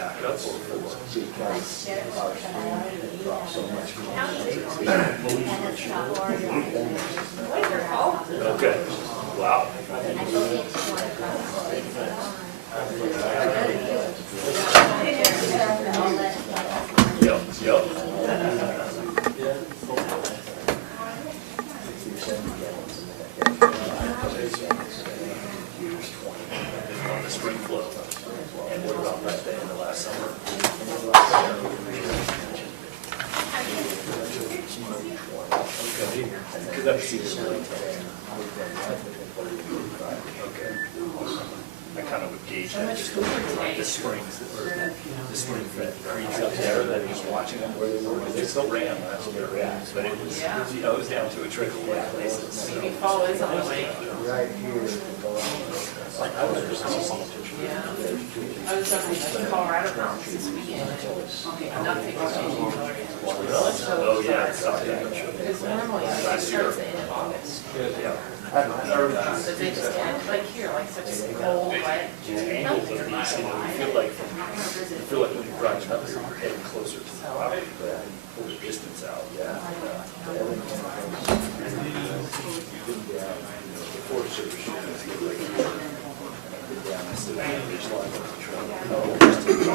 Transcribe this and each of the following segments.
backups. Okay. Wow. Yep, yep. On the spring flow. And what about that day in the last summer? Okay. Because I've seen it really okay. I kind of would gauge that just like the springs or the spring fed creeks up there that he's watching them where they were. They still ran last year, but it was, you know, it was down to a trickle in places. Maybe fall is on the way. Right here. Yeah. I was up in Colorado Mountains this weekend. Okay, I'm not taking changing color yet. Oh, yeah, it's not that. Because normally it starts at the end of August. Yeah. But they just can't, like here, like such a cold, wet, Angles nothing of in these, you know, you feel like when you drive up, you're heading closer to the property, but pull the distance out, yeah. The Forest Service should feel like down the Savannah Ridge line of the trail. No, just to the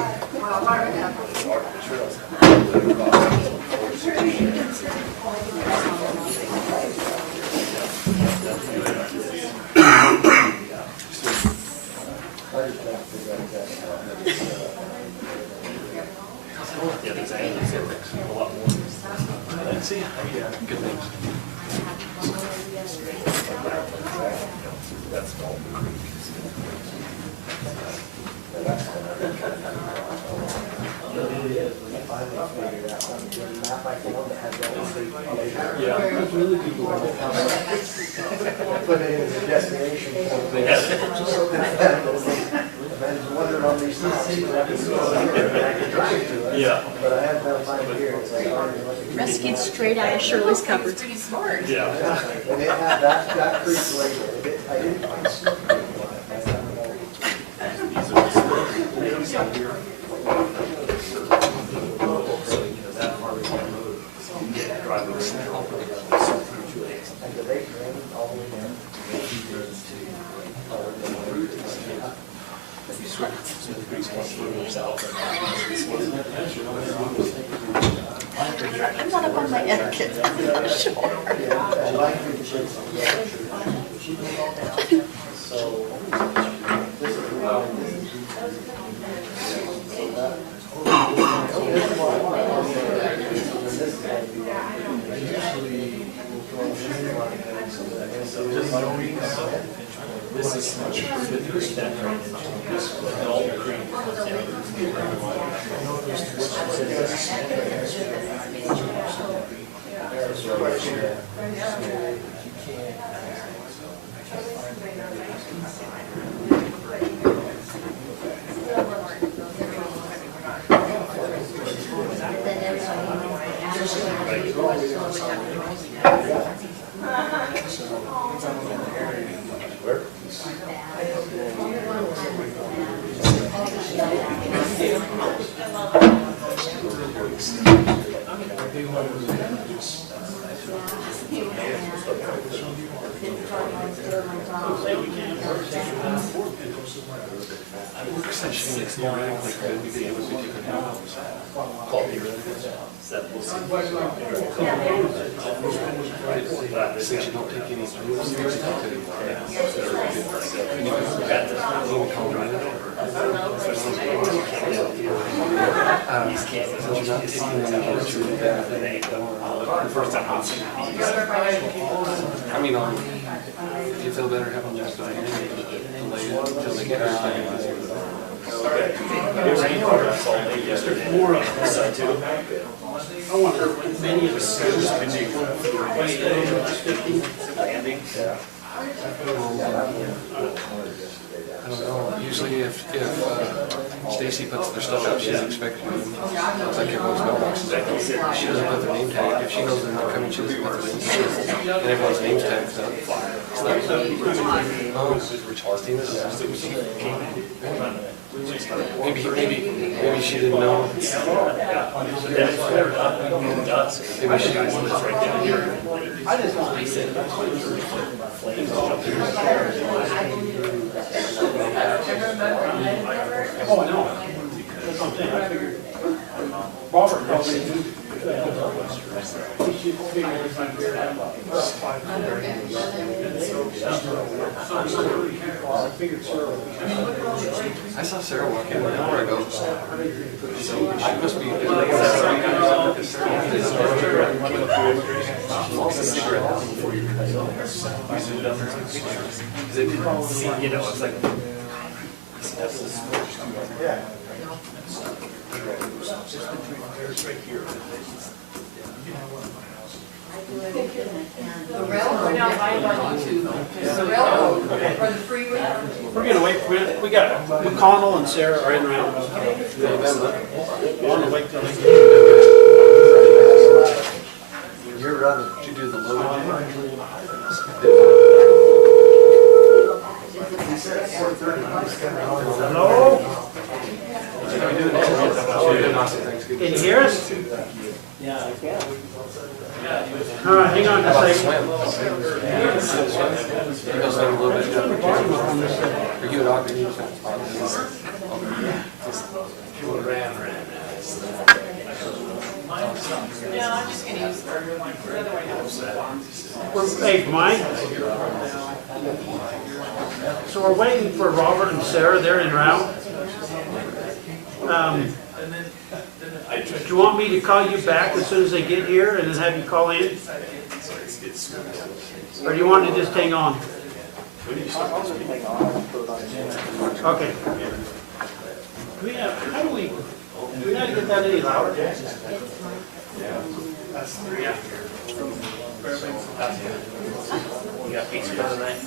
arc of the trails. Yeah, there's angles there, a lot more. See, yeah, good things. That's all the creek. Yeah. Put it as a destination point. I've been wondering on these things, I can go here and I can drive to it. Yeah. But I have no time here. It's like, oh, Rescued straight out of Shirley's cupboard. Pretty smart. Yeah. and it had that creek label. I didn't find snow. These are the names out here. So, you know, that part of the road, you get driving And the lake ran all the way down. if you switch, so the creek's one further south. I'm not up on my etiquette, for sure. I like it. So, this is This is much further that drainage. This was all the creek. Where? Call me. That will see. Since you don't take any rules, you don't take I mean, if you feel better, have them just delay it until they get out. More on this side too. I wonder if many of the schools can take landing. I don't know, usually if Stacy puts their stuff out, she's expecting them. It's like everyone's mailboxes. She doesn't put their name tag. If she knows they're not coming, she doesn't put their name tag. And everyone's name tags up. Maybe she didn't know. Then it's cleared up in dusk. Maybe she It's right down here. Flames jump through the stairs. Oh, I know. That's what I'm saying, I figured. Robert probably knew. He should figure it's like weird. I figured Sarah. I saw Sarah walk in an hour ago. So she must be. Because they didn't see, you know, it's like. Yeah. Right here. The railroad now live on YouTube. The railroad or the freeway. We're gonna wait, we got McConnell and Sarah are in round. I wanna wait till they. You're running. Did you do the load? Hello? Can you hear us? Yeah, I can. All right, hang on a second. You guys let a little bit down. Or you and Ogden, you Yeah, I'm just gonna use the other one. Hey, Mike. So we're waiting for Robert and Sarah, they're in route. Do you want me to call you back as soon as they get here and then have you call in? Or do you want to just hang on? Okay. How do we not get that any louder? You got pizza for the night?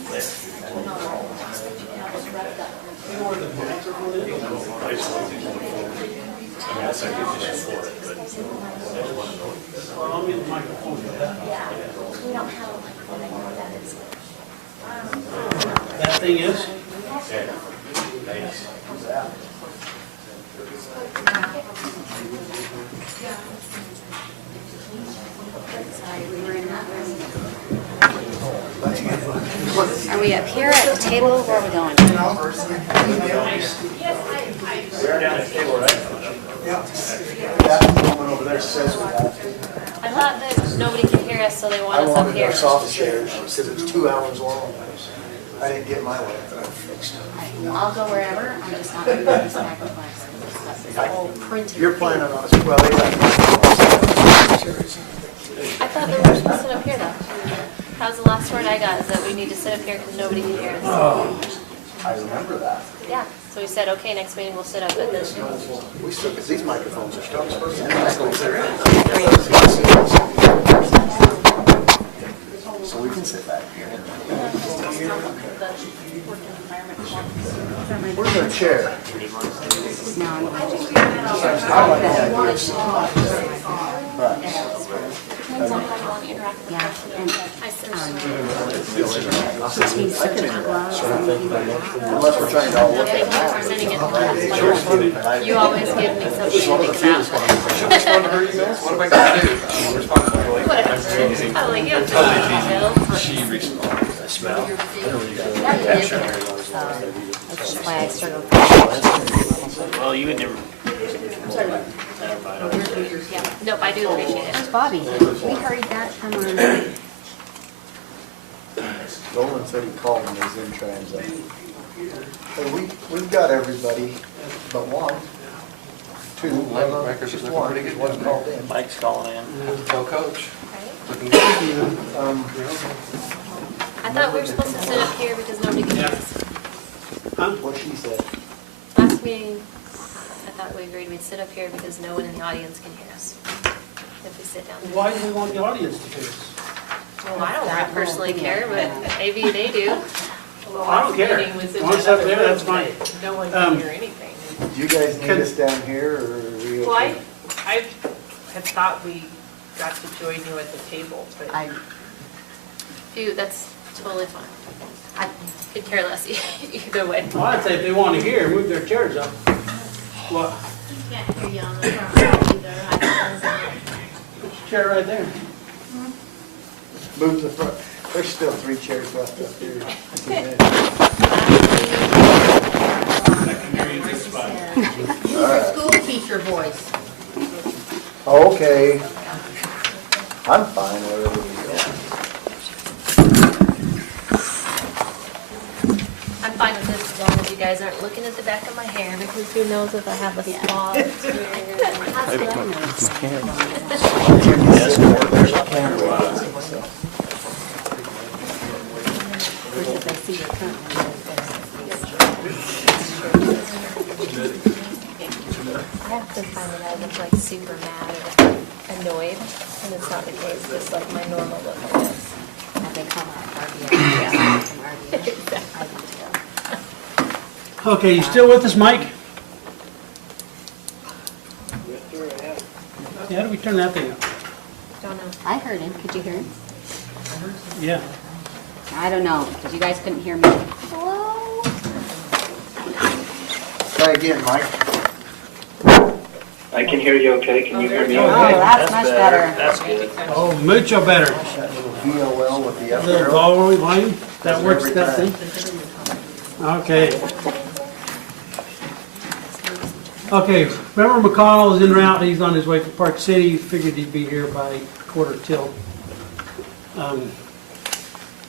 Yes, I could just afford it, but. Well, I'll get the microphone. We don't have a microphone anymore, that is. That thing is? Thanks. Sorry, we were in that room. Are we up here at the table? Where are we going? We're down at the table, right? That woman over there says we have to. I thought that nobody could hear us, so they want I us up wanted here. our soft chairs. She said it's 2 hours long. I didn't get my way. I'll go wherever, I'm just not going to sacrifice. It's all printed. You're planning on us, well, they got. I thought that we were supposed to sit up here though. That was the last word I got, is that we need to sit up here because nobody can hear us. I remember that. Yeah, so we said, okay, next meeting we'll sit up at this. We still, because these microphones are still. So we can sit back here. Where's our chair? No, I'm Depends on how you want to interact with yeah, and I said, just need surgical gloves and anything like that. Unless we're trying to all look thank at you for sending it. You always give me something to think about. She'll respond to her emails? What am I going to do? She'll respond to her Whatever. I like, you don't have to She responds. Smell. That's why I started. Well, you would never. Yeah, nope, I do appreciate it. Where's Bobby? We hurried that from our. Dolan said he called and he's in transit. Hey, we've got everybody but one. Two, Micro's just looking one, pretty good. one called in. Mike's calling in. Tell Coach. Looking I thought we were supposed to sit up here because nobody could hear us. What she said. Last meeting, I thought we agreed we'd sit up here because no one in the audience can hear us. If we sit down there. Why do we want the audience to hear us? Well, I don't personally care, but maybe they do. I don't care. Once up there, that's fine. No one can hear anything. Do you guys need us down here or are we Well, okay? I had thought we got to join you at the table, but I, Phew, that's totally fine. I could care less either way. Well, I'd say if they want to hear, move their chairs up. What? Can't hear you on the front either. Put your chair right there. Move the front, there's still 3 chairs left up here. Use your school teacher voice. Okay. I'm fine wherever we go. I'm fine with this as long as you guys aren't looking at the back of my hair because who knows if I have a spot. That's what I noticed. First, if I see your current one, I have to find that I look like super mad or annoyed, and it's not the case, just like my normal look, I guess. that they call it RBI. I do too. Okay, you still with us, Mike? Yeah, how do we turn that thing up? Don't know. I heard him. Could you hear him? Yeah. I don't know, because you guys couldn't hear me. Hello? Try again, Mike. I can hear you okay. Can you hear me Oh, okay? that's much better. That's good. Oh, mucho better. That little VOL with the up Little arrow. ball line, that Does works, every that time. thing? Okay. Okay, remember McConnell is en route, he's on his way to Park City, figured he'd be here by 1:45.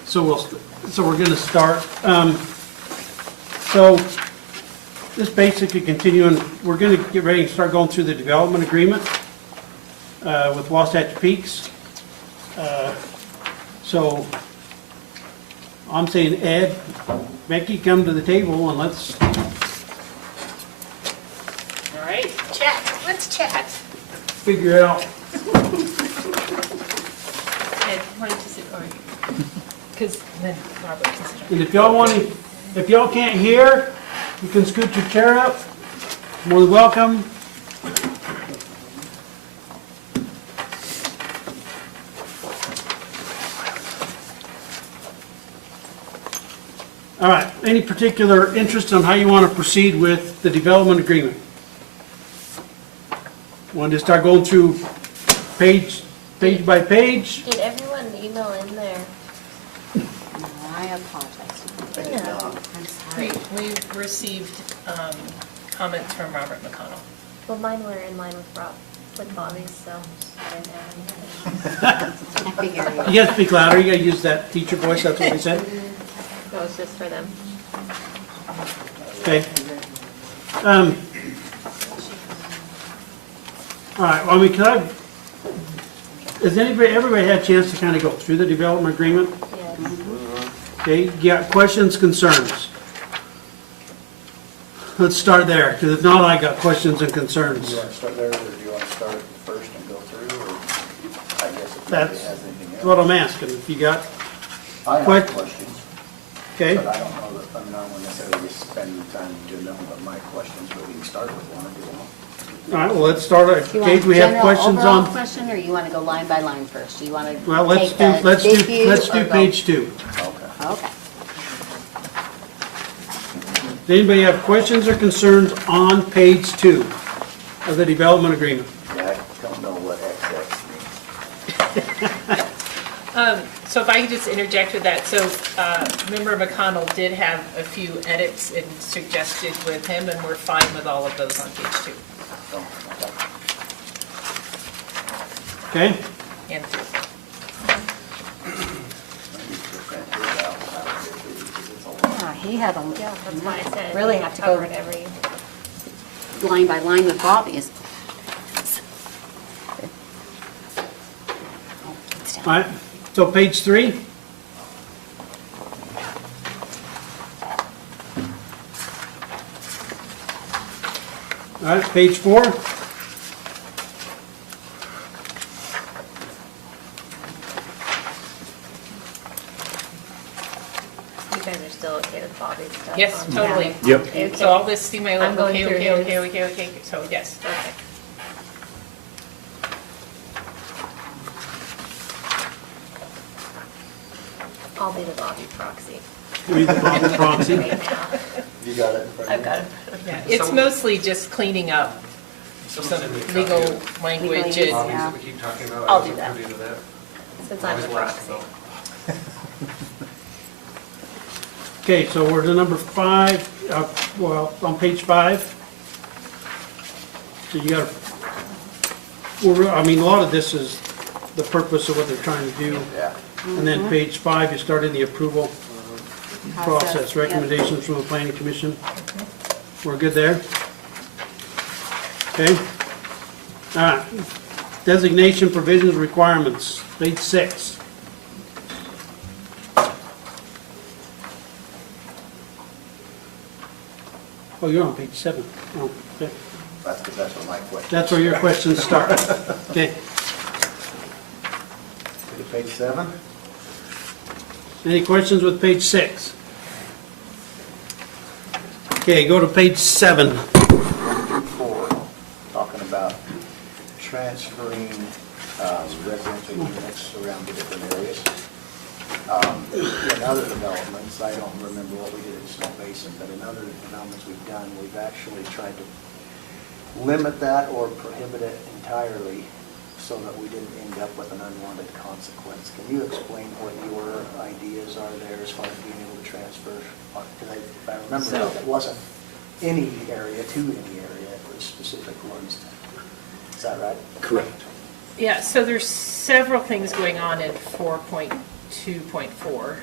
So we're gonna start. So this basically continuing, we're gonna get ready to start going through the development agreement with Wasatch Peaks. So I'm saying, Ed, Becky, come to the table and let's All right, chat, let's chat. figure out. Ed, why don't you sit, or, because then Robert can sit. And if y'all can't hear, you can scoot your chair up. More than welcome. All right, any particular interest on how you want to proceed with the development agreement? Want to start going through page by page? Did everyone email in there? No, I apologize. No. I'm sorry. We received comments from Robert McConnell. Well, mine were in line with Bobby's, so I didn't have I figure You gotta speak louder, you gotta use that teacher voice, that's what they said. any. That was just for them. Okay. All right, well, I mean, has everybody had a chance to kind of go through the development agreement? Yes. Okay, you got questions, concerns? Let's start there, because if not, I got questions and Do concerns. you want to start there, or do you want to start first and go through, or I guess if nobody That's has anything else? what I'm asking, if you got, I have What? questions, okay? but I don't know that, I'm not necessarily spending time doing nothing but my questions, but we can start with one if you want. All right, well, let's start, Do you want Kate, we have general questions overall on, question, or you want to go line by line first? Do you want to well, let's take do, the let's big do, view let's or do go- page 2. Okay. Okay. Does anybody have questions or concerns on page 2 of the development agreement? Yeah, I don't know what XX means. So if I could just interject with that, so Member McConnell did have a few edits and suggested with him, and we're fine with all of those on page 2 Oh, Okay? okay. and 3. Yeah, he had a, Yeah, that's why I said. really we have to go covered every. line by line with Bobby's. All right, so page 3? All right, page 4? You guys are still okay with Bobby's stuff? Yes, on totally. that? Yep. Okay, So all this, see my, I'm going okay, through okay, his. okay, okay, okay, so yes, okay. I'll be the Bobby proxy. Read the proxy. You got it in front of you? I've got it. Yeah, it's mostly just cleaning up some legal language Legalese, and, yeah. That we keep talking about. I'll I do wasn't that. privy to that. Since I'm the proxy. Okay, so we're to number 5, well, on page 5. So you got, I mean, a lot of this is the purpose of what they're trying to do. Yeah. And then page 5, you start in the approval process, Yep. recommendations from the planning commission. We're good there? Okay? All right. Designation provisions requirements, page 6. Oh, you're on page 7. Oh, okay. That's because that's what my question. That's where your questions start. Okay. To page 7? Any questions with page 6? Okay, go to page 7. 4, talking about transferring residential units around to different areas. In other developments, I don't remember what we did in Snow Basin, but in other developments we've done, we've actually tried to limit that or prohibit it entirely so that we didn't end up with an unwanted consequence. Can you explain what your ideas are there as far as being able to transfer? Because I remember it wasn't any area to any area, it was specific ones. Is that right? Correct. yeah, so there's several things going on in 4.2.4.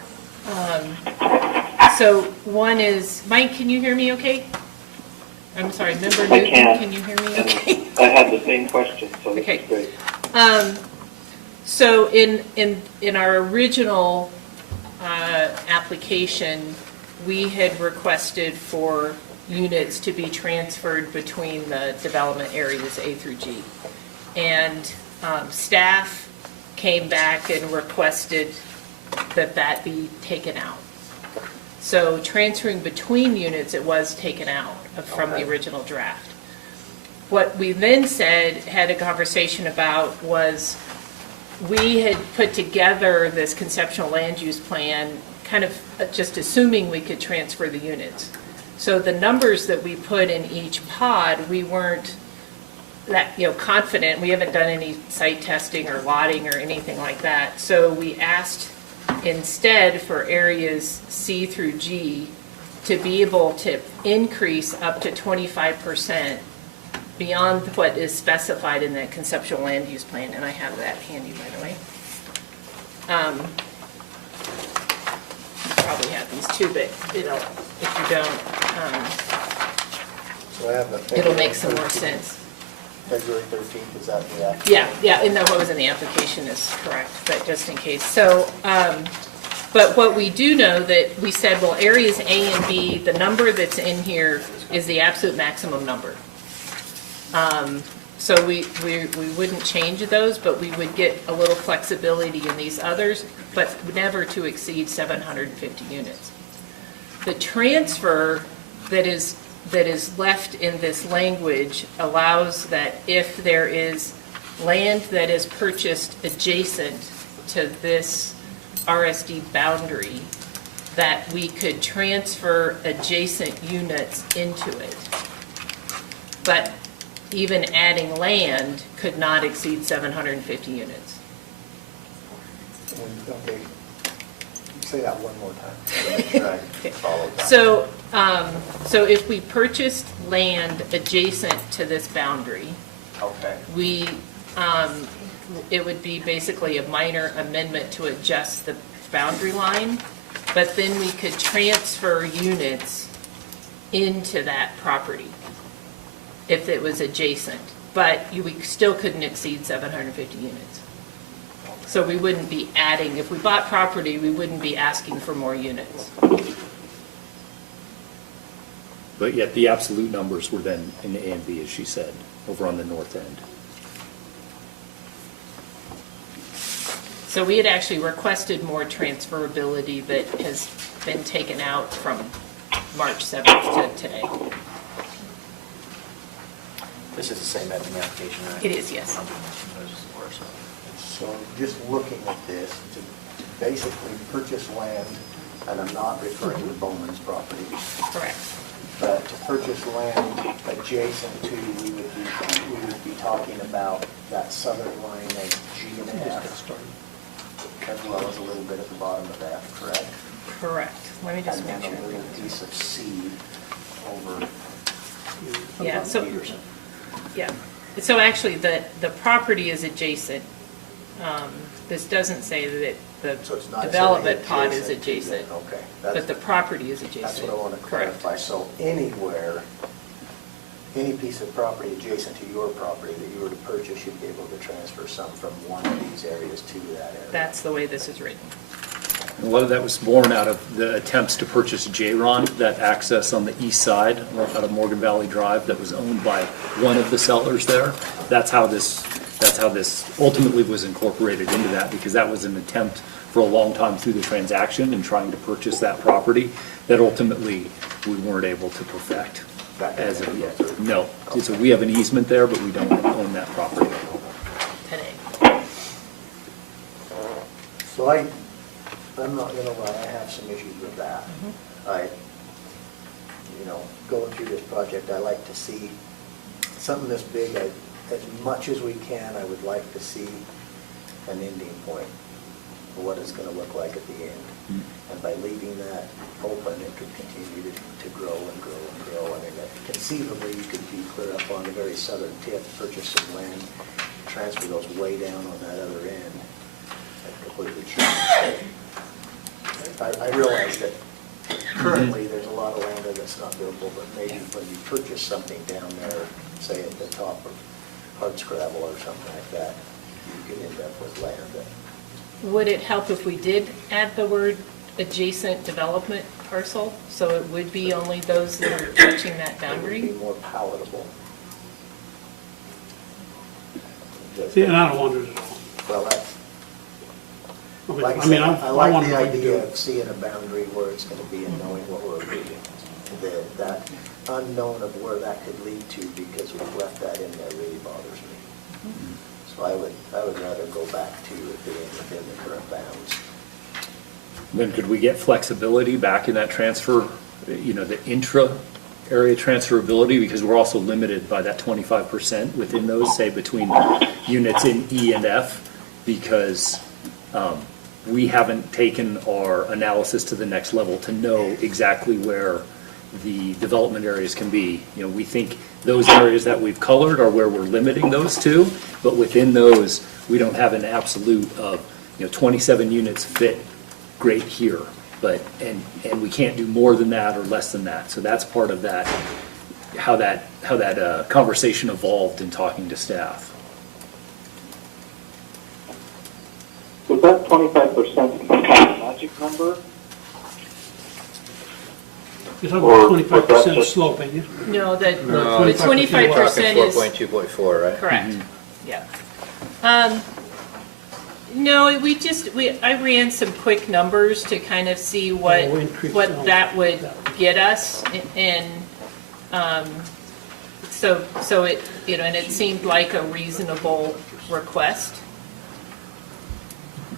So one is, Mike, can you hear me okay? I'm sorry, member Newton, can you hear me okay? I had the same question, so this Okay. is great. So in our original application, we had requested for units to be transferred between the development areas A through G. And staff came back and requested that that be taken out. So transferring between units, it was taken out from the original draft. What we then had a conversation about was, we had put together this conceptual land use plan, kind of just assuming we could transfer the units. So the numbers that we put in each pod, we weren't that, confident. We haven't done any site testing or lotting or anything like that. So we asked instead for areas C through G to be able to increase up to 25% beyond what is specified in the conceptual land use plan, and I have that handy, by the way. You probably have these too, but if you don't, So I have the. it'll make some more sense. February 13th, is that the act? Yeah, and then what was in the application is correct, but just in case. So, but what we do know that we said, well, areas A and B, the number that's in here is the absolute maximum number. So we wouldn't change those, but we would get a little flexibility in these others, but never to exceed 750 units. The transfer that is left in this language allows that if there is land that is purchased adjacent to this RSD boundary, that we could transfer adjacent units into it. But even adding land could not exceed 750 units. Okay. Say that one more time. to make sure I Okay. follow that. So if we purchased land adjacent to this boundary, Okay. it would be basically a minor amendment to adjust the boundary line, but then we could transfer units into that property if it was adjacent, but we still couldn't exceed 750 units. So we wouldn't be adding, if we bought property, we wouldn't be asking for more units. But yet the absolute numbers were then in A and B, as she said, over on the north end. So we had actually requested more transferability that has been taken out from March 7th to today. This is the same as the application, right? It is, yes. So just looking at this, to basically purchase land and I'm not referring to Bowman's property, Correct. but to purchase land adjacent to, we would be talking about that southern line of G and F, as well as a little bit at the bottom of F, correct? Correct. Let me just And make then sure. a little piece of C over Yeah, so, Peterson. yeah. So actually, the property is adjacent. This doesn't say that So it's the not development saying pod is to that. adjacent, Okay. but the property is That's adjacent. what I want to Correct. clarify. So anywhere, any piece of property adjacent to your property that you were to purchase, you'd be able to transfer some from one of these areas to that area. That's the way this is written. A lot of that was born out of the attempts to purchase J-Ron, that access on the east side, out of Morgan Valley Drive, that was owned by one of the sellers there. That's how this ultimately was incorporated into that, because that was an attempt for a long time through the transaction and trying to purchase that property that ultimately we weren't able to perfect as of yet. No, so we have an easement there, but we don't own that property. Today. So I'm not gonna lie, I have some issues with that. Going through this project, I like to see something this big, as much as we can, I would like to see an ending point for what it's gonna look like at the end. And by leaving that open, it could continue to grow and grow and grow. I mean, conceivably, you could be clear up on the very southern tip, purchase some land, transfer those way down on that other end, and completely change. I realize that currently, there's a lot of land there that's not buildable, but maybe when you purchase something down there, say at the top of Hardscrabble or something like that, you could end up with land that. Would it help if we did add the word adjacent development parcel? So it would be only those that are touching that It would boundary? be more palatable. See, and I don't want it at all. Well, that's, Okay, like I I mean, said, I I like want the to do idea it. of seeing a boundary where it's gonna be and knowing what we're approving. That unknown of where that could lead to, because we've left that in there, really bothers me. So I would rather go back to it being within the current bounds. Then could we get flexibility back in that transfer, the intra-area transferability? Because we're also limited by that 25% within those, say, between units in E and F, because we haven't taken our analysis to the next level to know exactly where the development areas can be. We think those areas that we've colored are where we're limiting those to, but within those, we don't have an absolute of, 27 units fit great here, but, and we can't do more than that or less than that. So that's part of that, how that conversation evolved in talking to staff. Was that 25% some kind of magic number? You're talking about Or was 25% that just- slope, ain't you? No, the No, 25% is. 4.2.4, right? Correct, yeah. No, I ran some quick numbers to kind of see what Oh, increase, oh. that would get us, and, so it, and it seemed like a reasonable request.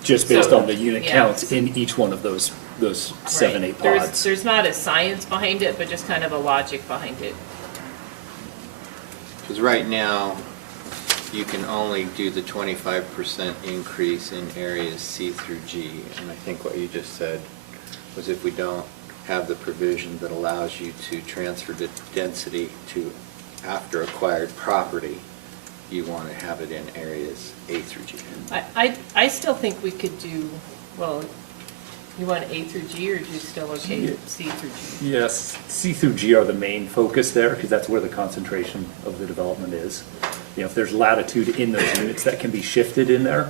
Just based So, on the unit yeah. counts in each one of those 7, Right. 8 pods. There's not a science behind it, but just kind of a logic behind it. Because right now, you can only do the 25% increase in areas C through G. And I think what you just said was if we don't have the provision that allows you to transfer the density to after acquired property, you want to have it in areas A through G. I still think we could do, well, you want A through G, or are you still okay with C through G? Yes, C through G are the main focus there, because that's where the concentration of the development is. If there's latitude in those units that can be shifted in there,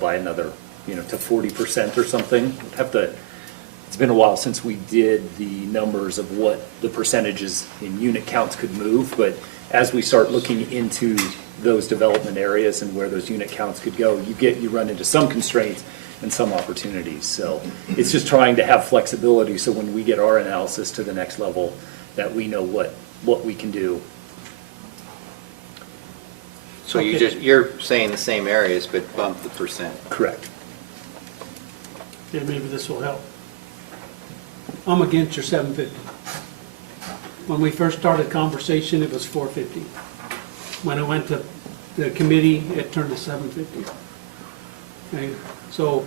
by another, to 40% or something, it's been a while since we did the numbers of what the percentages in unit counts could move, but as we start looking into those development areas and where those unit counts could go, you run into some constraints and some opportunities. So it's just trying to have flexibility, so when we get our analysis to the next level, that we know what we can do. So you're saying the same areas, but bump the percent. Correct. Yeah, maybe this will help. I'm against your 750. When we first started the conversation, it was 450. When it went to the committee, it turned to 750. Okay, so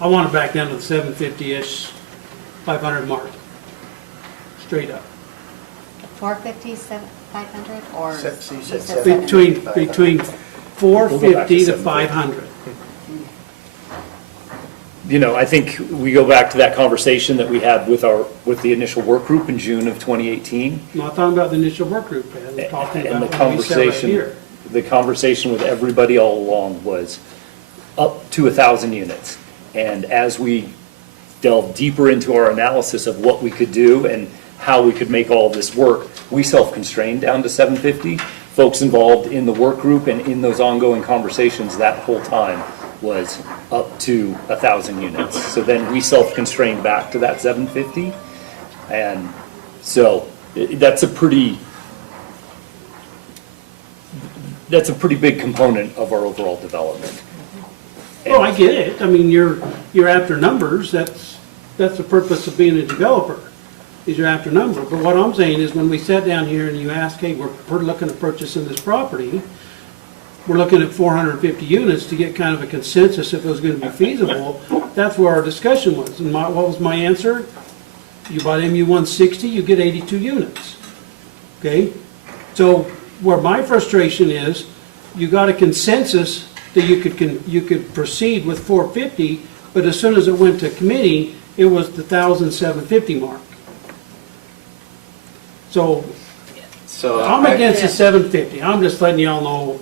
I want it back down to the 750-ish, 500 mark, straight up. 450, 500, or? So you said he said 700. Between 450 to 500. You know, I think we go back to that conversation that we had with the initial work group in June of 2018. I'm not talking about the initial work group, I'm talking And the about what we said right conversation, here. the conversation with everybody all along was up to 1,000 units. And as we delved deeper into our analysis of what we could do and how we could make all of this work, we self-constrained down to 750. Folks involved in the work group and in those ongoing conversations that whole time was up to 1,000 units. So then we self-constrained back to that 750. And so that's a pretty big component of our overall development. Oh, I get it, I mean, you're after numbers, that's the purpose of being a developer, is you're after numbers. But what I'm saying is when we sat down here and you asked, hey, we're looking at purchasing this property, we're looking at 450 units to get kind of a consensus if it was going to be feasible. That's where our discussion was. And what was my answer? You buy MU 160, you get 82 units. Okay? So where my frustration is, you got a consensus that you could proceed with 450, but as soon as it went to committee, it was the 1,750 mark. So I'm against the 750. I'm just letting y'all know.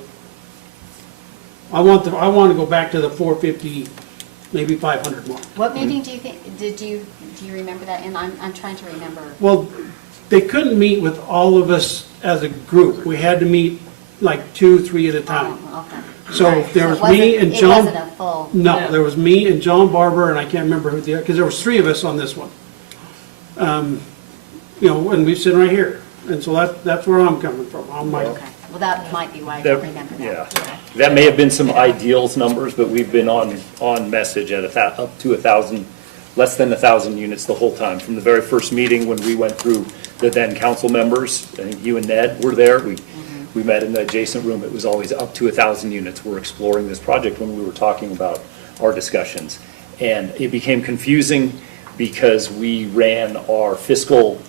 I want to go back to the 450, maybe 500 mark. What meeting do you remember that? And I'm trying to remember. Well, they couldn't meet with all of us as a group. We had to meet like 2, 3 at a time. Oh, okay. So Right. there So was me and John. It wasn't a full. No, there was me and John Barber, and I can't remember who the other, because there was 3 of us on this one. You know, and we sit right here. And so that's where I'm coming from. I'm like, Okay, well, that might be why I don't remember that. Yeah, that may have been some ideals numbers, but we've been on message at up to 1,000, less than 1,000 units the whole time. From the very first meeting when we went through the then council members, I think you and Ned were there, we met in the adjacent room, it was always up to 1,000 units. We're exploring this project when we were talking about our discussions. And it became confusing because we ran our fiscal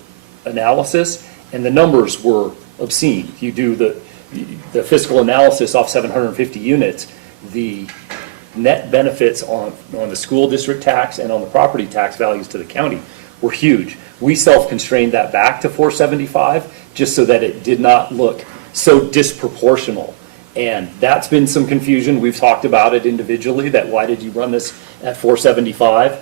analysis and the numbers were obscene. You do the fiscal analysis off 750 units, the net benefits on the school district tax and on the property tax values to the county were huge. We self-constrained that back to 475 just so that it did not look so disproportional. And that's been some confusion. We've talked about it individually, that why did you run this at 475?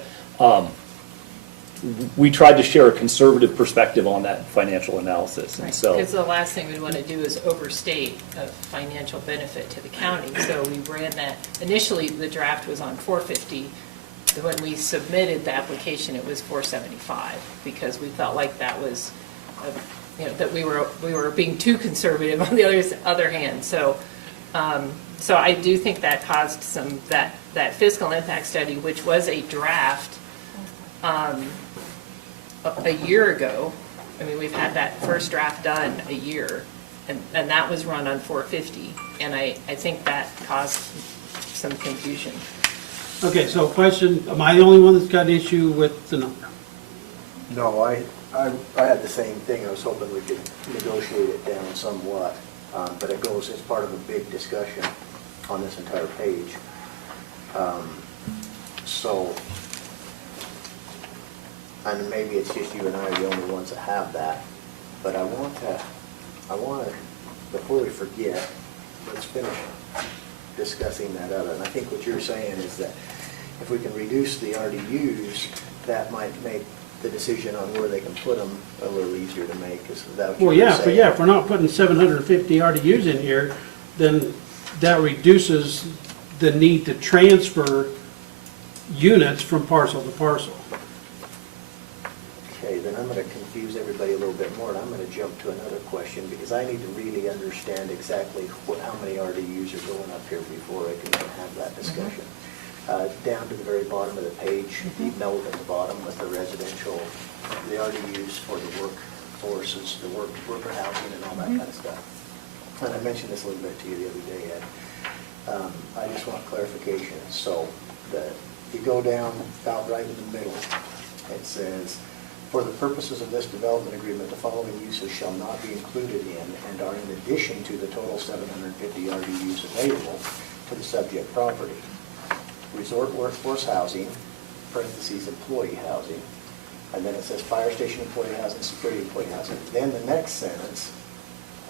We tried to share a conservative perspective on that financial analysis. And so, Because the last thing we want to do is overstate a financial benefit to the county. So we ran that, initially the draft was on 450. When we submitted the application, it was 475 because we felt like that was, that we were being too conservative on the other hand. So I do think that caused some, that fiscal impact study, which was a draft a year ago. I mean, we've had that first draft done a year, and that was run on 450, and I think that caused some confusion. okay, so question, am I the only one that's got issue with the number? No, I had the same thing. I was hoping we could negotiate it down somewhat, but it goes as part of a big discussion on this entire page. So, and maybe it's just you and I are the only ones that have that, but I want to, before we forget, let's finish discussing that other. And I think what you're saying is that if we can reduce the RDUs, that might make the decision on where they can put them a little easier to make. Is that what Well, you're yeah, saying? but yeah, if we're not putting 750 RDUs in here, then that reduces the need to transfer units from parcel to parcel. Okay, then I'm going to confuse everybody a little bit more, and I'm going to jump to another question, because I need to really understand exactly how many RDUs are going up here before I can have that discussion. Down to the very bottom of the page, the note at the bottom with the residential, the RDUs for the workforces, the worker housing and all that kind of stuff. And I mentioned this a little bit to you the other day, Ed. I just want clarification. So you go down about right in the middle. It says, for the purposes of this development agreement, the following uses shall not be included in and are in addition to the total 750 RDUs available to the subject property. Resort workforce housing, parentheses employee housing, and then it says fire station employee housing, security employee housing. Then the next sentence,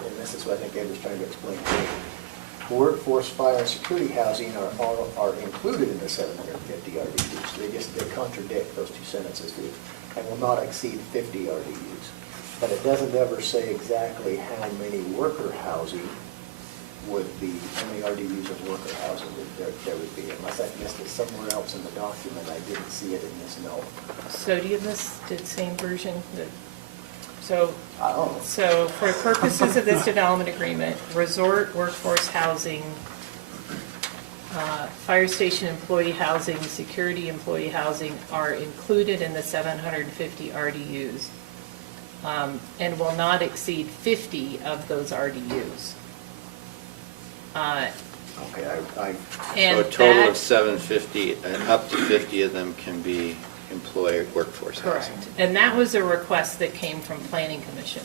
and this is what I think Ed was trying to explain to you. Workforce, fire, and security housing are included in the 750 RDUs. They contradict those two sentences, and will not exceed 50 RDUs. But it doesn't ever say exactly how many worker housing would be, how many RDUs of worker housing there would be. Unless I missed it somewhere else in the document, I didn't see it in this note. So do you have the same version? So, I don't know. so for purposes of this development agreement, resort workforce housing, fire station employee housing, security employee housing are included in the 750 RDUs and will not exceed 50 of those RDUs. Okay, So And a total that- of 750, and up to 50 of them can be employee workforce housing. Correct. And that was a request that came from Planning Commission.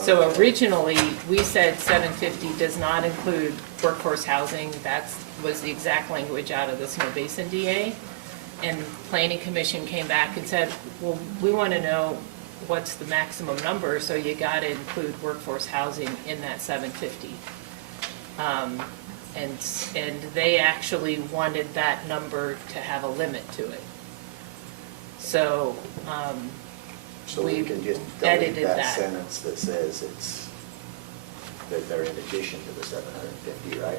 So originally, we said 750 does not include workforce housing. That was the exact language out of the Snow Basin DA. And Planning Commission came back and said, well, we want to know what's the maximum number, so you got to include workforce housing in that 750. And they actually wanted that number to have a limit to it. So so we can just delete edited that that. sentence that says that they're in addition to the 750, right?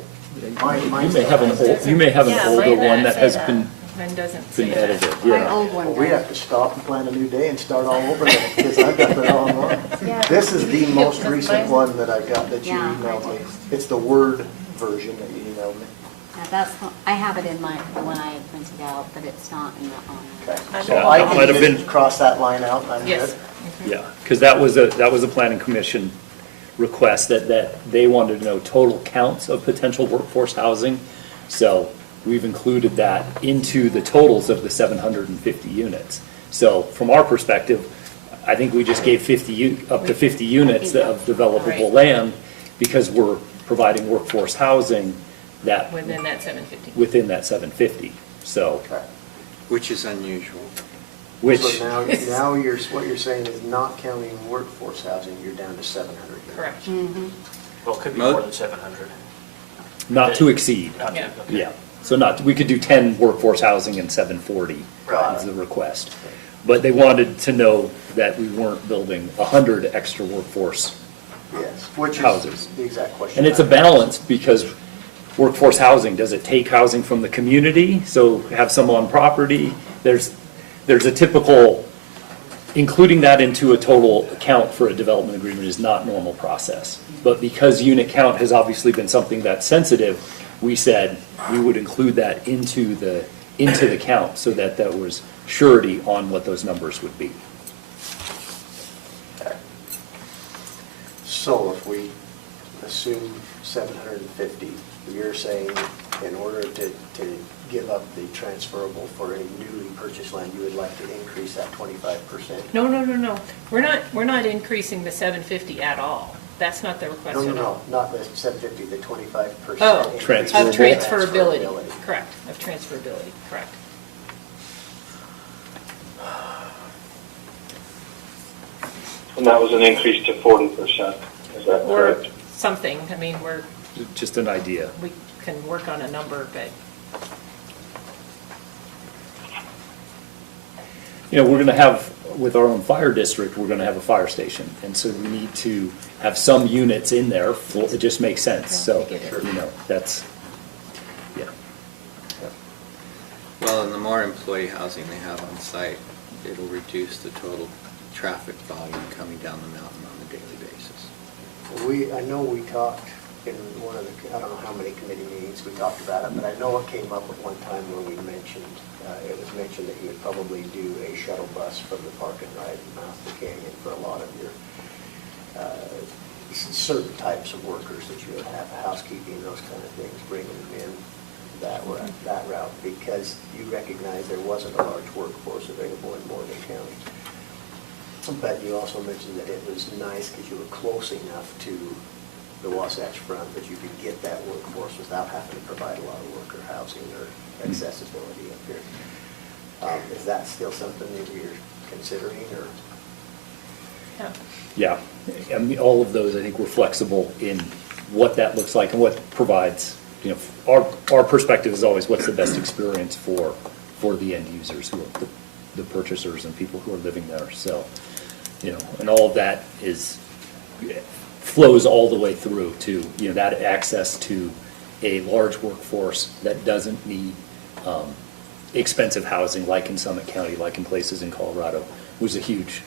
You may have an Yeah, older mine one doesn't that say has that. been mine doesn't say edited, that. My yeah. old one Well, we have to does. stop and plan a new day and start all over again, because I've got the wrong one. Yeah. This is the most That's recent mine. one that I got that you Yeah, emailed mine me. too. It's the Word version that you emailed me. I have it in the one I had printed out, but it's not in the Okay, I so don't- I That might can have been- just cross that line out and I'm Yes. good? Yeah, because that was a planning commission request that they wanted to know total counts of potential workforce housing. So we've included that into the totals of the 750 units. So from our perspective, I think we just gave up to 50 units of developable Right. land because we're providing workforce housing that, Within that 750. within that 750. So, Okay. Which is unusual. which, So now what you're saying is not counting workforce housing, you're down to 700 units. Correct. Well, it could be Mo- more than 700. not to exceed. Not to- Yeah. okay. Yeah, so we could do 10 workforce housing and 740 Right. is the request. But they wanted to know that we weren't building 100 extra workforce. Yes, which is Houses. the exact question. And it's a balance because workforce housing, does it take housing from the community? So have some on property? There's a typical, including that into a total count for a development agreement is not normal process. But because unit count has obviously been something that's sensitive, we said we would include that into the count so that there was surety on what those numbers would be. So if we assume 750, you're saying in order to give up the transferable for any newly purchased land, you would like to increase that 25%? No. We're not increasing the 750 at all. That's not the request at all. No, not the 750, the 25%. Oh, increase. Transferable. of transferability, correct, of transferability, correct. And that was an increase to 40%, is that Or correct? something, I mean, Just an idea. we can work on a number, but We're going to have, with our own fire district, we're going to have a fire station. And so we need to have some units in there. It just makes sense. So, I get it. that's, yeah. Well, and the more employee housing they have on site, it'll reduce the total traffic volume coming down the mountain on a daily basis. I know we talked in one of the, I don't know how many committee meetings we talked about it, but I know it came up at one time when we mentioned, it was mentioned that you would probably do a shuttle bus from the park and ride mouth the canyon for a lot of your certain types of workers that you would have, housekeeping, those kind of things, bringing them in that route, because you recognize there wasn't a large workforce available in Morgan County. But you also mentioned that it was nice because you were close enough to the Wasatch Front that you could get that workforce without having to provide a lot of worker housing or accessibility up here. Is that still something that you're considering, or? Yeah, I mean, all of those, I think we're flexible in what that looks like and what provides, you know, our perspective is always what's the best experience for the end users, who are the purchasers and people who are living there. So, you know, and all of that flows all the way through to, you know, that access to a large workforce that doesn't need expensive housing like in Summit County, like in places in Colorado, was a huge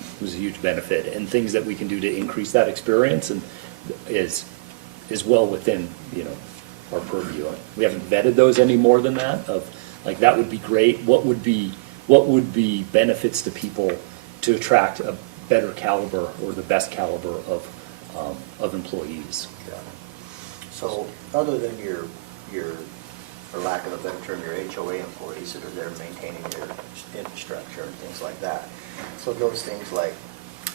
benefit, and things that we can do to increase that experience and is well within, you know, our purview. We haven't vetted those any more than that, of like, that would be great. What would be benefits to people to attract a better caliber or the best caliber of employees? Yeah. So other than your, for lack of a better term, your HOA employees that are there maintaining your infrastructure and things like that, so those things like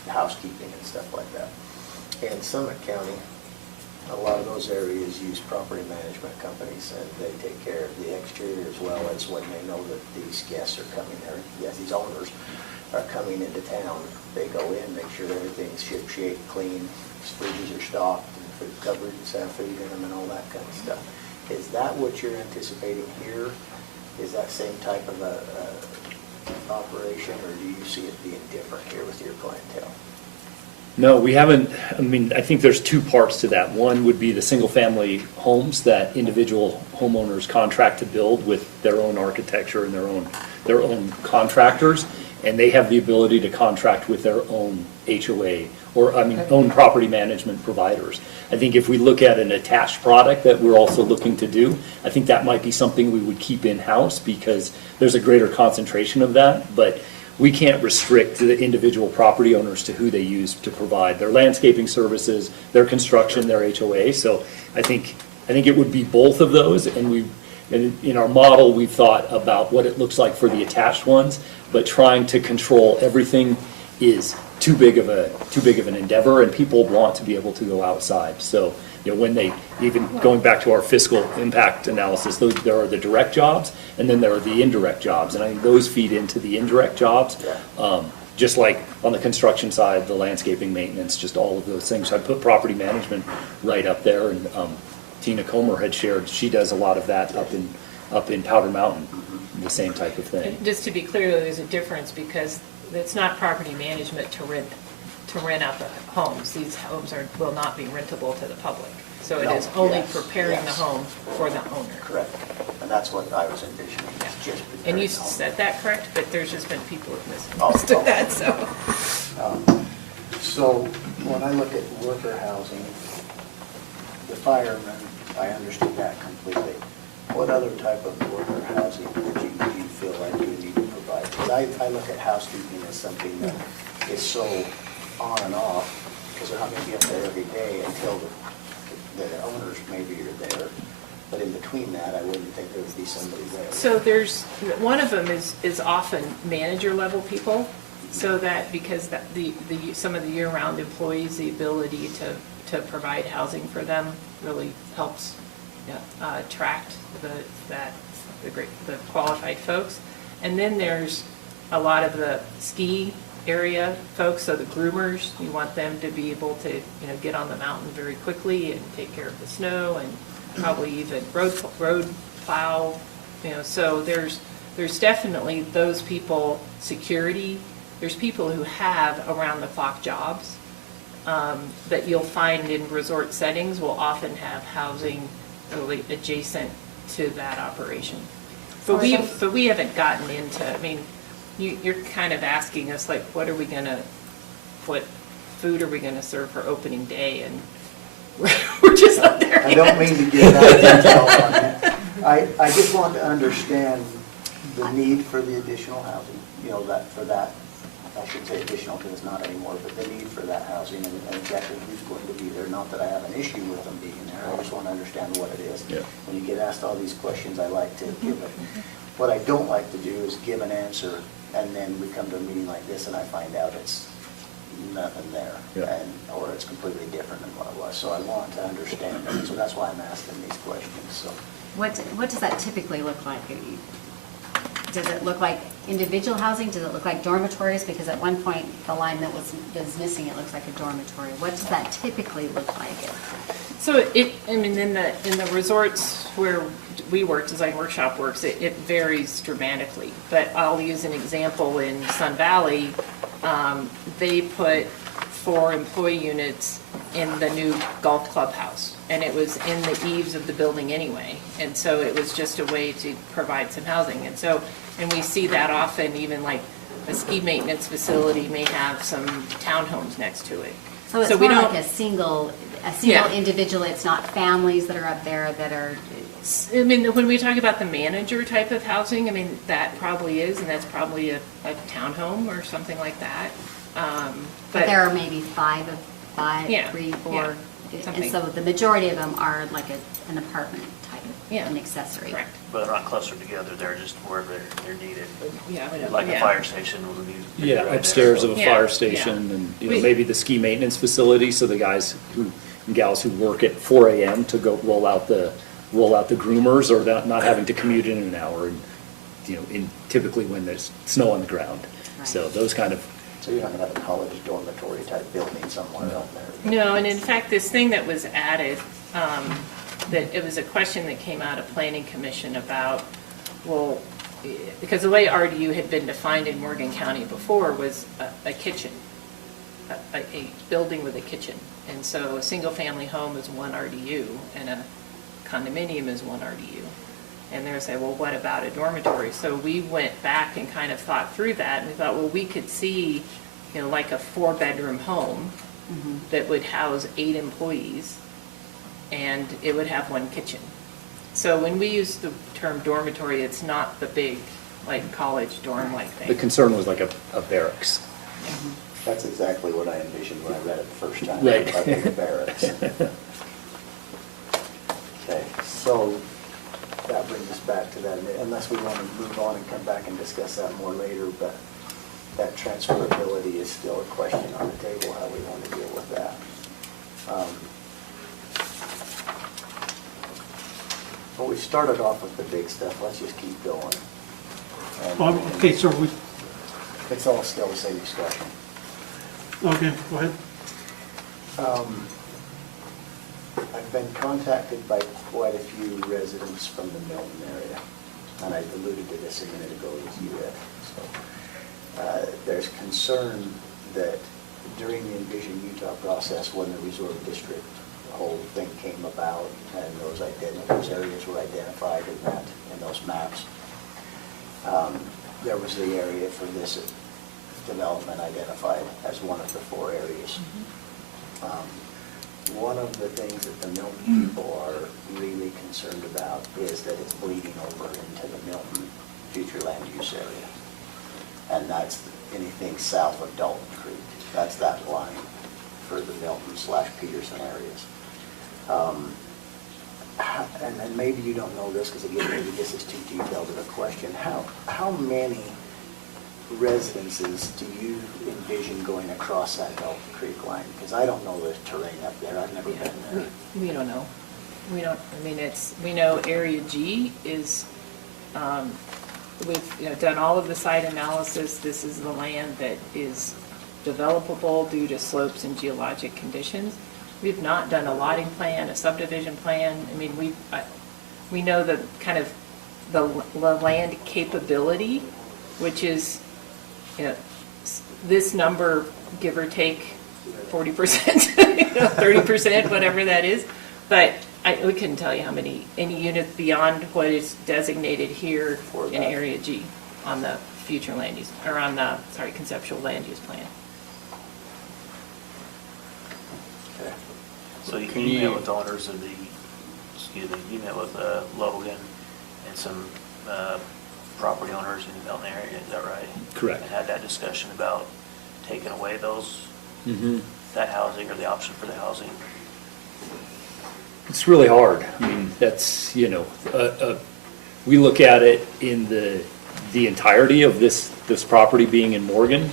housekeeping and stuff like that. In Summit County, a lot of those areas use property management companies, and they take care of the exterior as well as when they know that these guests are coming there. Yes, these owners are coming into town. They go in, make sure everything's ship shape, clean, fridges are stocked, and food cupboards have food in them and all that kind of stuff. Is that what you're anticipating here? Is that same type of a operation, or do you see it being different here with your clientele? No, we haven't. I mean, I think there's two parts to that. One would be the single-family homes that individual homeowners contract to build with their own architecture and their own contractors, and they have the ability to contract with their own HOA or, own property management providers. I think if we look at an attached product that we're also looking to do, I think that might be something we would keep in-house because there's a greater concentration of that, but we can't restrict the individual property owners to who they use to provide their landscaping services, their construction, their HOA. So I think it would be both of those, and in our model, we've thought about what it looks like for the attached ones, but trying to control everything is too big of an endeavor, and people want to be able to go outside. So, you know, when they, even going back to our fiscal impact analysis, there are the direct jobs, and then there are the indirect jobs, and I think those feed into the indirect jobs. Just like on the construction side, the landscaping, maintenance, just all of those things. So I put property management right up there, and Tina Comer had shared, she does a lot of that up in Powder Mountain, the same type of thing. And just to be clear, though, there's a difference because it's not property management to rent out the homes. These homes will not be rentable to the public. So it is only preparing the home for the owner. Correct. And that's what I was envisioning. It's just preparing And you the home. said that correct, but there's just been people who've misunderstood that, so. So when I look at worker housing, the firemen, I understood that completely. What other type of worker housing do you feel like you need to provide? Because I look at housekeeping as something that is so on and off, because they're not going to be up there every day until the owners maybe are there. But in between that, I wouldn't think there would be somebody there. So there's, one of them is often manager level people, so that because some of the year-round employees, the ability to provide housing for them really helps attract the qualified folks. And then there's a lot of the ski area folks, so the groomers, you want them to be able to, get on the mountain very quickly and take care of the snow and probably even road plow, so there's definitely those people. Security, there's people who have around the clock jobs that you'll find in resort settings will often have housing really adjacent to that operation. But we haven't gotten into, you're kind of asking us, like, what food are we gonna serve for opening day? And we're just not there I don't mean to get that detailed on that. I just want to understand the need for the additional housing, you know, that, for that, I should say additional because it's not anymore, but the need for that housing and exactly who's going to be there. Not that I have an issue with them being there, I just want to understand what it is. Yeah. When you get asked all these questions, I like to give it. What I don't like to do is give an answer and then we come to a meeting like this and I find out it's nothing there. Yeah. And, or it's completely different than what it was. So I want to understand it, so that's why I'm asking these questions, so. What does that typically look like? Does it look like individual housing? Does it look like dormitories? Because at one point, the line that was missing, it looks like a dormitory. What does that typically look like? So I mean, in the resorts where we work, Design Workshop works, it varies dramatically. But I'll use an example in Sun Valley. They put 4 employee units in the new golf clubhouse. And it was in the eaves of the building anyway. And so it was just a way to provide some housing. And we see that often, even like a ski maintenance facility may have some townhomes next to it. So it's we more don't- like a single Yeah. individual. It's not families that are up there that are. I mean, when we talk about the manager type of housing, I mean, that probably is, and that's probably a townhome or something like that. But there are maybe five, Yeah, 3, 4. yeah, And something. so the majority of them are like an apartment type, Yeah. an accessory. Correct. But they're not clustered together, they're just where they're needed. Yeah, Like a yeah. fire station would be. Yeah, right there. upstairs of a Yeah, fire yeah. station and, you know, We- maybe the ski maintenance facility, so the guys who, and gals who work at 4 AM to go roll out the groomers or not having to commute in an hour and, you know, typically when there's snow on the ground. So those kind of, So you're not going to have a college dormitory type building somewhere out there? No, and in fact, this thing that was added, that it was a question that came out of Planning Commission about, well, because the way RDU had been defined in Morgan County before was a kitchen, a building with a kitchen. And so a single-family home is 1 RDU, and a condominium is 1 RDU. And they're saying, well, what about a dormitory? So we went back and kind of thought through that, and we thought, well, we could see, you know, like a 4-bedroom home that would house 8 employees, and it would have 1 kitchen. So when we use the term dormitory, it's not the big, like, college dorm-like the thing. concern was like a barracks. That's exactly what I envisioned when I read it the first time. Right. I think barracks. Okay, so that brings us back to that, unless we want to move on and come back and discuss that more later, but that transferability is still a question on the table, how we want to deal with that. Well, we started off with the big stuff, let's just keep going. And Okay, so it's all still the same discussion. okay, go ahead. I've been contacted by quite a few residents from the Milton area, and I alluded to this a minute ago as you did. So, there's concern that during the Envision Utah process, when the resort district whole thing came about, and those areas were identified in those maps, there was the area for this development identified as one of the 4 areas. One of the things that the Milton people are really concerned about is that it's bleeding over into the Milton future land use area. And that's anything south of Dalton Creek. That's that line for the Milton/Peterson areas. And maybe you don't know this, because again, maybe this is too detailed of a question. How many residences do you envision going across that Dalton Creek line? Because I don't know the terrain up there, I've never been there. We don't know. We don't, I mean, we know Area G is, we've, you know, done all of the site analysis. This is the land that is developable due to slopes and geologic conditions. We've not done a lotting plan, a subdivision plan. I mean, we know the kind of the land capability, which is, you know, this number, give or take 40%, you know, 30%, whatever that is. But we couldn't tell you how many, any units beyond what is designated here in Area G on the future land use, or on the, sorry, conceptual land use plan. So you Can email you- with owners of the you met with Logan and some property owners in the Belton area, is that right? Correct. And had that discussion about taking away those, Mm-hmm. that housing or the option for the housing? It's really hard. I mean, that's, we look at it in the entirety of this property being in Morgan,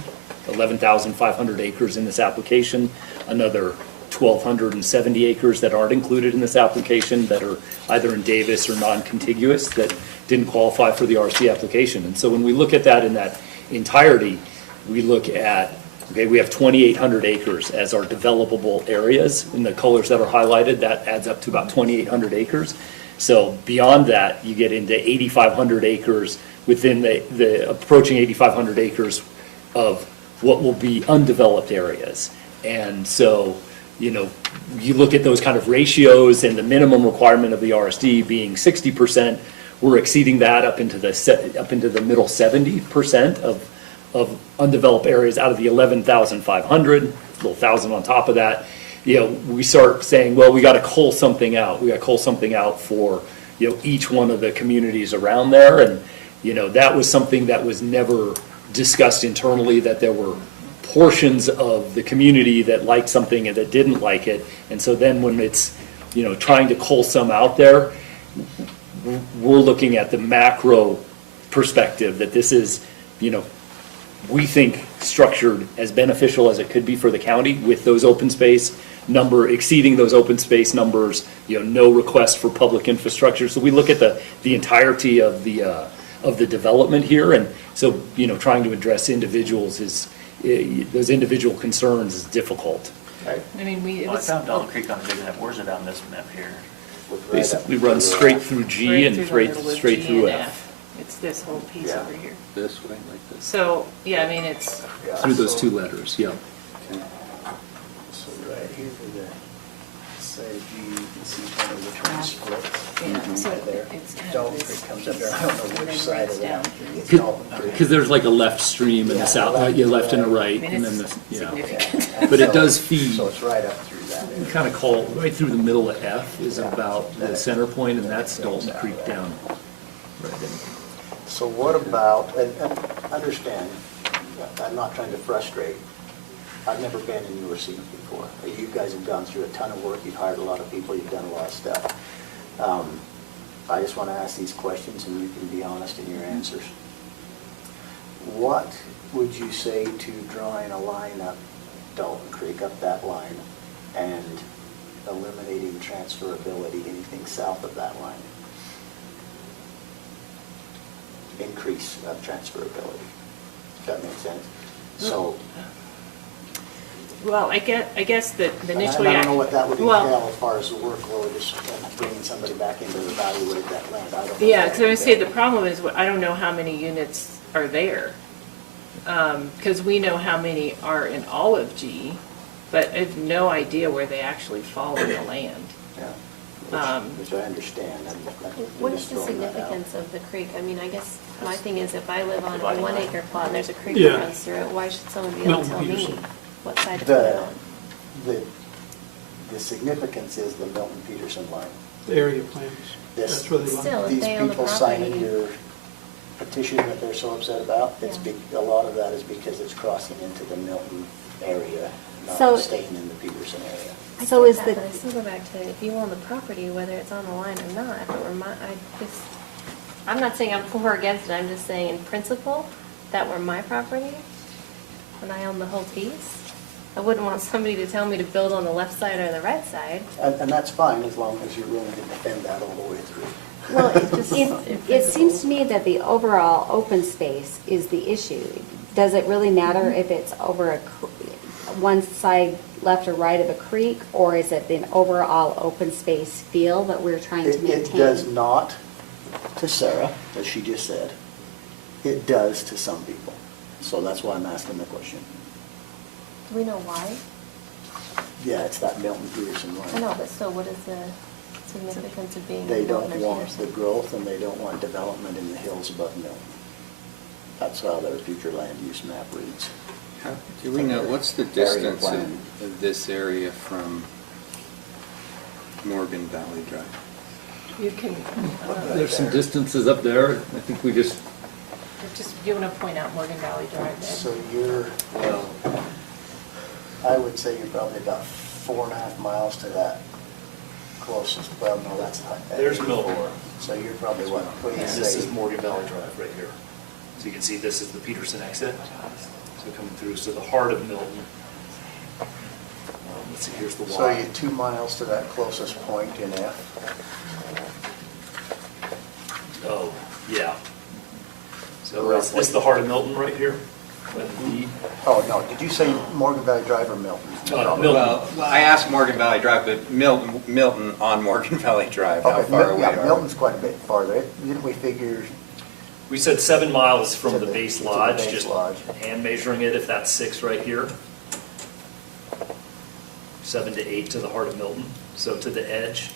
11,500 acres in this application, another 1,270 acres that aren't included in this application that are either in Davis or non-contiguous that didn't qualify for the RC application. And so when we look at that in that entirety, we look at, okay, we have 2,800 acres as our developable areas. In the colors that are highlighted, that adds up to about 2,800 acres. So beyond that, you get into 8,500 acres within the approaching 8,500 acres of what will be undeveloped areas. And so, you look at those kind of ratios and the minimum requirement of the RSD being 60%, we're exceeding that up into the middle 70% of undeveloped areas out of the 11,500, a little 1,000 on top of that. We start saying, well, we got to cull something out. We got to cull something out for, each one of the communities around there. And, that was something that was never discussed internally, that there were portions of the community that liked something and that didn't like it. And so then when it's, trying to cull some out there, we're looking at the macro perspective that this is, we think structured as beneficial as it could be for the county with those open space number, exceeding those open space numbers, no request for public infrastructure. So we look at the entirety of the development here. And so, trying to address individuals those individual concerns is difficult. I mean, Well, I found Dalton Creek on the big map. Where's it on this map here? Basically runs straight through G and straight G through and F. It's this whole piece Yeah. over here. This way, like this. So, yeah, I mean, it's, Yeah, Through those so- two letters, yeah. So right here for the, say, you can see kind of which one splits. yeah, so Right there. it's kind of Dalton this Creek comes up piece, there, I don't know and which then side runs of down that. through. It's Dalton Creek. Because there's like a left stream and a south, left and a right, I mean, and then it's the, yeah. significant. And But it so- does feed. So it's right up through that We area. kind of call, right through the middle of F is about the center point, and that's Dalton Creek down. Right in. So what about, and understand, I'm not trying to frustrate, I've never been in your seat before. You guys have gone through a ton of work, you've hired a lot of people, you've done a lot of stuff. I just want to ask these questions and you can be honest in your answers. What would you say to drawing a line up Dalton Creek, up that line, and eliminating transferability, anything south of that line? Increase of transferability, if that makes sense. So, Well, I guess that and initially. I don't know what that would well, entail as far as the workload, is bringing somebody back in to evaluate that land. I don't know. Yeah, if because that I would say would the problem is, I don't know how many units are there. Because we know how many are in all of G, but I have no idea where they actually fall in the land. Yeah, which I understand. What is the significance of the creek? I mean, I guess my thing is if I live on a 1 acre plot and there's a creek Yeah. that runs through it, why should someone be able to tell me Peterson. what side to put it on? The significance is the Milton Peterson line. The area plans, This- that's where they Still, line. if These they own the people signing property. your petition that they're so upset about, it's Yeah. a lot of that is because it's crossing into the Milton area, So- not staying in the Peterson area. I So get is that, the- But I still go back to, if you own the property, whether it's on the line or not, if it were I'm not saying I'm for or against it, I'm just saying in principle, that were my property, and I own the whole piece, I wouldn't want somebody to tell me to build on the left side or the right side. And that's fine, as long as you're willing to defend that all the way through. Well, it just. It seems to me that the overall open space is the issue. Does it really matter if it's over one side left or right of a creek, or is it an overall open space feel that we're trying to maintain? It does not to Sarah, as she just said. It does to some people. So that's why I'm asking the question. Do we know why? Yeah, it's that Milton Peterson line. I know, but still, what is the significance of being They in don't Milton or want the Peterson? growth and they don't want development in the hills above Milton. That's how their future land use map reads. Do we know, what's the Area distance plan. of this area from Morgan Valley Drive? You can, There's some distances up there. I think we just, you want to point out Morgan Valley Drive there. So you're, well, I would say you're probably about 4.5 miles to that closest, well, no, that's not bad. There's Milton. So you're probably what do you And this is say? Morgan Valley Drive right here. So you can see this is the Peterson exit. So coming through, so the heart of Milton. Let's see, here's the So Y. you're 2 miles to that closest point in F? Oh, yeah. So is this the heart of Milton right here? Oh, no, did you say Morgan Valley Drive or Milton? Milton. Well, I asked Morgan Valley Drive, but Milton on Morgan Valley Drive, how Okay, far away yeah, are we? Milton's quite a bit farther. Didn't we figure We said 7 miles from To the the- base to the lodge, base just lodge. hand measuring it, if that's 6 right here. 7 to 8 to the heart of Milton, so to the edge,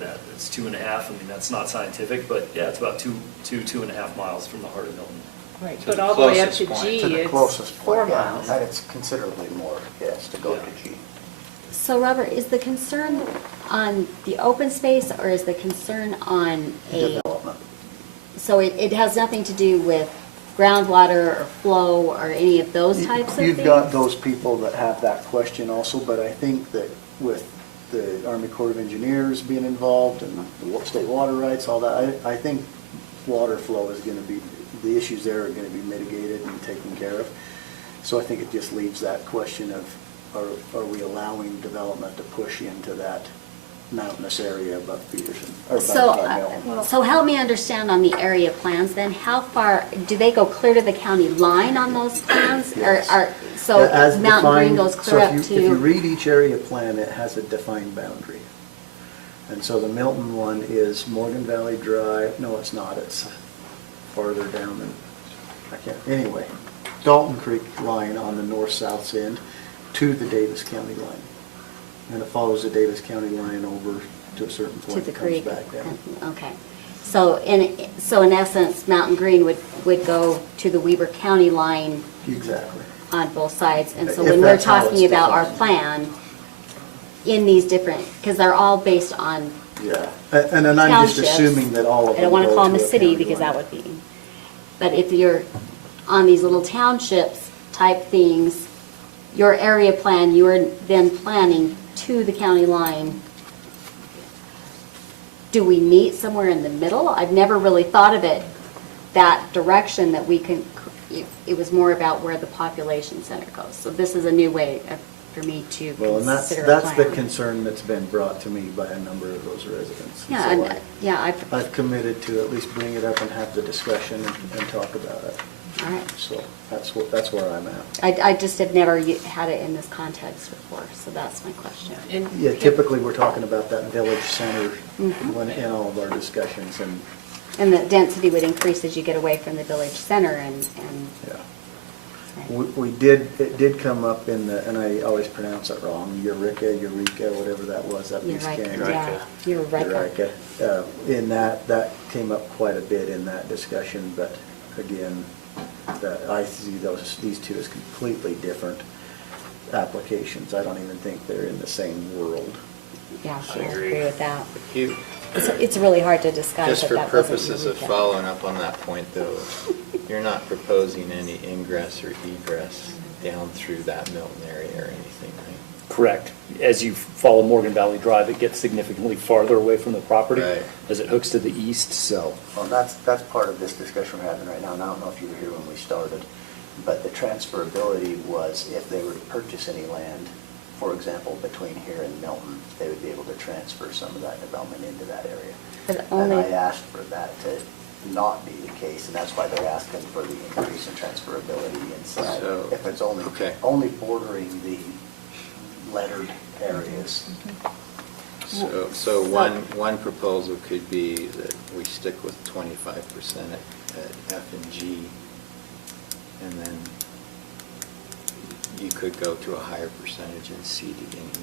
that, it's 2.5, I mean, that's not scientific, but yeah, it's about 2.5 miles from the heart of Milton. Right, To but the all the way up to closest point. G, to the it's closest 4 point? Yeah, miles. and it's considerably more, yes, to go Yeah. to G. So Robert, is the concern on the open space or is the concern on a, Development. so it has nothing to do with groundwater or flow or any of those types of things? You've got those people that have that question also, but I think that with the Army Corps of Engineers being involved and the state water rights, all that, I think water flow is gonna be, the issues there are gonna be mitigated and taken care of. So I think it just leaves that question of, are we allowing development to push into that mountainous area above Peterson, or So, above Milton? so help me understand on the area plans then, how far, do they go clear to the county line on those plans? Or Yes. so As Mountain Green defined- goes clear up So if you to, read each area plan, it has a defined boundary. And so the Milton one is Morgan Valley Drive, no, it's not, it's farther down than, I can't, anyway. Dalton Creek line on the north-south end to the Davis County line. And it follows the Davis County line over to a certain to point, the it comes creek? back down. Okay. So in essence, Mountain Green would go to the Weber County line Exactly. on both sides. And so If when we're that's how it's talking about our defined. plan, in these different, because they're all based on Yeah, and then I'm just townships. assuming that all of them I don't want to go call them a to city county because line. that would be, but if you're on these little townships type things, your area plan, you're then planning to the county line. Do we meet somewhere in the middle? I've never really thought of it that direction, that we can, it was more about where the population center goes. So this is a new way for me to Well, and consider a that's the plan. concern that's been brought to me by a number of those residents. Yeah, So and, yeah, I've committed to at least bring it up and have the discussion and talk about it. all right. So that's where I'm at. I just have never had it in this context before, so that's my question. And Yeah, typically, we're talking about that village center Mm-hmm. when, in all of our discussions, and, And the density would increase as you get away from the village center and yeah. It did come up in the, and I always pronounce it wrong, Eureka, whatever that was up in Eureka, Scandia. yeah, Eureka. Eureka. In that came up quite a bit in that discussion, but again, I see these two as completely different applications. I don't even think they're in the same world. Yeah, I agree with that. You, It's really hard to discuss just if for that wasn't purposes of Eureka. following up on that point though, you're not proposing any ingress or egress down through that Milton area or anything, right? correct. As you follow Morgan Valley Drive, it gets significantly farther away from the property Right. as it hooks to the east, so. Well, that's part of this discussion we're having right now, and I don't know if you were here when we started, but the transferability was if they were to purchase any land, for example, between here and Milton, they would be able to transfer some of that development into that area. But And only, I asked for that to not be the case, and that's why they're asking for the increase in transferability inside. So, If it's okay. only bordering the lettered areas. So one proposal could be that we stick with 25% at F and G, and then you could go to a higher percentage in C, D, and E.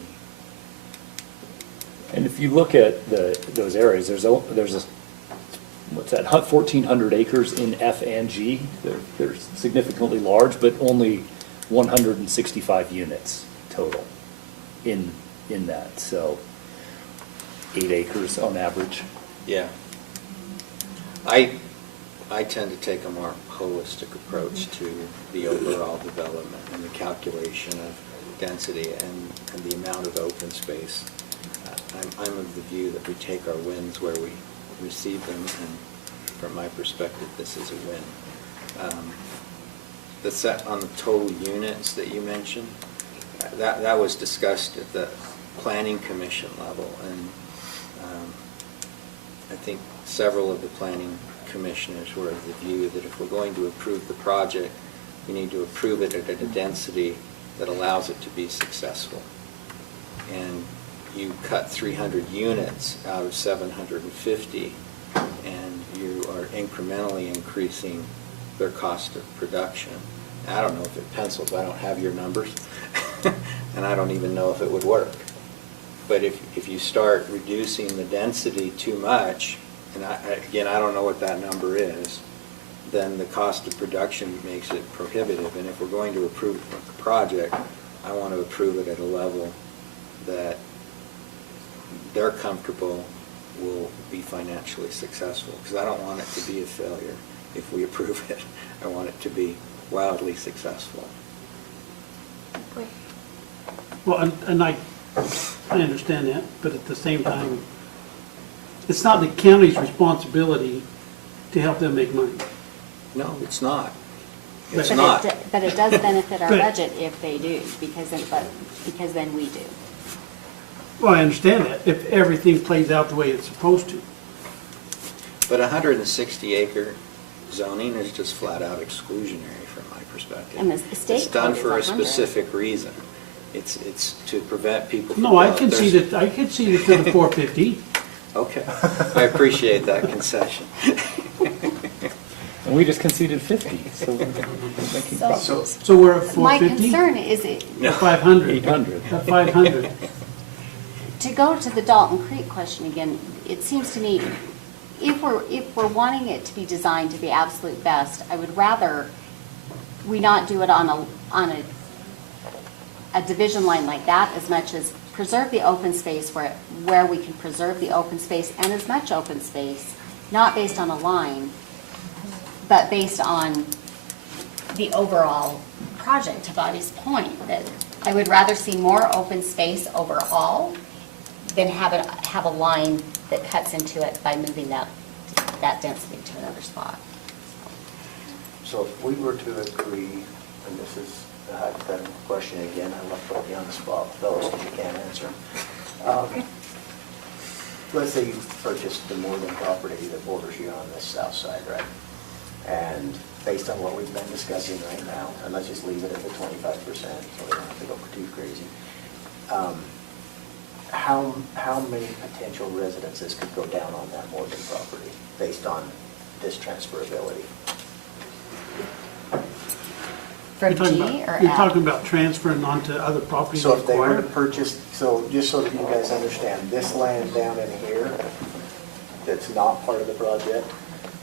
And if you look at those areas, there's a, what's that, 1,400 acres in F and G. They're significantly large, but only 165 units total in that, so. 8 acres on average. Yeah. I tend to take a more holistic approach to the overall development and the calculation of density and the amount of open space. I'm of the view that we take our wins where we receive them, and from my perspective, this is a win. The set on the total units that you mentioned, that was discussed at the planning commission level, and I think several of the planning commissioners were of the view that if we're going to approve the project, we need to approve it at a density that allows it to be successful. And you cut 300 units out of 750, and you are incrementally increasing their cost of production. I don't know if it pencils, I don't have your numbers, and I don't even know if it would work. But if you start reducing the density too much, and again, I don't know what that number is, then the cost of production makes it prohibitive. And if we're going to approve a project, I want to approve it at a level that they're comfortable will be financially successful. Because I don't want it to be a failure if we approve it. I want it to be wildly successful. Well, and I understand that, but at the same time, it's not the county's responsibility to help them make money. No, it's not. It's But not. But it does benefit our But- budget if they do, because then we do. Well, I understand that, if everything plays out the way it's supposed to. But 160 acre zoning is just flat out exclusionary from my perspective. And the state It's done code is for a 100. specific reason. It's to prevent people from. No, I well, concede there's- it, I concede it to the 450. Okay, I appreciate that concession. And we just conceded 50, so we're making progress. So we're at My 450? concern is it, No. 500. 800. At 500. to go to the Dalton Creek question again, it seems to me, if we're wanting it to be designed to be absolute best, I would rather we not do it on a division line like that, as much as preserve the open space where we can preserve the open space and as much open space, not based on a line, but based on the overall project, to Bobby's point, that I would rather see more open space overall than have a line that cuts into it by moving that density to another spot. So if we were to agree, and this is a hypothetical question again, I love putting you on the spot, fellows, because you can't answer them. Let's say you purchased the Morgan property that borders you on the south side, right? And based on what we've been discussing right now, and let's just leave it at the 25%, so we don't have to go too crazy. How many potential residences could go down on that Morgan property based on this transferability? From You're talking G about- or You're F? talking about transferring onto other properties So if they were to acquired? purchase, so just so that you guys understand, this land down in here, that's not part of the project,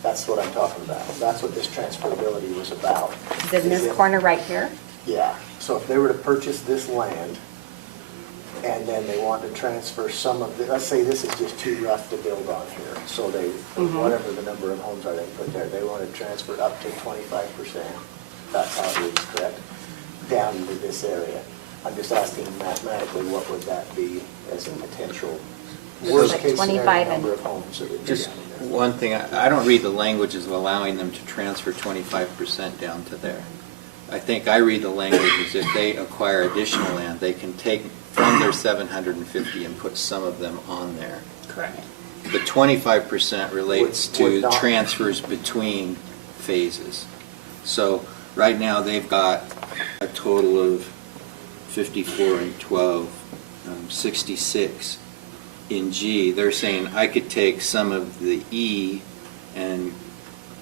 that's what I'm talking about. That's what this transferability was about. Is it in this corner right here? Yeah, so if they were to purchase this land, and then they want to transfer some of the, let's say this is just too rough to build on here, so they, whatever the number of homes are they put there, they want to transfer up to 25%, that's how it is, correct? Down into this area. I'm just asking mathematically, what would that be as a potential worst Like case 25 scenario and- number of homes that would be Just down in there? one thing, I don't read the language as allowing them to transfer 25% down to there. I think I read the language as if they acquire additional land, they can take from their 750 and put some of them on there. Correct. The 25% relates Would to not- transfers between phases. So right now, they've got a total of 54 and 12, 66 in G. They're saying I could take some of the E and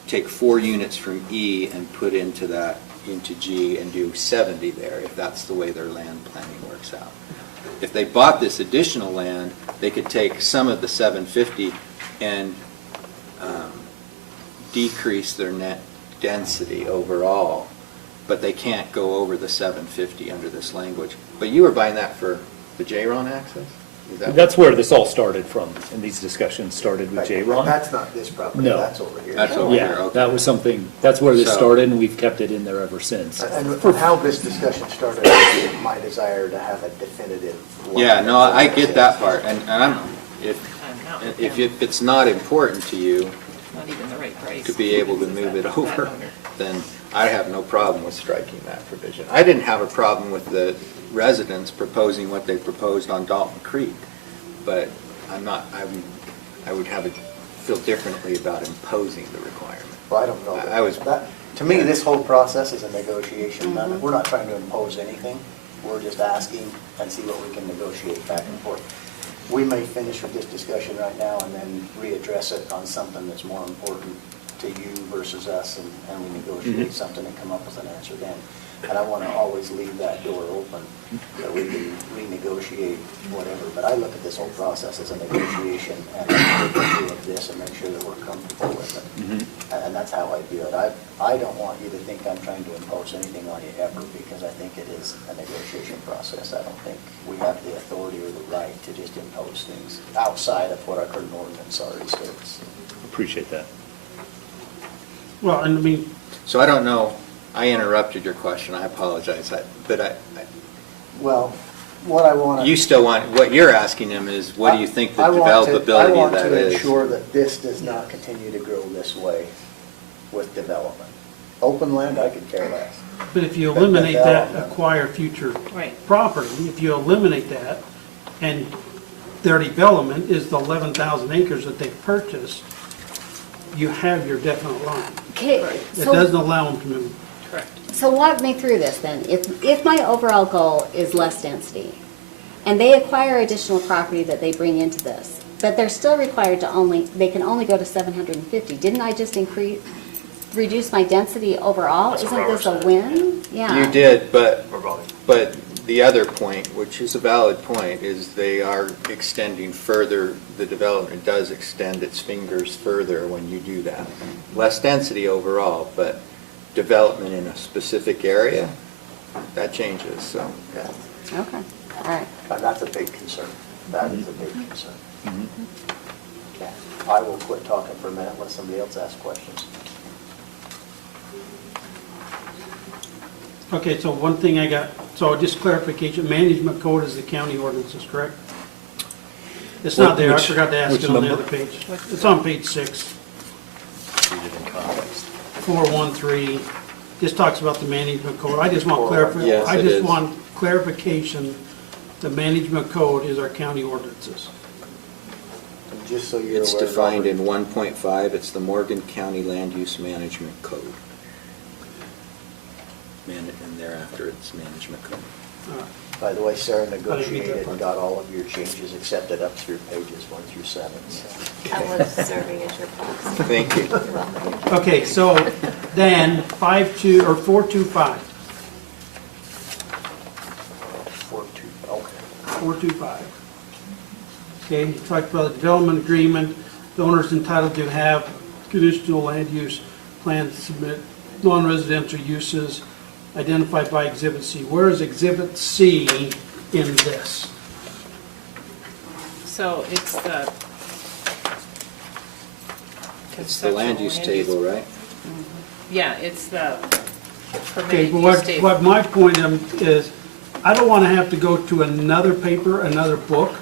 take 4 units from E and put into G and do 70 there, if that's the way their land planning works out. If they bought this additional land, they could take some of the 750 and decrease their net density overall, but they can't go over the 750 under this language. But you were buying that for the J-Ron access? Is that- That's where this all started from, and these discussions started with J-Ron. That's not this property, No. that's over here. That's over here, Yeah, okay. that was something, that's where this So- started, and we've kept it in there ever since. And how this discussion started, is my desire to have a definitive. Yeah, no, I get that part, and I'm, if Yeah, it's not important to you not even the right price. to be able to move it That over, owner. then I have no problem with striking that provision. I didn't have a problem with the residents proposing what they proposed on Dalton Creek, but I would feel differently about imposing the requirement. Well, I don't know. I was- To me, this whole process is a negotiation. We're not trying to impose anything. We're just asking and see what we can negotiate back and forth. We may finish with this discussion right now and then readdress it on something that's more important to you versus us, and we negotiate something and come up with an answer then. And I want to always leave that door open, that we can renegotiate whatever. But I look at this whole process as a negotiation, and I look at this and make sure that we're comfortable with it. And that's how I view it. I don't want you to think I'm trying to impose anything on you ever, because I think it is a negotiation process. I don't think we have the authority or the right to just impose things outside of what our current ordinance already states. Appreciate that. Well, and I mean, So I don't know, I interrupted your question, I apologize, but Well, what I want to... you still want, what you're asking him is, what do you think the I developability want of that to is? ensure that this does not continue to grow this way with development. Open land, I could care less. but if you But eliminate that, development. acquire future Right. property, if you eliminate that, and their development is the 11,000 acres that they've purchased, you have your definite line. Okay, It doesn't allow them to move. Correct. so walk me through this then. If my overall goal is less density, and they acquire additional property that they bring into this, but they're still required to they can only go to 750, didn't I just reduce my density overall? That's what Isn't this a Robert said. win? Yeah. You did, but We're voting. But the other point, which is a valid point, is they are extending further, the development does extend its fingers further when you do that. Less density overall, but development in a specific area, that changes, so. Yeah. Okay, all right. And that's a big concern. That is a big concern. Mm-hmm. Okay. I will quit talking for a minute, let somebody else ask questions. Okay, so one thing I got, so just clarification, management code is the county ordinances, correct? It's not there, I Which- forgot to ask which it on the number? other page. It's on page 6, Read it in context. 413, just talks about the management code. I just want clarification, Yes, I it just is. want clarification, the management code is our county ordinances. And just so you're aware. It's defined in Robert, 1.5, it's the Morgan County Land Use Management Code. And thereafter, it's management code. By the way, Sarah read that negotiated part. and got all of your changes accepted up through pages 1 through 7. so. I was serving as your proxy. Thank you. You're welcome. Okay, so then 425, 4-2, okay. 425. Okay, talked about the development agreement, the owner's entitled to have conditional land use plan to submit non-residential uses identified by Exhibit C. Where is Exhibit C in this? So it's the. It's the land use table, right? Yeah, it's the Okay, permitted but use what table. my point is, I don't want to have to go to another paper, another book.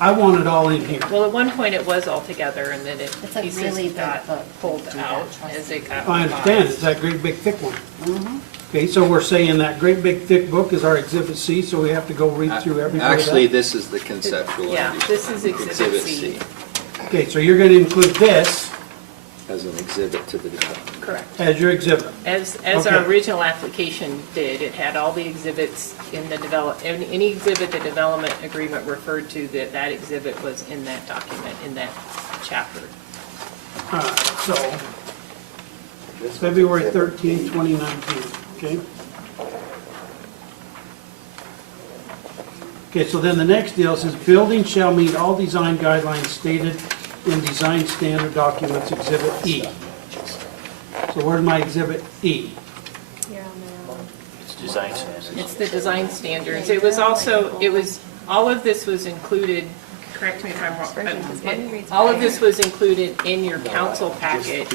I want it all in here. Well, at one point it was all together and then It's a pieces really big got book. pulled Do that, out trust as me. it got I understand, revised. it's that great big thick one. Okay, so we're saying that great big thick book is our Exhibit C, so we have to go read through every bit of Actually, that? this is the conceptual Yeah, land use. this is Exhibit C. Okay, so you're going to include this As an exhibit to the development. Correct. as your exhibit? As our Okay. original application did, it had all the exhibits in the any exhibit the development agreement referred to, that exhibit was in that document, in that chapter. All right, so This was February Exhibit 13, B. 2019, okay? Okay, so then the next deal says, building shall meet all design guidelines stated in design standard documents, Exhibit E. So where's my Exhibit E? You're on the wrong. It's design standards. It's the design standards. It was all of this was included, correct me if I'm Version is one wrong, reads all of higher. this was included in your council packet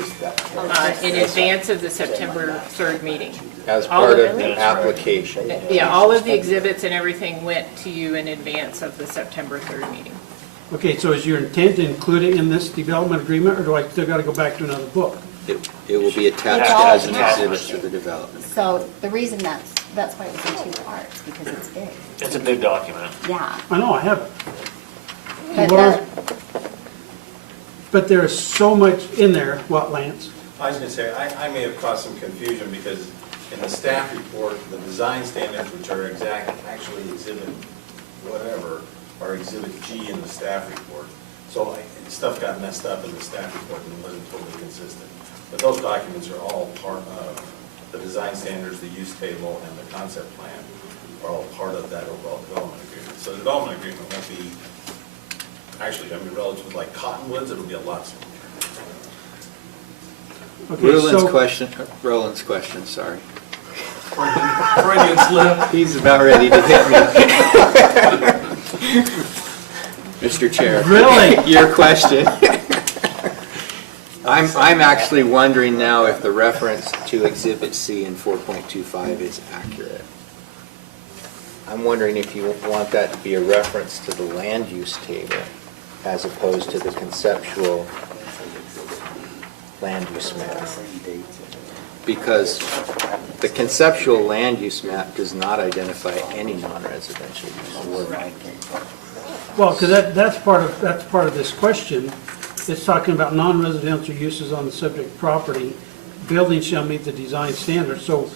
in advance of the September 3rd meeting. As All part of of it? the application. Yeah, all of the exhibits and everything went to you in advance of the September 3rd meeting. Okay, so is your intent to include it in this development agreement, or do I still gotta go back to another book? It will be attached It's all as an attached. exhibit to the development. So the reason that's why it was in 2 parts, because it's big. It's a big document. Yeah. I know, I have it. But What But there is so much in there, what, Lance? I was going to say, I may have caused some confusion because in the staff report, the design standards, which are actually exhibit whatever, are exhibit G in the staff report. So stuff got messed up in the staff report and wasn't totally consistent. But those documents are all part of the design standards, the use table, and the concept plan are all part of that overall development agreement. So the development agreement won't be, actually, I mean, relative to like Cottonwoods, it'll be a lot smaller. Okay, Roland's question, sorry. Freudian slip. He's about ready to hit me. Mr. Chair. Really? Your question. I'm actually wondering now if the reference to Exhibit C in 4.25 is accurate. I'm wondering if you want that to be a reference to the land use table as opposed to the conceptual land use map. Because the conceptual land use map does not identify any non-residential use. Well, because that's part of this question. It's talking about non-residential uses on the subject property. Buildings shall meet the design standards. So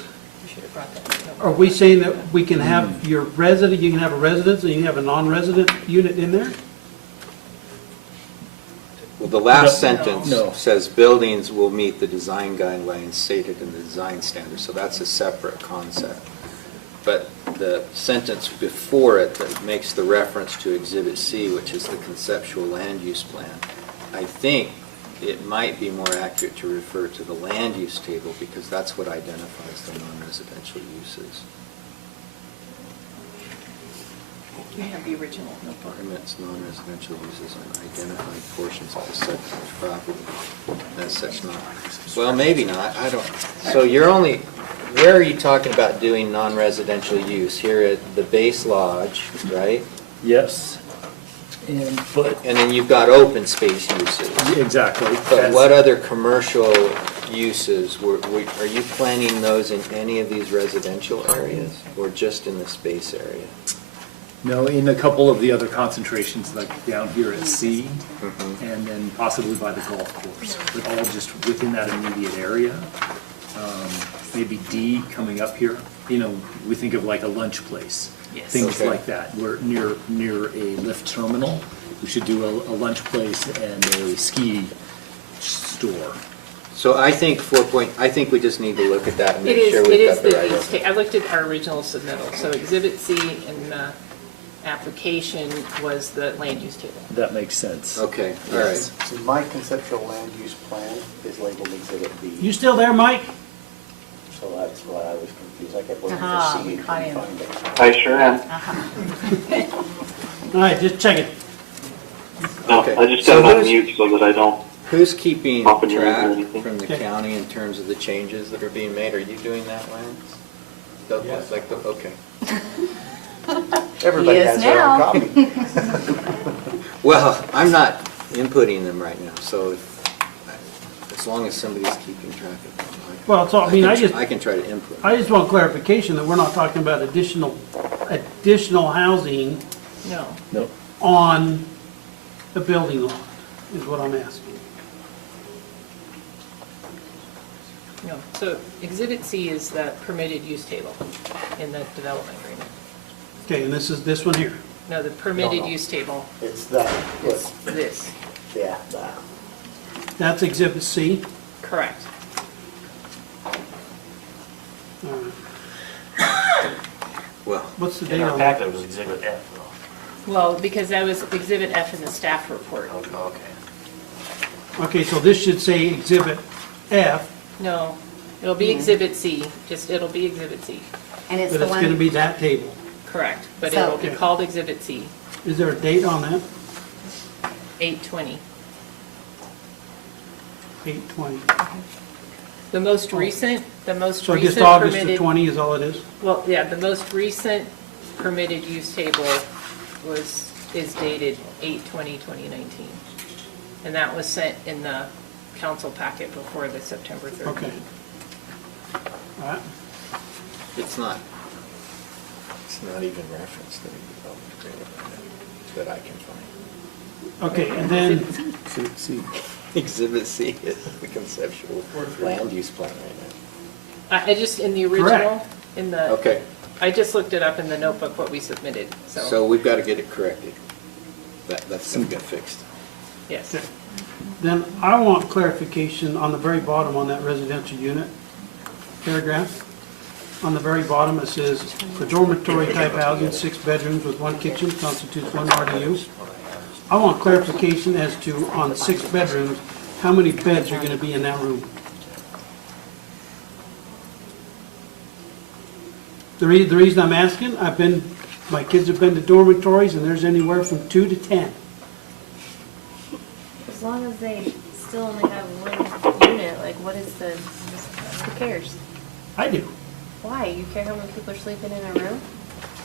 are we saying that we can have your resident, you can have a residence and you can have a non-resident unit in there? Well, the last No. sentence says buildings will meet the design guidelines stated in the design standards, so that's a separate concept. But the sentence before it that makes the reference to Exhibit C, which is the conceptual land use plan, I think it might be more accurate to refer to the land use table because that's what identifies the non-residential uses. You have the original notebook. Permits non-residential uses on identified portions of the subject property. As such not. Well, maybe not, I don't. So you're only, where are you talking about doing non-residential use? Here at the base lodge, right? Yes. But And then you've got open space uses. exactly. But what other commercial uses, are you planning those in any of these residential areas or just in the space area? No, in a couple of the other concentrations, like down here at C, Mhm. and then possibly by the golf course, but all just within that immediate area. Maybe D coming up here, we think of like a lunch place. Yes. Things Okay. like that. We're near a lift terminal. We should do a lunch place and a ski store. So I think I think we just need to look at that and It make is, sure it we've is got the the right. use ta- I looked at our original submittal, so Exhibit C in the application was the land use table. That makes sense. Okay, all right. So my conceptual land use plan is labeled Exhibit B, You still there, Mike? so that's why I was confused. I kept looking Ah, for C and caught couldn't him. find it. I sure am. All right, just check it. No, Okay. I just So got it on who's- mute so that I don't. Who's keeping Pop in your ear or track anything. from the Okay. county in terms of the changes that are being made? Are you doing that, Lance? Yes. Okay. Everybody He is has their own now. copy. Well, I'm not inputting them right now, so as long as somebody's keeping track of them. Well, so, I mean, I can try to input. I just want clarification that we're not talking about additional housing No. No. on a building lot, is what I'm asking. No, so Exhibit C is the permitted use table in the development agreement. Okay, and this is this one here. No, the permitted No. use table It's that, is this, yeah, that. That's Exhibit C. correct. All right. Well, What's the In date our on that? packet, it was Exhibit F, though. Well, because that was Exhibit F in the staff report. Okay. Okay, so this should say Exhibit F, No, it'll be Exhibit C, it'll be Exhibit C. And it's but the it's gonna one, be that table. Correct, but So- it'll be called Exhibit C, Is there a date on that? 8/20. 8/20. The most recent So just August of permitted. 20 is all it is? Well, yeah, the most recent permitted use table is dated 8/20/2019. And that was sent in the council packet before the September 3rd Okay. meeting. All right. It's not even referenced in the development agreement that I can find. Okay, and then, See, Exhibit C is the conceptual land use plan right I just, in the original, in now. the, Okay, I just looked it up in the notebook, what we submitted, so we've got to get it corrected. That's going to get fixed. yes. then I want clarification on the very bottom on that residential unit paragraph. On the very bottom, it says, "For dormitory type housing, 6 bedrooms with 1 kitchen constitutes 1 RDU." I want clarification as to, on 6 bedrooms, how many beds are going to be in that room? The reason I'm asking, my kids have been to dormitories, and there's anywhere from 2 to 10. As long as they still only have one unit, like what is who cares? I do. Why? You care how many people are sleeping in a room?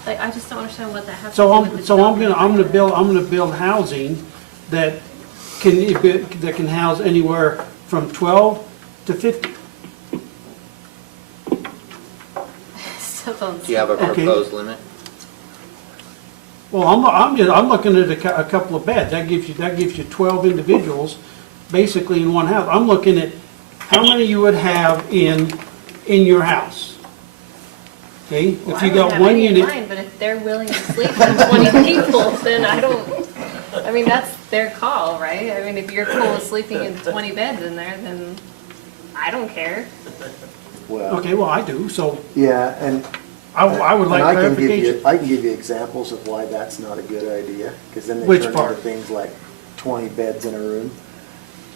Like, I just don't understand what that has to So do with the I'm development. gonna build housing that can house anywhere from 12 to 50. Still don't Do you have a Okay. proposed limit? Well, I'm looking at a couple of beds. That gives you 12 individuals, basically in one house. I'm looking at how many you would have in your house. Okay, Well, if I you don't got have one any in unit, mind, but if they're willing to sleep with 20 people, then I mean, that's their call, right? I mean, if you're cool with sleeping in 20 beds in there, then I don't care. Well, okay, well, I do, so yeah, and I would like and I can give you, clarification. I can give you examples of why that's not a good idea, because then they Which turn into part? things like 20 beds in a room,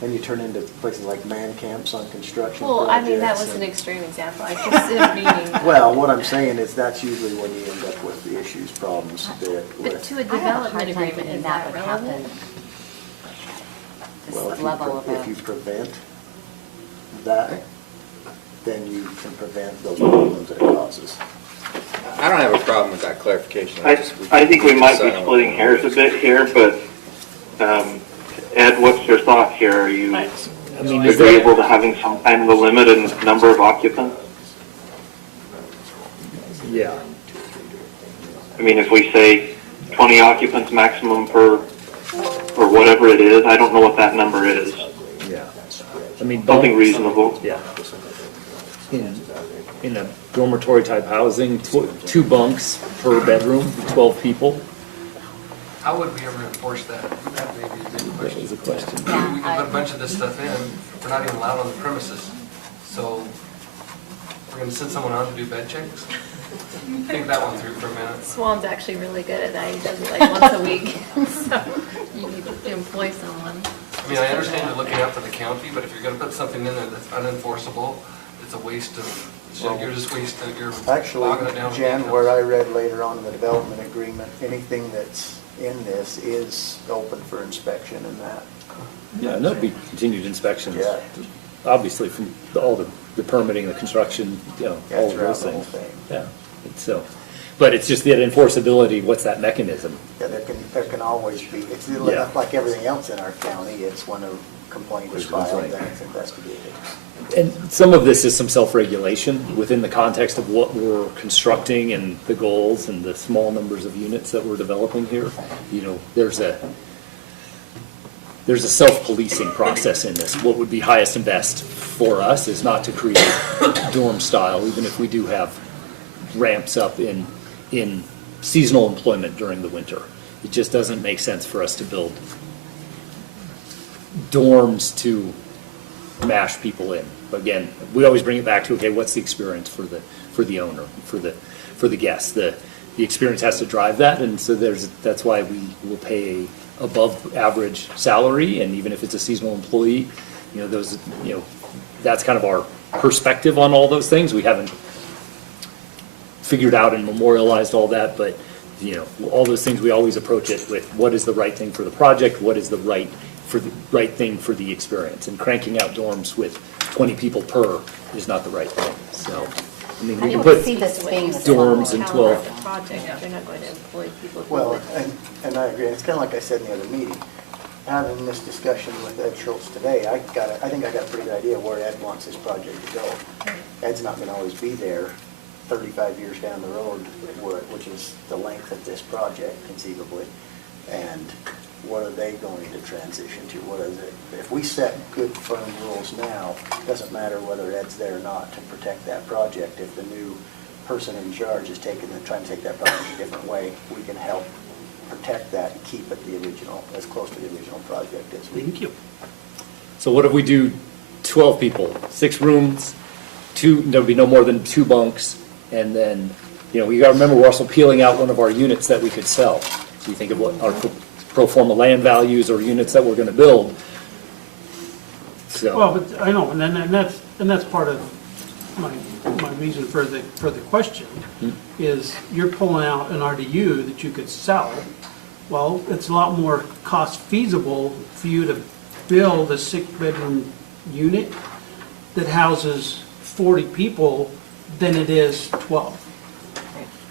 and you turn into places like man camps on construction Well, I mean, that projects was an and- extreme example. I could see it being, Well, what I'm saying is that's usually when you end up with the issues, problems that but with, to a I have a hard development time agreement, thinking is that that would relevant? happen. well, This level of if you a, prevent that, then you can prevent those problems that it causes. I don't have a problem with that clarification. I think we might be decide on splitting what hairs a bit here, but Ed, what's your thought here? Are you I mean, is there, agreeable to having some kind of a limit in number of occupants? yeah, I mean, if we say 20 occupants maximum per, or whatever it is, I don't know what that number is. yeah. I mean, Something bunks- reasonable. Yeah. In a dormitory type housing, 2 bunks per bedroom, 12 people. How would we ever enforce that? That may be a big That was question. a question. yeah, We can put a bunch of this stuff in, we're not even allowed on the premises. So we're gonna send someone out to do bed checks? Think that one through for a minute. Swan's actually really good at that. He does it like once a week. So you need to employ someone. I mean, I understand you're looking out for the county, but if you're gonna put something in there that's unenforceable, it's a waste of, you're just wasting, you're bogging it down. Actually, with Jen, details. where I read later on in the development agreement, anything that's in this is open for inspection and that. Yeah, and there'll be continued inspections. Yeah. Obviously from all the permitting, the construction, all Yeah, of throughout those the whole things. thing. Yeah, it's so, but it's just that enforceability, what's that mechanism? Yeah, there can always be, it's Yeah. like everything else in our county, it's when a complaint is That's filed, right. then it's investigated. And some of this is some self-regulation within the context of what we're constructing and the goals and the small numbers of units that we're developing here. There's a self-policing process in this. What would be highest and best for us is not to create dorm style, even if we do have ramps up in seasonal employment during the winter. It just doesn't make sense for us to build dorms to mash people in. Again, we always bring it back to, okay, what's the experience for the owner, for the guest? The experience has to drive that, and so that's why we will pay a above average salary, and even if it's a seasonal employee, that's kind of our perspective on all those things. We haven't figured out and memorialized all that, but, you know, all those things, we always approach it with what is the right thing for the project, what is the right thing for the experience, and cranking out dorms with 20 people per is not the right thing, so. I mean, I we can don't put see this being the dorms and Caliber of 12. the project, they're not going to employ people. who Well, live- and I agree, it's kind of like I said in the other meeting, having this discussion with Ed Schultz today, I think I got a pretty good idea where Ed wants this project to go. Ed's not gonna always be there 35 years down the road, which is the length of this project conceivably. And what are they going to transition to? What is it? If we set good firm rules now, it doesn't matter whether Ed's there or not to protect that project. If the new person in charge is trying to take that project a different way, we can help protect that and keep it the original, as close to the original project as we. Thank you. So what if we do 12 people, 6 rooms, there'll be no more than 2 bunks, and then, you know, we gotta remember, we're also peeling out one of our units that we could sell. So you think of what our pro forma land values or units that we're gonna build. So, Well, but I know, and that's part of my reason for the question, is you're pulling out an RDU that you could sell. Well, it's a lot more cost feasible for you to build a 6-bedroom unit that houses 40 people than it is 12.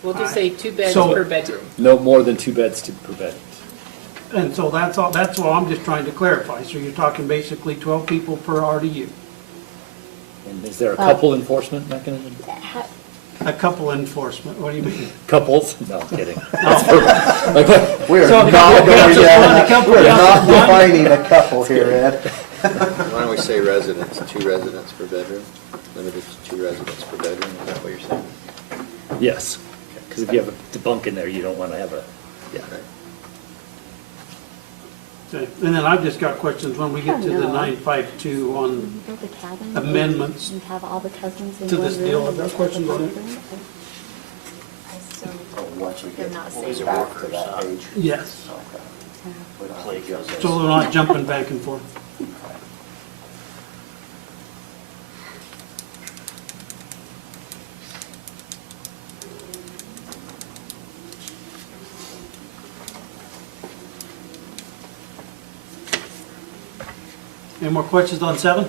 We'll just say 2 beds So- per bedroom. no more than 2 beds per bed. And so that's all I'm just trying to clarify. So you're talking basically 12 people per RDU. And is there a couple enforcement mechanism? A couple enforcement, what do you mean? Couples? No, I'm kidding. We're So- not going Yeah, a couple, we're yeah. not defining a couple here, Ed. Why don't we say residents, 2 residents per bedroom? Limited to 2 residents per bedroom, is that what you're saying? Yes, because if you have a bunk in there, you don't want to have yeah. Right. Okay. And then I've just got questions when we get to the 952 You on build a cabin. amendments You have all the cousins in to one this room. deal. I've got and questions on it. Once we get not These are back to workers, that page. Yes. Okay. We don't Play have to go there. So they're not jumping back and forth. Any more questions on 7?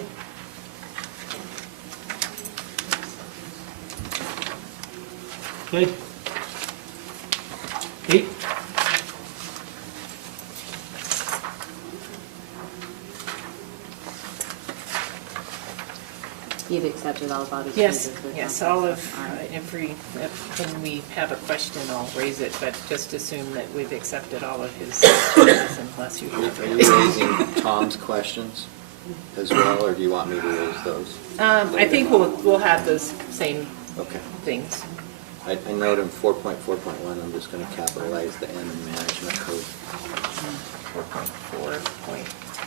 Okay. 8? You've accepted all of Bobby's Yes, changes with yes, council. all of, All right. when we have a question, I'll raise it, but just assume that we've accepted all of his changes unless you have. Are you raising Tom's questions as well, or do you want me to raise those? I think we'll have those same Okay. things. I note in 4.4.1, I'm just going to capitalize the N in management code. 4.4.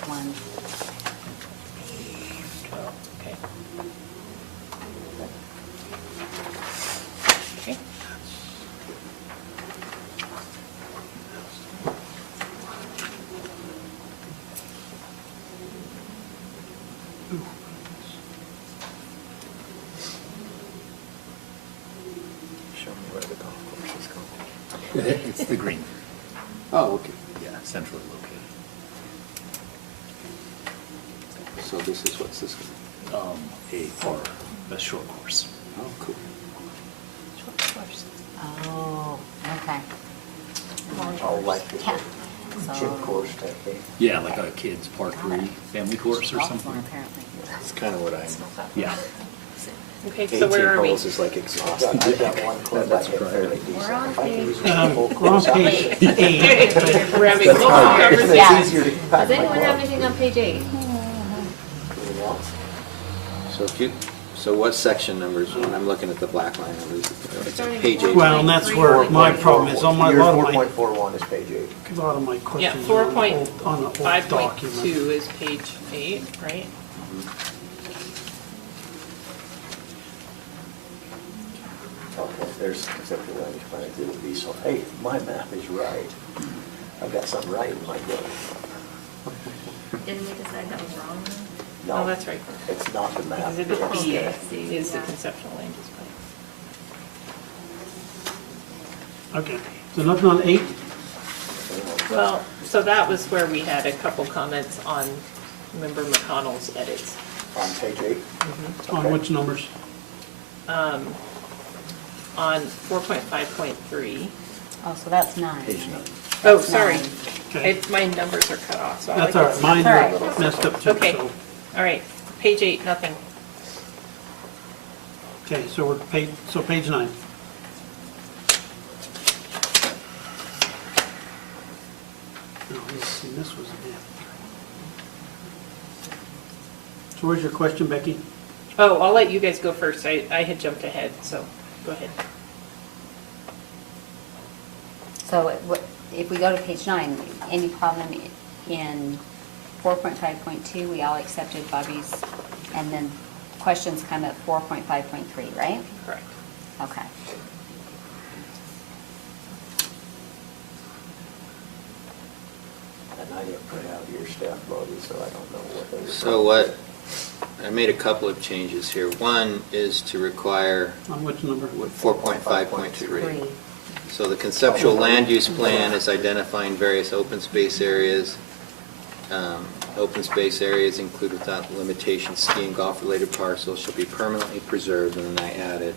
One. Okay. Okay. Show me where the golf course is going. It's the green. Oh, okay. Yeah, centrally located. So this is, what's this? A short course. Oh, cool. Oh, okay. All like the Yeah. chip So- course type thing. Yeah, like a kid's par 3 family course or Golf something. one, apparently. That's kind of what I'm, Yeah. Okay, 18 so where are we? holes is like exhausting. I've got one club I hit fairly decent. We're on If I can page- use it full We're on course, page 8. We're having That's full fine. conversation. Yeah. It's easier to pack Does my anyone have clubs. anything on page 8? So what section numbers, when I'm looking at the black line, page 8? Well, and that's where my problem is. On my, a Your lot of my, 4.41 is page 8. a lot of my Yeah, questions are on the old document. 4.5.2 is page 8, right? Okay, there's conceptual language plan exhibit B, so, hey, my map is right. I've got something right in my book. Didn't we decide that was wrong? Oh, No, that's right. it's not the map. Exhibit It's- B I see, is the yeah. conceptual land use plan. Okay, so nothing on 8? Well, so that was where we had a couple comments on Member McConnell's edits. On page 8? On which numbers? On 4.5.3. Oh, so that's 9. Page 9. Oh, sorry. Okay. My numbers are cut off, so I That's like all right, it. mine All are right. messed up too, Okay, so. all right. Page 8, nothing. Okay, so we're page 9. No, let's see, this was it. So where's your question, Becky? Oh, I'll let you guys go first. I had jumped ahead, so go ahead. So if we go to page 9, any problem in 4.5.2, we all accepted Bobby's, and then questions come at 4.5.3, right? Correct. Okay. And I didn't print out your staff, Bobby, so I don't know what they were. So what, I made a couple of changes here. One is to require On which number? 4.5.3. 3. So the conceptual land use plan is identifying various open space areas. Open space areas include without limitation ski and golf-related parcels shall be permanently preserved, and then I added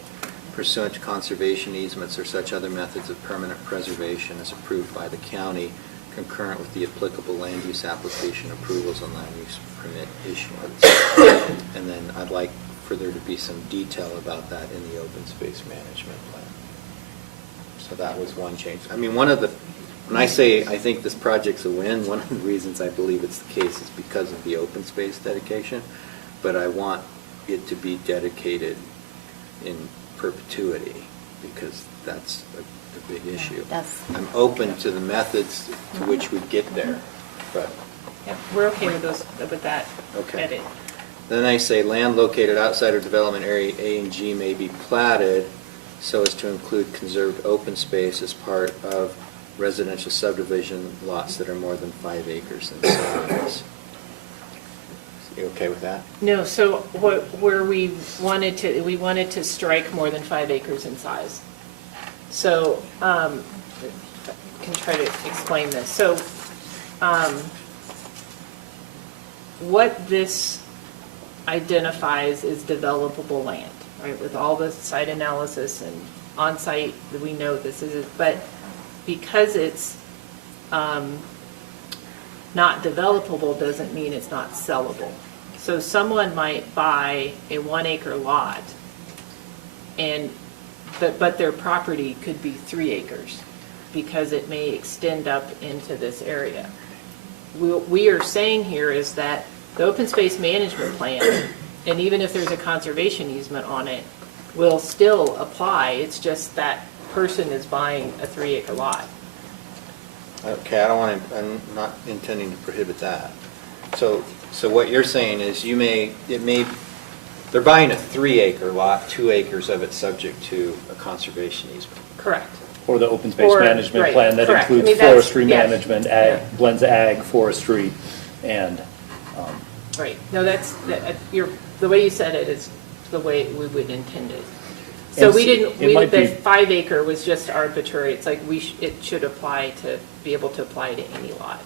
pursuant to conservation easements or such other methods of permanent preservation as approved by the county, concurrent with the applicable land use application approvals and land use permit issuance. And then I'd like for there to be some detail about that in the open space management plan. So that was one change. I mean, when I say I think this project's a win, one of the reasons I believe it's the case is because of the open space dedication, but I want it to be dedicated in perpetuity, because that's a big issue. I'm open to the methods to which we get there, but. Yep, we're okay with that Okay. edit. Then I say land located outside of development area A and G may be platted so as to include conserved open space as part of residential subdivision lots that are more than 5 acres in size. You okay with that? No, so where we wanted to strike more than 5 acres in size. So, I can try to explain this. So, what this identifies is developable land, right? With all the site analysis and on-site, we know this is, but because it's not developable doesn't mean it's not sellable. So someone might buy a 1 acre lot but their property could be 3 acres because it may extend up into this area. We are saying here is that the open space management plan, and even if there's a conservation easement on it, will still apply. It's just that person is buying a 3 acre lot. Okay, I'm not intending to prohibit that. So what you're saying is they're buying a 3 acre lot, 2 acres of it subject to a conservation easement. Correct. Or the open space management right, plan that correct. I includes mean, that's- forestry yes. management, Yeah. blends ag, forestry, and, Right. No, the way you said it is the way we would intend it. So And we it didn't, might the be- 5 acre was just arbitrary. It's like it should apply to, be able to apply to any lot.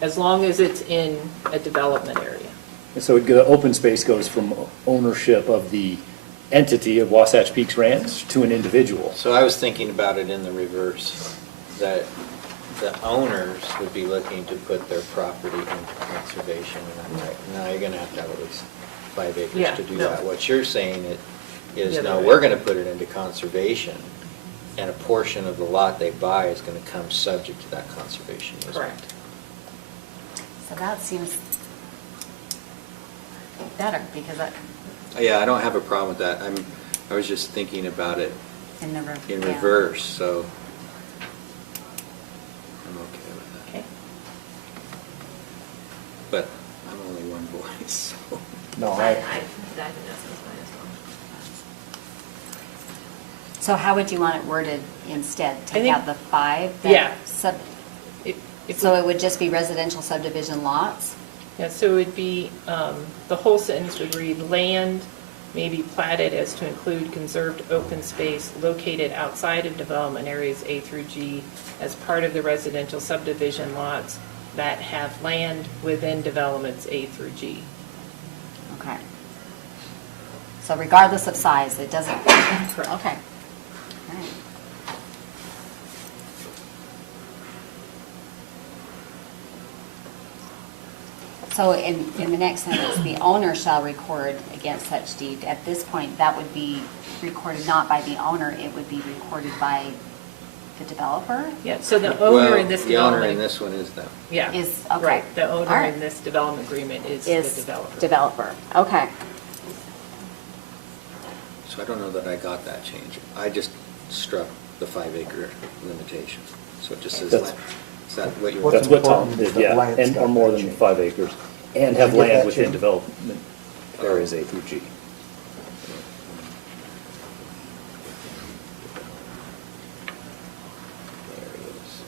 As long as it's in a development area. so the open space goes from ownership of the entity of Wasatch Peaks Ranch to an individual. So I was thinking about it in the reverse, that the owners would be looking to put their property into conservation, and I'm like, no, you're gonna have to have at least 5 acres Yeah, to do no. that. What you're saying is, The no, other we're way. gonna put it into conservation, and a portion of the lot they buy is gonna come subject to that conservation easement. Correct. So that seems better, because Yeah, I don't have a problem with that. I was just thinking about it in the. in yeah. reverse, so I'm okay with that. Okay. But I'm only one voice, so. No, I think that's fine as well. So how would you want it worded instead? Take think- out the 5? Yeah. If So it would just be residential subdivision lots? Yeah, so it would be, the whole sentence would read, land may be platted as to include conserved open space located outside of development areas A through G as part of the residential subdivision lots that have land within developments A through G. Okay. So regardless of size, it doesn't, okay. All right. So in the next sentence, the owner shall record against such deed. At this point, that would be recorded not by the owner, it would be recorded by the developer? Yeah, so the owner in this The owner in development. this one is them. Yeah. Is- okay. Right, the owner All right. in this development agreement is the Is developer. developer, okay. So I don't know that I got that change. I just struck the 5-acre limitation. So it just says, That's- is that what you're? What's That's what Tom important did, is that yeah, Lance and, got or more that than change. 5 acres, and have Did you get land that within change? development areas A through G. There it is.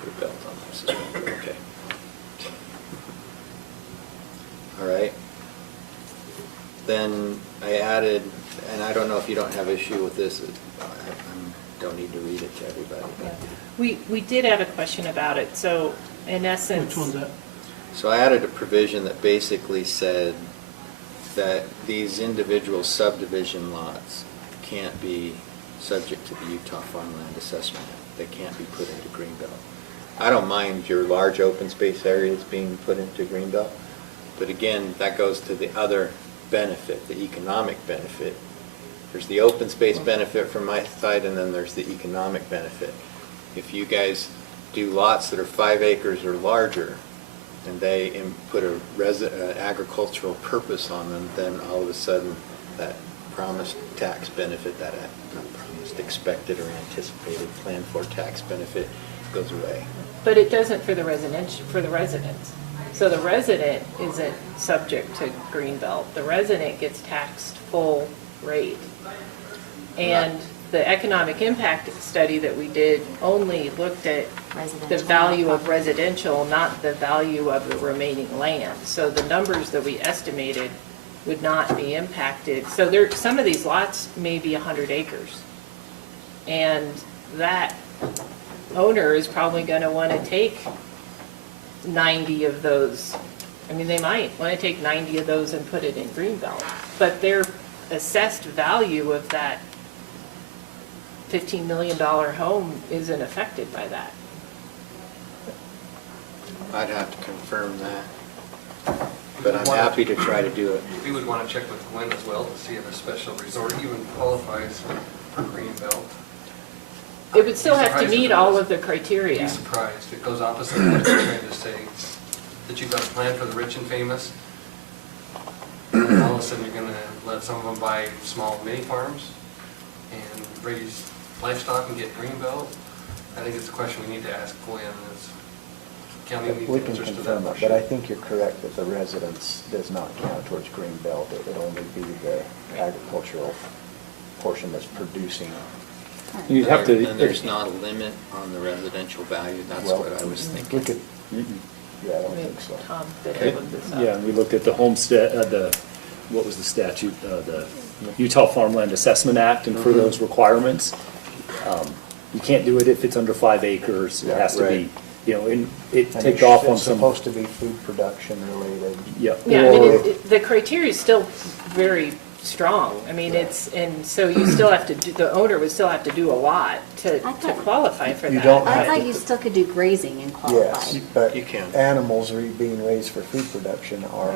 Put a belt on this as well, okay. All right. Then I added, and I don't know if you don't have issue with this, I don't need to read it to everybody. Yeah. We did have a question about it, so in essence. Which one's that? So I added a provision that basically said that these individual subdivision lots can't be subject to the Utah Farmland Assessment Act. They can't be put into Greenbelt. I don't mind your large open space areas being put into Greenbelt, but again, that goes to the other benefit, the economic benefit. There's the open space benefit from my side, and then there's the economic benefit. If you guys do lots that are 5 acres or larger, and they put a agricultural purpose on them, then all of a sudden, that promised tax benefit, that not promised, expected or anticipated, planned for tax benefit goes away. But it doesn't for the residents. So the resident isn't subject to Greenbelt. The resident gets taxed full rate. And the economic impact study that we did only looked at the Residential, value not of residential, not the value of the remaining land. So the numbers that we estimated would not be impacted. So there, some of these lots may be 100 acres. And that owner is probably going to want to take 90 of those. I mean, they might want to take 90 of those and put it in Greenbelt. But their assessed value of that $15 million home isn't affected by that. I'd have to confirm that, but I'm happy to try to do it. We would want to check with Gwen as well to see if a special resort even qualifies for Greenbelt. It would still I'd be have to surprised if meet it all does. of the Be criteria. surprised. It goes opposite of what you're trying to say, that you've got a plan for the rich and famous, and then all of a sudden you're going to let some of them buy small mini farms and raise livestock and get Greenbelt. I think it's a question we need to ask Gwen, is county needs We can answers to that confirm it, question. but I think you're correct that the residence does not count towards green belt. It would only be the agricultural portion that's producing. You'd have to. And there's not a limit on the residential value, that's Well, what I was We thinking. could, yeah, I don't think so. Tom, did I look this up? Yeah, we looked at the homestead, what was the statute, the Utah Farmland Assessment Act, and for those requirements, you can't do it if it's under 5 acres. It has to be, Right. you know, and it And take off on it's some. supposed to be food production related. Yeah. Yeah, I mean, or- the criteria is still very strong. I mean, it's, and so you still have to do, the owner would still have to do a lot to I thought- qualify for that. You don't I have thought to- you still could do grazing and qualify. Yes, but You can. animals are being raised for food production are,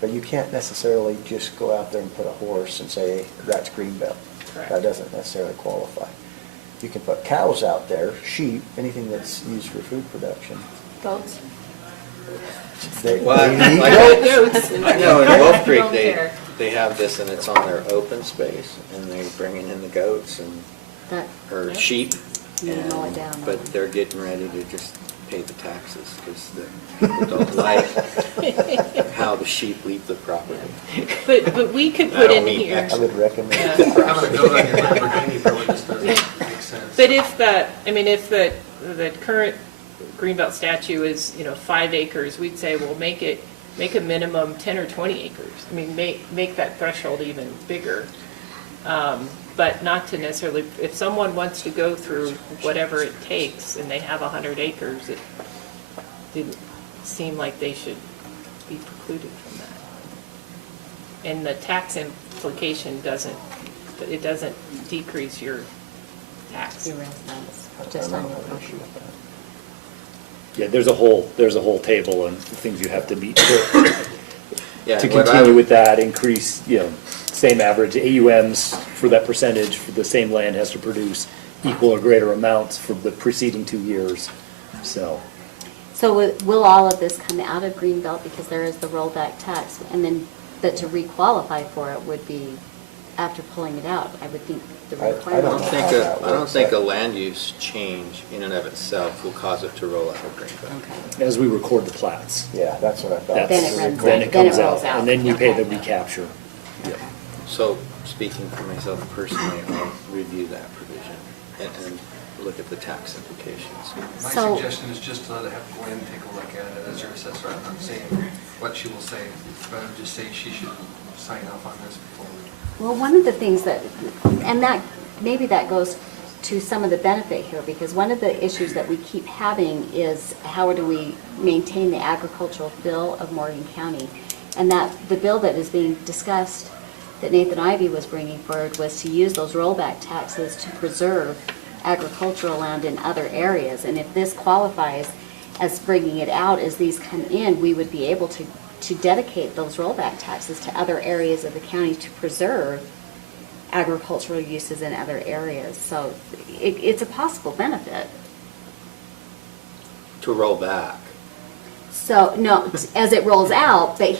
but you can't necessarily just go out there and put a horse and say, that's green belt. Correct. That doesn't necessarily qualify. You can put cows out there, sheep, anything that's used for food production. Goats? They- Well, they eat like- goats. I know in Wolf Creek, Don't care. they have this and it's on their open space, and they're bringing in the goats and, That, or sheep. You and- mow it down. But they're getting ready to just pay the taxes, because the people don't like how the sheep leave the property. But we could I put don't in mean here. I would recommend. Yeah. Having a goat on your Lamborghini probably just doesn't make sense. But if the, I mean, if the current Greenbelt statute is, 5 acres, we'd say, well, make it make a minimum 10 or 20 acres. I mean, make that threshold even bigger. But not to necessarily, if someone wants to go through whatever it takes and they have 100 acres, it didn't seem like they should be precluded from that. And the tax implication doesn't decrease your tax. Your residence, just on your property. Yeah, there's a whole table and things you have to meet to Yeah, to and what I continue would- with that, increase, same average AUMs for that percentage for the same land has to produce equal or greater amounts for the preceding 2 years, so. So will all of this come out of Greenbelt because there is the rollback tax? And then, but to requalify for it would be after pulling it out, I would think the I requirement. don't know. I don't think a land use change in and of itself will cause it to roll out of Greenbelt. Okay. As we record the plats. Yeah, that's what I thought. Then it runs Then out. it Then it comes rolls out, out. and then you pay the Okay. recapture. Yep. So, speaking for myself personally, I'll review that provision and look at the tax implications. My So- suggestion is just to let have Gwen take a look at it as your assessor. I'm not saying what she will say, but I would just say she should sign off on this before we. Well, one of the things that, and that, maybe that goes to some of the benefit here, because one of the issues that we keep having is how do we maintain the agricultural bill of Morgan County? And that, the bill that is being discussed, that Nathan Ivy was bringing forward, was to use those rollback taxes to preserve agricultural land in other areas. And if this qualifies as bringing it out, as these come in, we would be able to dedicate those rollback taxes to other areas of the county to preserve agricultural uses in other areas. So it's a possible benefit. To roll back. So, no, as it rolls out, but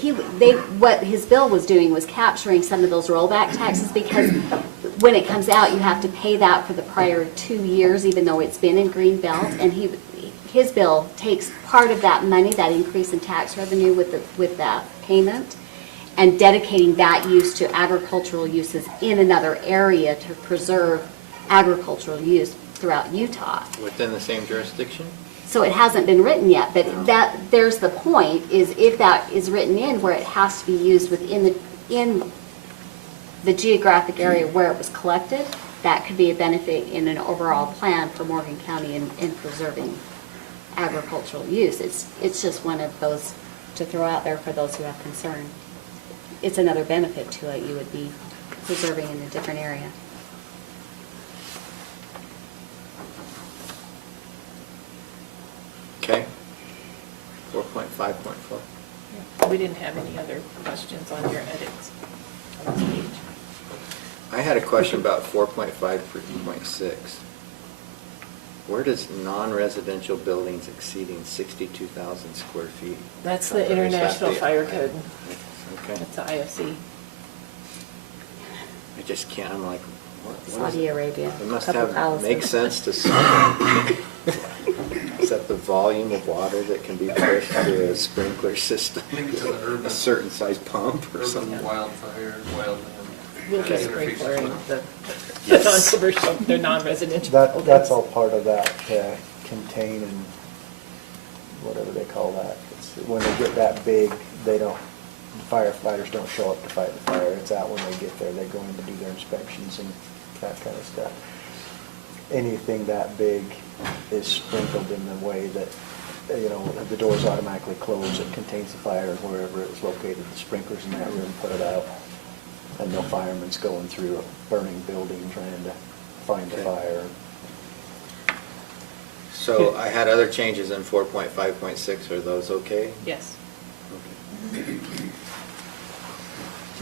what his bill was doing was capturing some of those rollback taxes, because when it comes out, you have to pay that for the prior 2 years, even though it's been in Greenbelt. And his bill takes part of that money, that increase in tax revenue with that payment, and dedicating that use to agricultural uses in another area to preserve agricultural use throughout Utah. Within the same jurisdiction? So it hasn't been written yet, but there's the point, is if that is written in where it has to be used within the geographic area where it was collected, that could be a benefit in an overall plan for Morgan County in preserving agricultural use. It's just one of those to throw out there for those who have concern. It's another benefit to it, you would be preserving in a different area. Okay. 4.5.4. We didn't have any other questions on your edits on this page. I had a question about 4.5.6. Where does non-residential buildings exceeding 62,000 square feet? That's come the from? Is that International the- Fire Code. Okay. That's the IFC. I just can't, I'm like, what is Saudi it? Arabia. It must couple have, palaces. make sense to someone. Is that the volume of water that can be pushed through a sprinkler system? Link it to the urban. A certain size pump or Urban something? wildfire, wildland. We'll be Okay. sprinklering the Yes. non-commercial, they're non-residential That's buildings. all part of that, contain and whatever they call that. When they get that big, firefighters don't show up to fight the fire. It's out when they get there. They go in to do their inspections and that kind of stuff. Anything that big is sprinkled in the way that, the doors automatically close. It contains the fire wherever it's located. The sprinklers in that room put it out. And no firemen's going through a burning building trying to find the fire. So I had other changes in 4.5.6. Are those okay? Yes. Okay.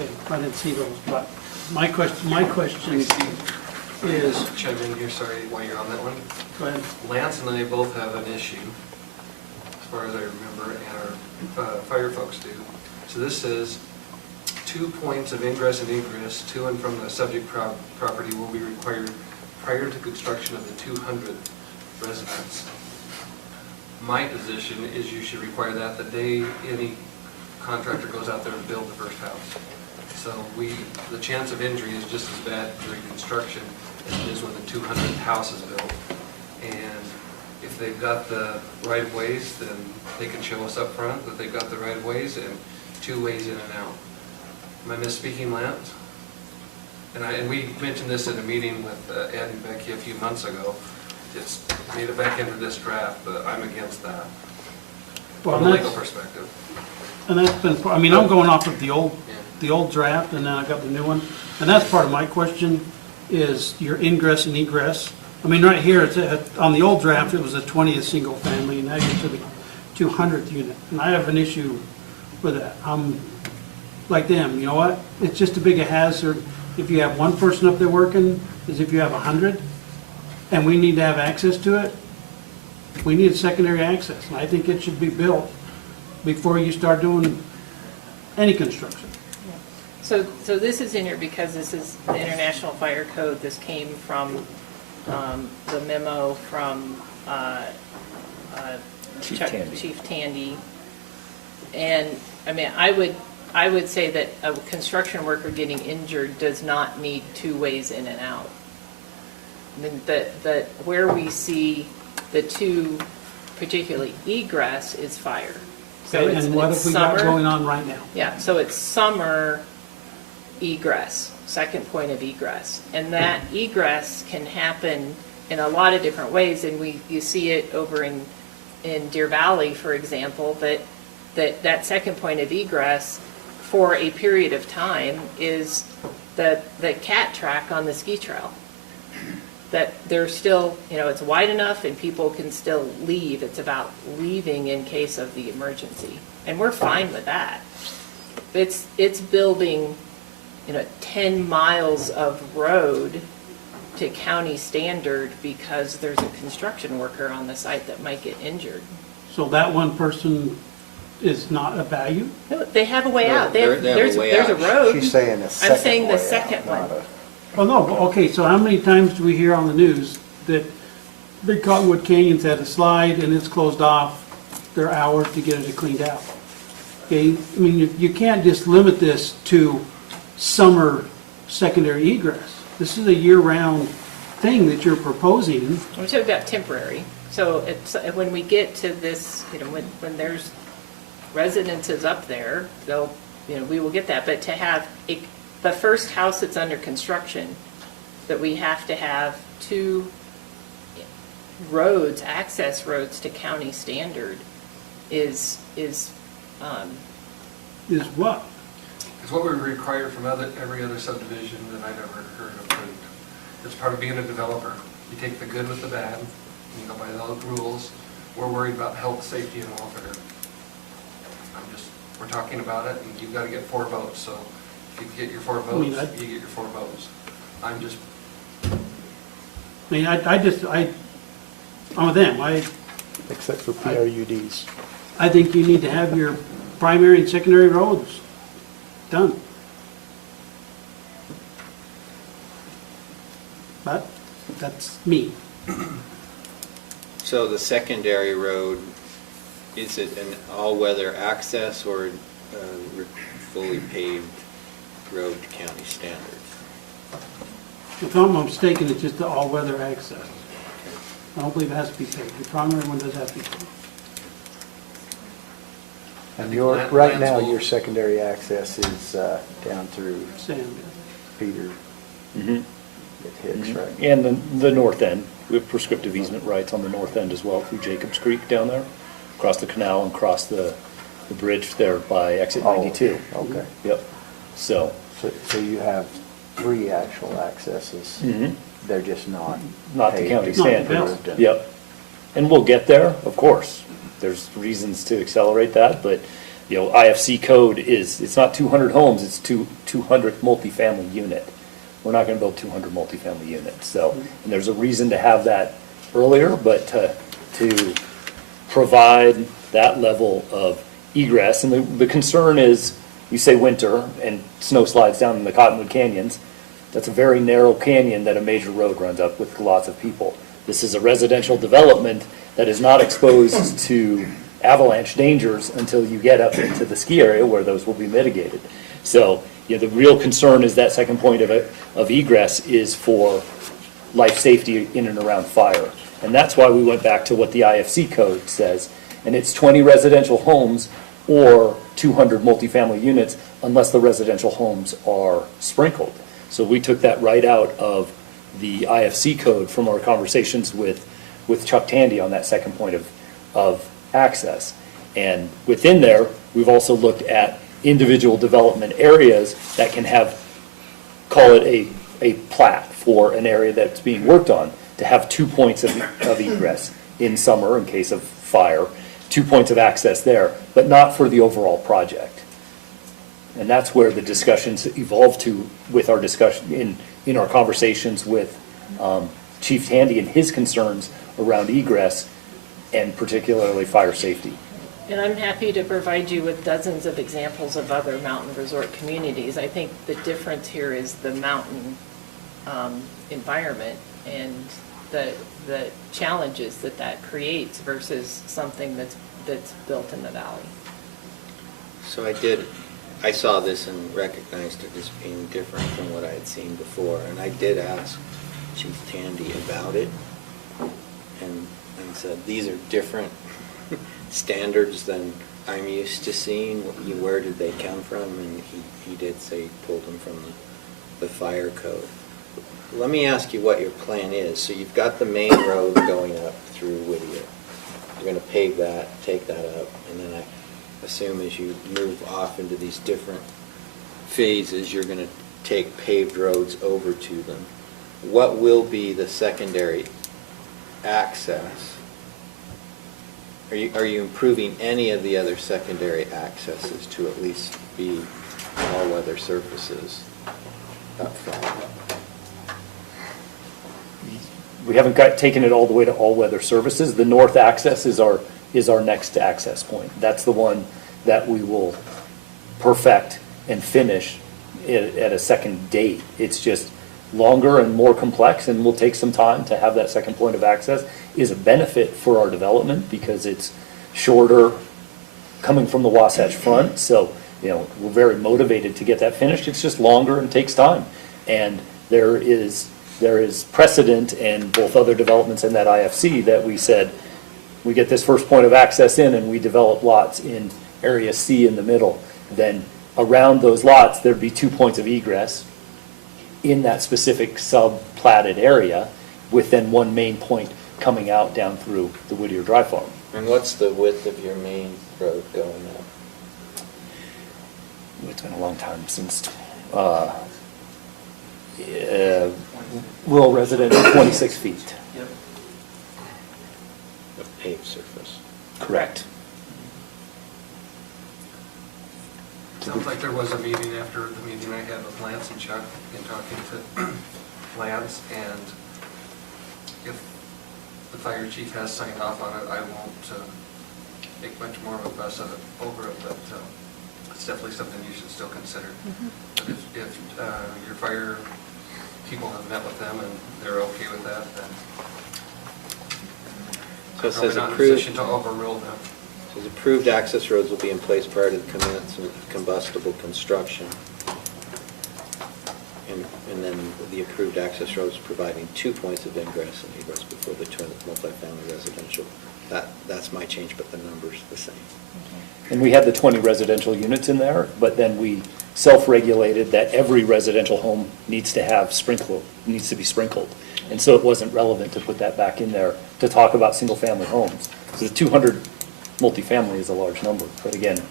Okay, I didn't see those, but my question is, Chime in here, sorry, while you're on that one. go ahead. Lance and I both have an issue, as far as I remember, and our fire folks do. So this says, 2 points of ingress and egress to and from the subject property will be required prior to construction of the 200th residence. My position is you should require that the day any contractor goes out there to build the first house. So the chance of injury is just as bad during construction as it is when the 200th house is built. And if they've got the right-of-ways, then they can show us up front that they've got the right-of-ways and 2 ways in and out. Am I misspeaking, Lance? And we mentioned this in a meeting with Ed and Becky a few months ago. It's made it back into this draft, but I'm against that Well, from a legal that's- perspective. And that's been, I mean, I'm going off of the old draft, and then I got the new one. And that's part of my question, is your ingress and egress. I mean, right here, it's on the old draft, it was the 20th single family, and now you're to the 200th unit. And I have an issue with that. I'm like them, you know what? It's just as big a hazard if you have one person up there working as if you have 100, and we need to have access to it. We need secondary access, and I think it should be built before you start doing any construction. So this is in here because this is the International Fire Code. This came from the memo from Chief Chuck- Tandy. Chief Tandy. And, I mean, I would say that a construction worker getting injured does not need 2 ways in and out. I mean, where we see the 2, particularly egress, is fire. So Okay, it's- and what it's have we got summer. going on right now? Yeah, so it's summer egress, second point of egress. And that egress can happen in a lot of different ways, and you see it over in Deer Valley, for example, that second point of egress for a period of time is the cat track on the ski trail. That there's still, it's wide enough and people can still leave. It's about leaving in case of the emergency. And we're fine with that. It's building, 10 miles of road to county standard because there's a construction worker on the site that might get injured. So that one person is not a value? No, they have a way No, out. they have a There's way a out. road. She's saying the second I'm saying the way out, second one. not a- Well, no, but okay, so how many times do we hear on the news that Big Cottonwood Canyon's had a slide and it's closed off their hours to get it cleaned out? Okay, I mean, you can't just limit this to summer secondary egress. This is a year-round thing that you're proposing. We're talking about temporary. So when we get to this, when there's residences up there, we will get that. But to have the first house that's under construction, that we have to have 2 roads, access roads to county standard is What? It's what we require from every other subdivision that I've ever heard approved. It's part of being a developer. You take the good with the bad, and you go by those rules. We're worried about health, safety, and welfare. We're talking about it, and you've got to get 4 votes, so if you get your 4 votes, mean, you get your 4 votes. I'm with them. Except for PRUDs. I think you need to have your primary and secondary roads done. But that's me. So the secondary road, is it an all-weather access or a fully paved road to county standards? If I'm not mistaken, it's just the all-weather access. I don't believe it has to be paved. The primary one does have to be paved. And Lance right now, will- your secondary access is down through Sand. Peter Mm-hmm. at Hicks, right? And the north end, we have prescriptive easement rights on the north end as well through Jacobs Creek down there, across the canal and across the bridge there by exit 92. Oh, okay. Yep, so. So you have 3 actual accesses. Mhm. They're just not. Not the paved. county Not standard. built. Yep. And we'll get there, of course. There's reasons to accelerate that, but, IFC code it's not 200 homes, it's 200 multifamily unit. We're not gonna build 200 multifamily units, so, and there's a reason to have that earlier, but to provide that level of egress, and the concern is, you say winter, and snow slides down in the Cottonwood Canyons, that's a very narrow canyon that a major road runs up with lots of people. This is a residential development that is not exposed to avalanche dangers until you get up into the ski area where those will be mitigated. So, the real concern is that second point of egress is for life safety in and around fire. And that's why we went back to what the IFC code says. And it's 20 residential homes or 200 multifamily units unless the residential homes are sprinkled. So we took that right out of the IFC code from our conversations with Chuck Tandy on that second point of access. And within there, we've also looked at individual development areas that can have, call it a plat for an area that's being worked on, to have 2 points of egress in summer in case of fire, 2 points of access there, but not for the overall project. And that's where the discussions evolved to with our discussion, in our conversations with Chief Tandy and his concerns around egress and particularly fire safety. And I'm happy to provide you with dozens of examples of other mountain resort communities. I think the difference here is the mountain environment and the challenges that creates versus something that's built in the valley. So I saw this and recognized it as being different from what I had seen before, and I did ask Chief Tandy about it, and said, these are different standards than I'm used to seeing. Where did they come from? And he did say he pulled them from the fire code. Let me ask you what your plan is. So you've got the main road going up through Whittier. You're going to pave that, take that up, and then I assume as you move off into these different phases, you're going to take paved roads over to them. What will be the secondary access? Are you improving any of the other secondary accesses to at least be all-weather surfaces up front? We haven't taken it all the way to all-weather services. The north access is our next access point. That's the one that we will perfect and finish at a second date. It's just longer and more complex, and will take some time to have that second point of access. Is a benefit for our development because it's shorter coming from the Wasatch Front. So, we're very motivated to get that finished. It's just longer and takes time. And there is precedent in both other developments and that IFC that we said, we get this first point of access in and we develop lots in area C in the middle. Then around those lots, there'd be 2 points of egress in that specific sub-platted area, with then one main point coming out down through the Whittier Dry Farm. And what's the width of your main road going up? It's been a long time since rural residential, 26 feet. Yep. Of paved surface. Correct. Sounds like there was a meeting after the meeting I had with Lance and Chuck, and talking to Lance, and if the fire chief has signed off on it, I won't make much more of a fuss of it over it, but it's definitely something you should still consider. But if your fire people have met with them and they're okay with that, then So it probably says not in a approved. position to overrule them. Says approved access roads will be in place prior to the commencement of combustible construction. And then the approved access roads providing 2 points of ingress and egress before the turn of multifamily residential. That's my change, but the number's the same. And we had the 20 residential units in there, but then we self-regulated that every residential home needs to be sprinkled. And so it wasn't relevant to put that back in there to talk about single-family homes. So the 200 multifamily is a large number, but again,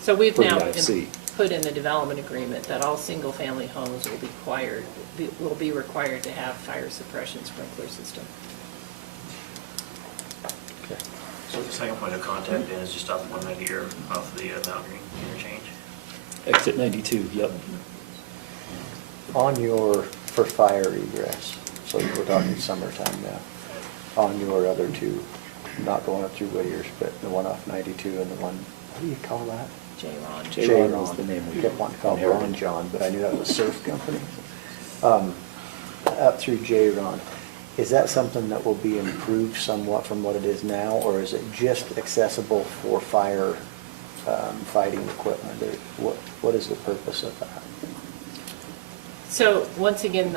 So we've for the now IFC. put in the development agreement that all single-family homes will be required to have fire suppression sprinkler system. So the second point of contact then is just off 190 here, off the Mount Green interchange. Exit 92, yep. On your, for fire egress, so we're talking summertime now, on your other two, not going up through Whittier's, but the one off 92 and the one, what do you call that? J-Ron. J-Ron was the name we kept wanting to call it inherited. Ron John, but I knew that was a surf company. Up through J-Ron, is that something that will be improved somewhat from what it is now, or is it just accessible for fire fighting equipment? Or what is the purpose of that? So once again,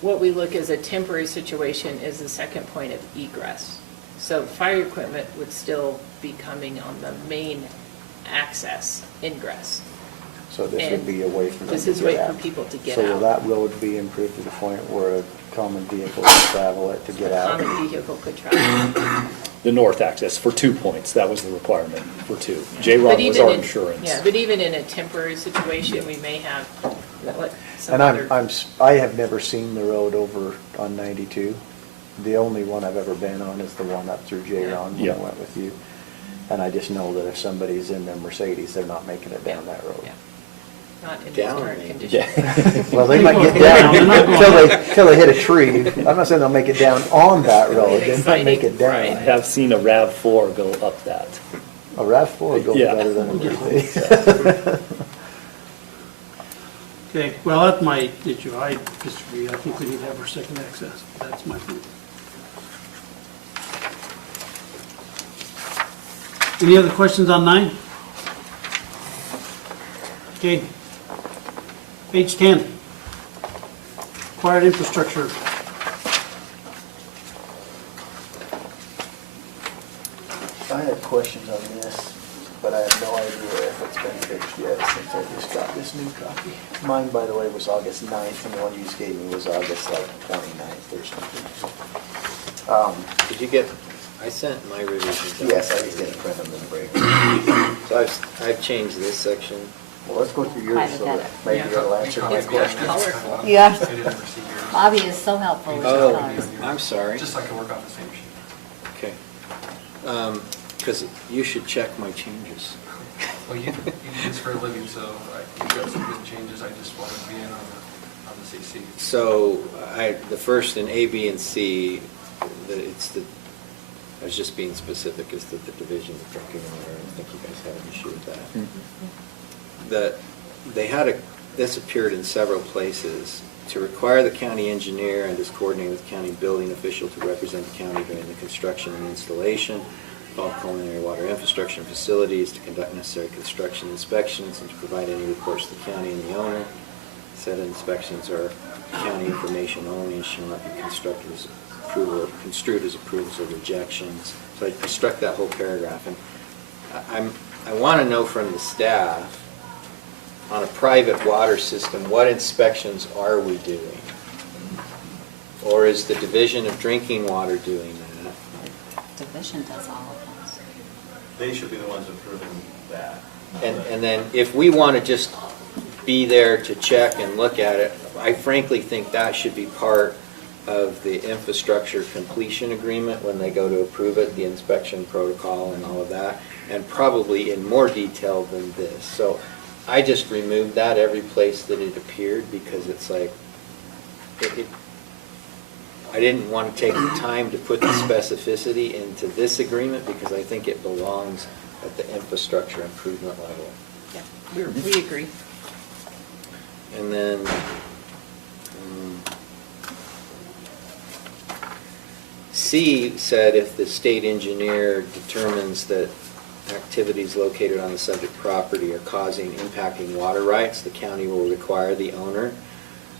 what we look as a temporary situation is the second point of egress. So fire equipment would still be coming on the main access ingress. So this would be a way for them to This is get a way for out. people to get So will out. that road be improved to the point where a common vehicle can travel it to get out? Common vehicle could travel. The north access for 2 points, that was the requirement for 2. J-Ron But was even our in- insurance. Yeah, but even in a temporary situation, we may have, what, some And other. I have never seen the road over on 92. The only one I've ever been on is the one up through J-Ron when I Yeah. went with you. And I just know that if somebody's in their Mercedes, they're not making it down that road. Yeah. Not in this Down, current maybe. condition. Well, they might get down until they hit a tree. I'm not saying they'll make it down on that road, they might make it I down. have seen a RAV4 go up that. A RAV4 goes Yeah. better than a Mercedes. Okay, well, that's my issue. I disagree. I think we need to have our second access. That's my point. Any other questions on 9? Okay. Page 10. Required infrastructure. I have questions on this, but I have no idea if it's been fixed yet since I just got this new copy. Mine, by the way, was August 9th, and the one you just gave me was August like 29th or something. Did you get, I sent my revisions. out. Yes, I just didn't print them and break them. So I've changed this section. Well, let's go through yours Kind of so got that it. maybe it'll answer my It's quite question. colorful. Yeah. I didn't ever see yours. Bobby is so helpful with the Oh, colors. I'm sorry. Just so I can work off the same sheet. Okay. Because you should check my changes. Well, you do this for a living, so you've got some good changes. I just wanted to be in on the CC. So the first in A, B, and C, I was just being specific, is that the division of drinking water, I don't think you guys had an issue with that. This appeared in several places, to require the county engineer and his coordinator with county building official to represent the county during the construction and installation of all culinary water infrastructure and facilities, to conduct necessary construction inspections, and to provide any reports to the county and the owner. Said inspections are county information only and shall not be construed as approvals or rejections. So I struck that whole paragraph, and I want to know from the staff, on a private water system, what inspections are we doing? Or is the Division of Drinking Water doing that? Division does all of those. They should be the ones approving that. And then if we want to just be there to check and look at it, I frankly think that should be part of the infrastructure completion agreement when they go to approve it, the inspection protocol and all of that, and probably in more detail than this. So I just removed that every place that it appeared, because it's like, I didn't want to take the time to put the specificity into this agreement, because I think it belongs at the infrastructure improvement level. Yeah, we agree. And then, C said if the state engineer determines that activities located on the subject property are impacting water rights, the county will require the owner.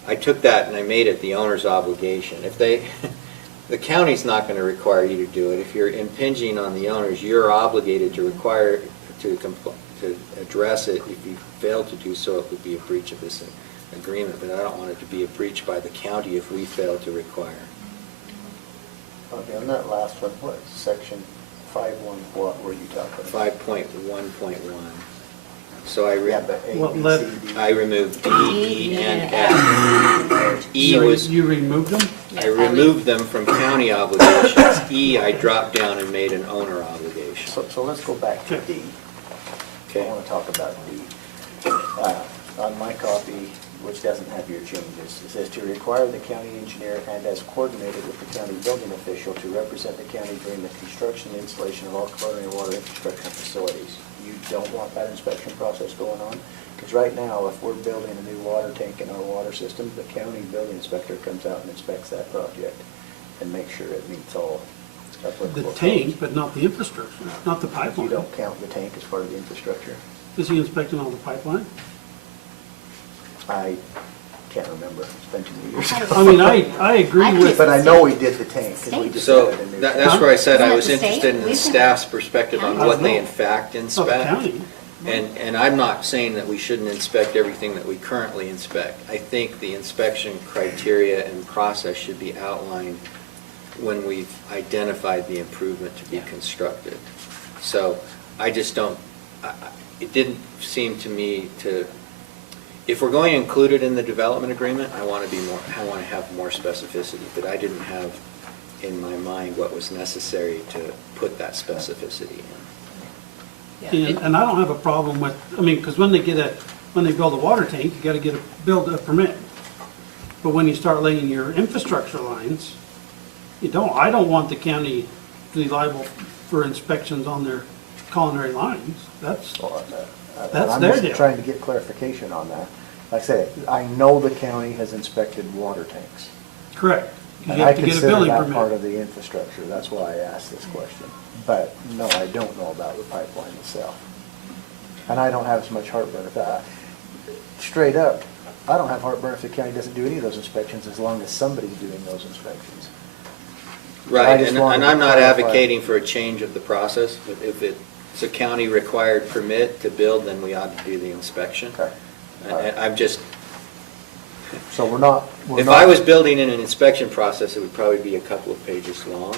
I took that and I made it the owner's obligation. If the county's not going to require you to do it. If you're impinging on the owners, you're obligated to require, to address it. If you fail to do so, it would be a breach of this agreement, but I don't want it to be a breach by the county if we fail to require. Okay, on that last one, what, section 5.1, what were you talking about? 5.1.1. So Yeah, but A, What B, let- C, D. I removed D, E, and F. E So was, you removed them? I removed them from county obligations. E, I dropped down and made an owner obligation. So let's go back to D. I Okay. want to talk about D. On my copy, which doesn't have your changes, it says to require the county engineer and as coordinated with the county building official to represent the county during the construction and installation of all culinary water infrastructure and facilities. You don't want that inspection process going on? Because right now, if we're building a new water tank in our water system, the county building inspector comes out and inspects that project and makes sure it meets all applicable The codes. tank, but not the infrastructure, not the You pipeline. don't count the tank as part of the infrastructure. Is he inspecting all the pipeline? I can't remember, it's been too many years. I mean, I agree with, But I know we did the tank, and we just So added a new that's tank. where I said I Isn't that was the state? interested in the Isn't staff's perspective on what they in fact of inspect. county. And I'm not saying that we shouldn't inspect everything that we currently inspect. I think the inspection criteria and process should be outlined when we've identified the improvement to be constructed. So I just don't, it didn't seem to me to, if we're going to include it in the development agreement, I want to have more specificity, but I didn't have in my mind what was necessary to put that specificity in. And I don't have a problem with, I mean, because when they build a water tank, you gotta build a permit. But when you start laying your infrastructure lines, I don't want the county to be liable for inspections on their culinary lines. That's I'm their just deal. trying to get clarification on that. Like I say, I know the county has inspected water tanks. Correct. You And have I to get a consider building that part permit. of the infrastructure, that's why I asked this question. But no, I don't know about the pipeline itself. And I don't have as much heartburn with that. Straight up, I don't have heartburn if the county doesn't do any of those inspections as long as somebody's doing those inspections. I Right, just and wanted to I'm not clarify. advocating for a change of the process, but if it's a county-required permit to build, then we ought to do the inspection. Okay. All right. I'm just, So we're not. if I was building in an inspection process, it would probably be a couple of pages long.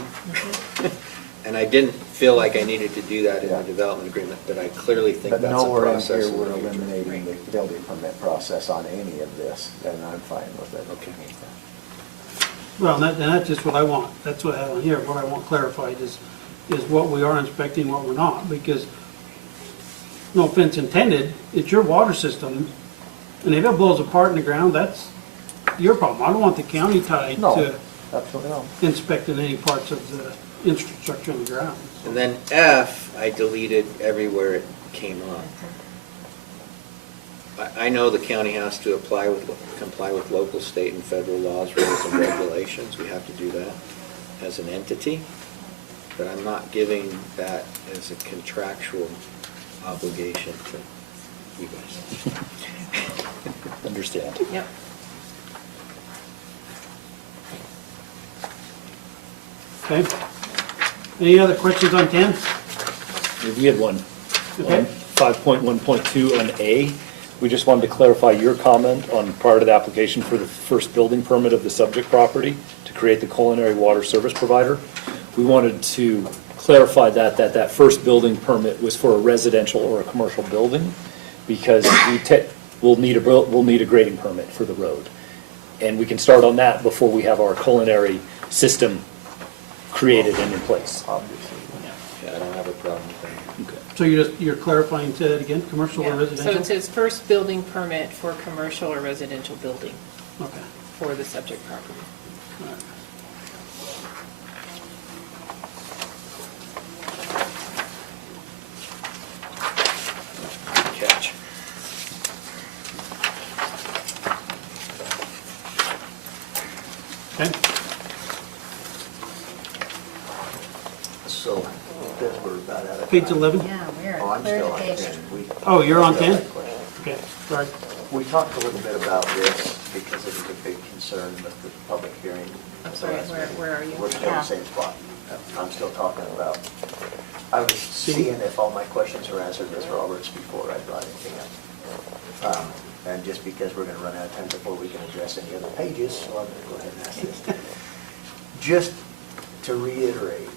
And I didn't feel like I needed to do that in the development agreement, but I clearly think But that's a nowhere in process. here in we're the future. eliminating the building permit process on any of this, then I'm fine with it. Okay. Well, and that's just what I want. That's what I have on here. What I want clarified is what we are inspecting, what we're not. Because, no offense intended, it's your water system. And if it blows apart in the ground, that's your problem. I don't want the county tied No, to absolutely not. inspecting any parts of the infrastructure on the ground. And then F, I deleted everywhere it came up. I know the county has to comply with local, state, and federal laws, rules, and regulations. We have to do that as an entity. But I'm not giving that as a contractual obligation to you guys. Understand. Yep. Okay? Any other questions on 10? We had one. Okay. 5.1.2 on A, we just wanted to clarify your comment on part of the application for the first building permit of the subject property to create the culinary water service provider. We wanted to clarify that first building permit was for a residential or a commercial building, because we'll need a grading permit for the road. And we can start on that before we have our culinary system created and in place. Obviously. Yeah, I don't have a problem with that. Okay. So you're clarifying, say that again, commercial or Yeah. So residential? it says first building permit for commercial or residential building Okay. for the subject property. All right. Good catch. Okay. So, because we're about out of Page time. 11? Yeah, we're Oh, I'm still on clarification. 10. We- Oh, you're on Still 10? have questions. Okay, sorry. We talked a little bit about this because it was a big concern with the public hearing. I'm sorry, where are you? We're still in Yeah. the same spot. I'm still talking about, I was seeing if all my questions were answered with Roberts before I brought anything up. And just because we're gonna run out of time before we can address any other pages, so I'm gonna go ahead and ask this. Just to reiterate,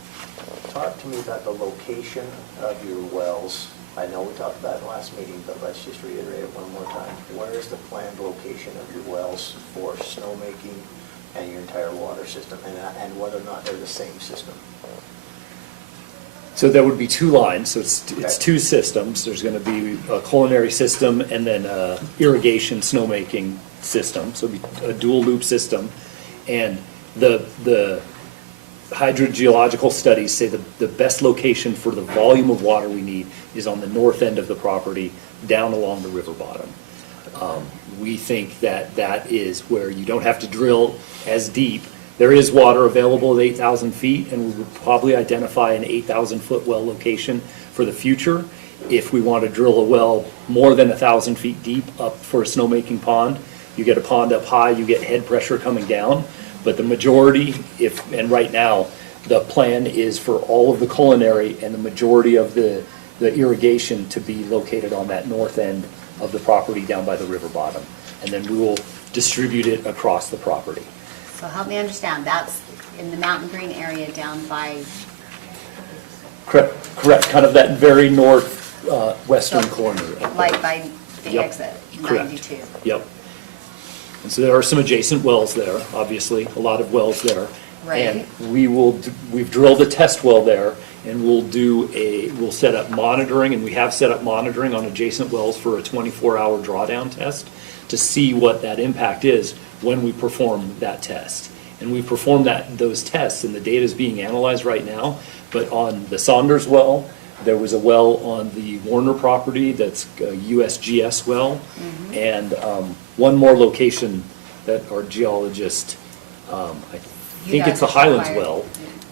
talk to me about the location of your wells. I know we talked about it in the last meeting, but let's just reiterate it one more time. Where is the planned location of your wells for snowmaking and your entire water system, and whether or not they're the same system? So there would be two lines, so it's Okay. two systems. There's gonna be a culinary system and then a irrigation snowmaking system, so it'd be a dual loop system. And the hydrogeological studies say the best location for the volume of water we need is on the north end of the property, down along the river bottom. We think that is where you don't have to drill as deep. There is water available at 8,000 feet, and we would probably identify an 8,000-foot well location for the future. If we want to drill a well more than 1,000 feet deep up for a snowmaking pond, you get a pond up high, you get head pressure coming down. But the majority, and right now, the plan is for all of the culinary and the majority of the irrigation to be located on that north end of the property down by the river bottom. And then we will distribute it across the property. So help me understand, that's in the Mountain Green area down by, Correct, kind of that very north western corner. like by the Yep, exit, correct. 92. Yep. And so there are some adjacent wells there, obviously, a lot of wells there. Right. And we've drilled a test well there, and we'll set up monitoring, and we have set up monitoring on adjacent wells for a 24-hour drawdown test to see what that impact is when we perform that test. And we perform those tests, and the data is being analyzed right now. But on the Saunders well, there was a well on the Warner property that's a USGS well. And one more location that our geologist, I think it's the Highlands well.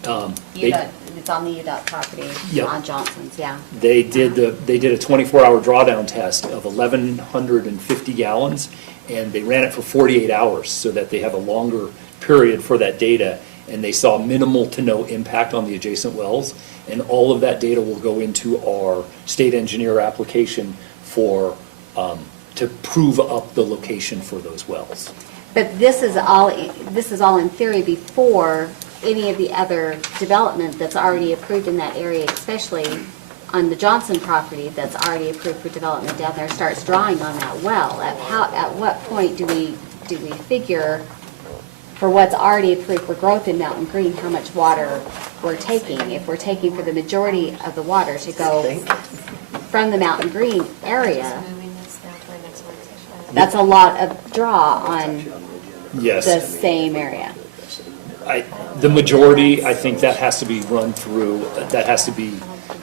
UDOT, it's on the UDOT property, Yep. on Johnson's, yeah. They did a 24-hour drawdown test of 1,150 gallons, and they ran it for 48 hours so that they have a longer period for that data, and they saw minimal to no impact on the adjacent wells. And all of that data will go into our state engineer application to prove up the location for those wells. But this is all in theory before any of the other development that's already approved in that area, especially on the Johnson property that's already approved for development down there, starts drawing on that well. At what point do we figure, for what's already approved for growth in Mountain Green, how much water we're taking? If we're taking for the majority of the water to go from the Mountain Green area, that's a lot of draw on Yes. the same area. The majority, I think that has to be run through, that has to be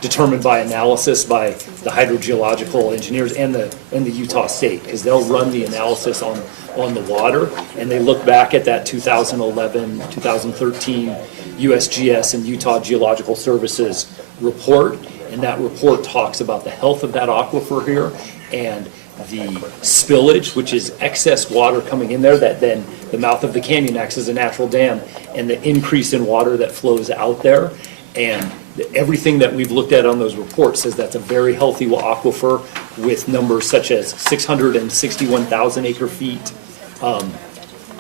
determined by analysis by the hydrogeological engineers and the Utah State, because they'll run the analysis on the water, and they look back at that 2011, 2013 USGS and Utah Geological Services report, and that report talks about the health of that aquifer here, and the spillage, which is excess water coming in there that then the mouth of the canyon acts as a natural dam, and the increase in water that flows out there. And everything that we've looked at on those reports says that's a very healthy aquifer with numbers such as 661,000 acre feet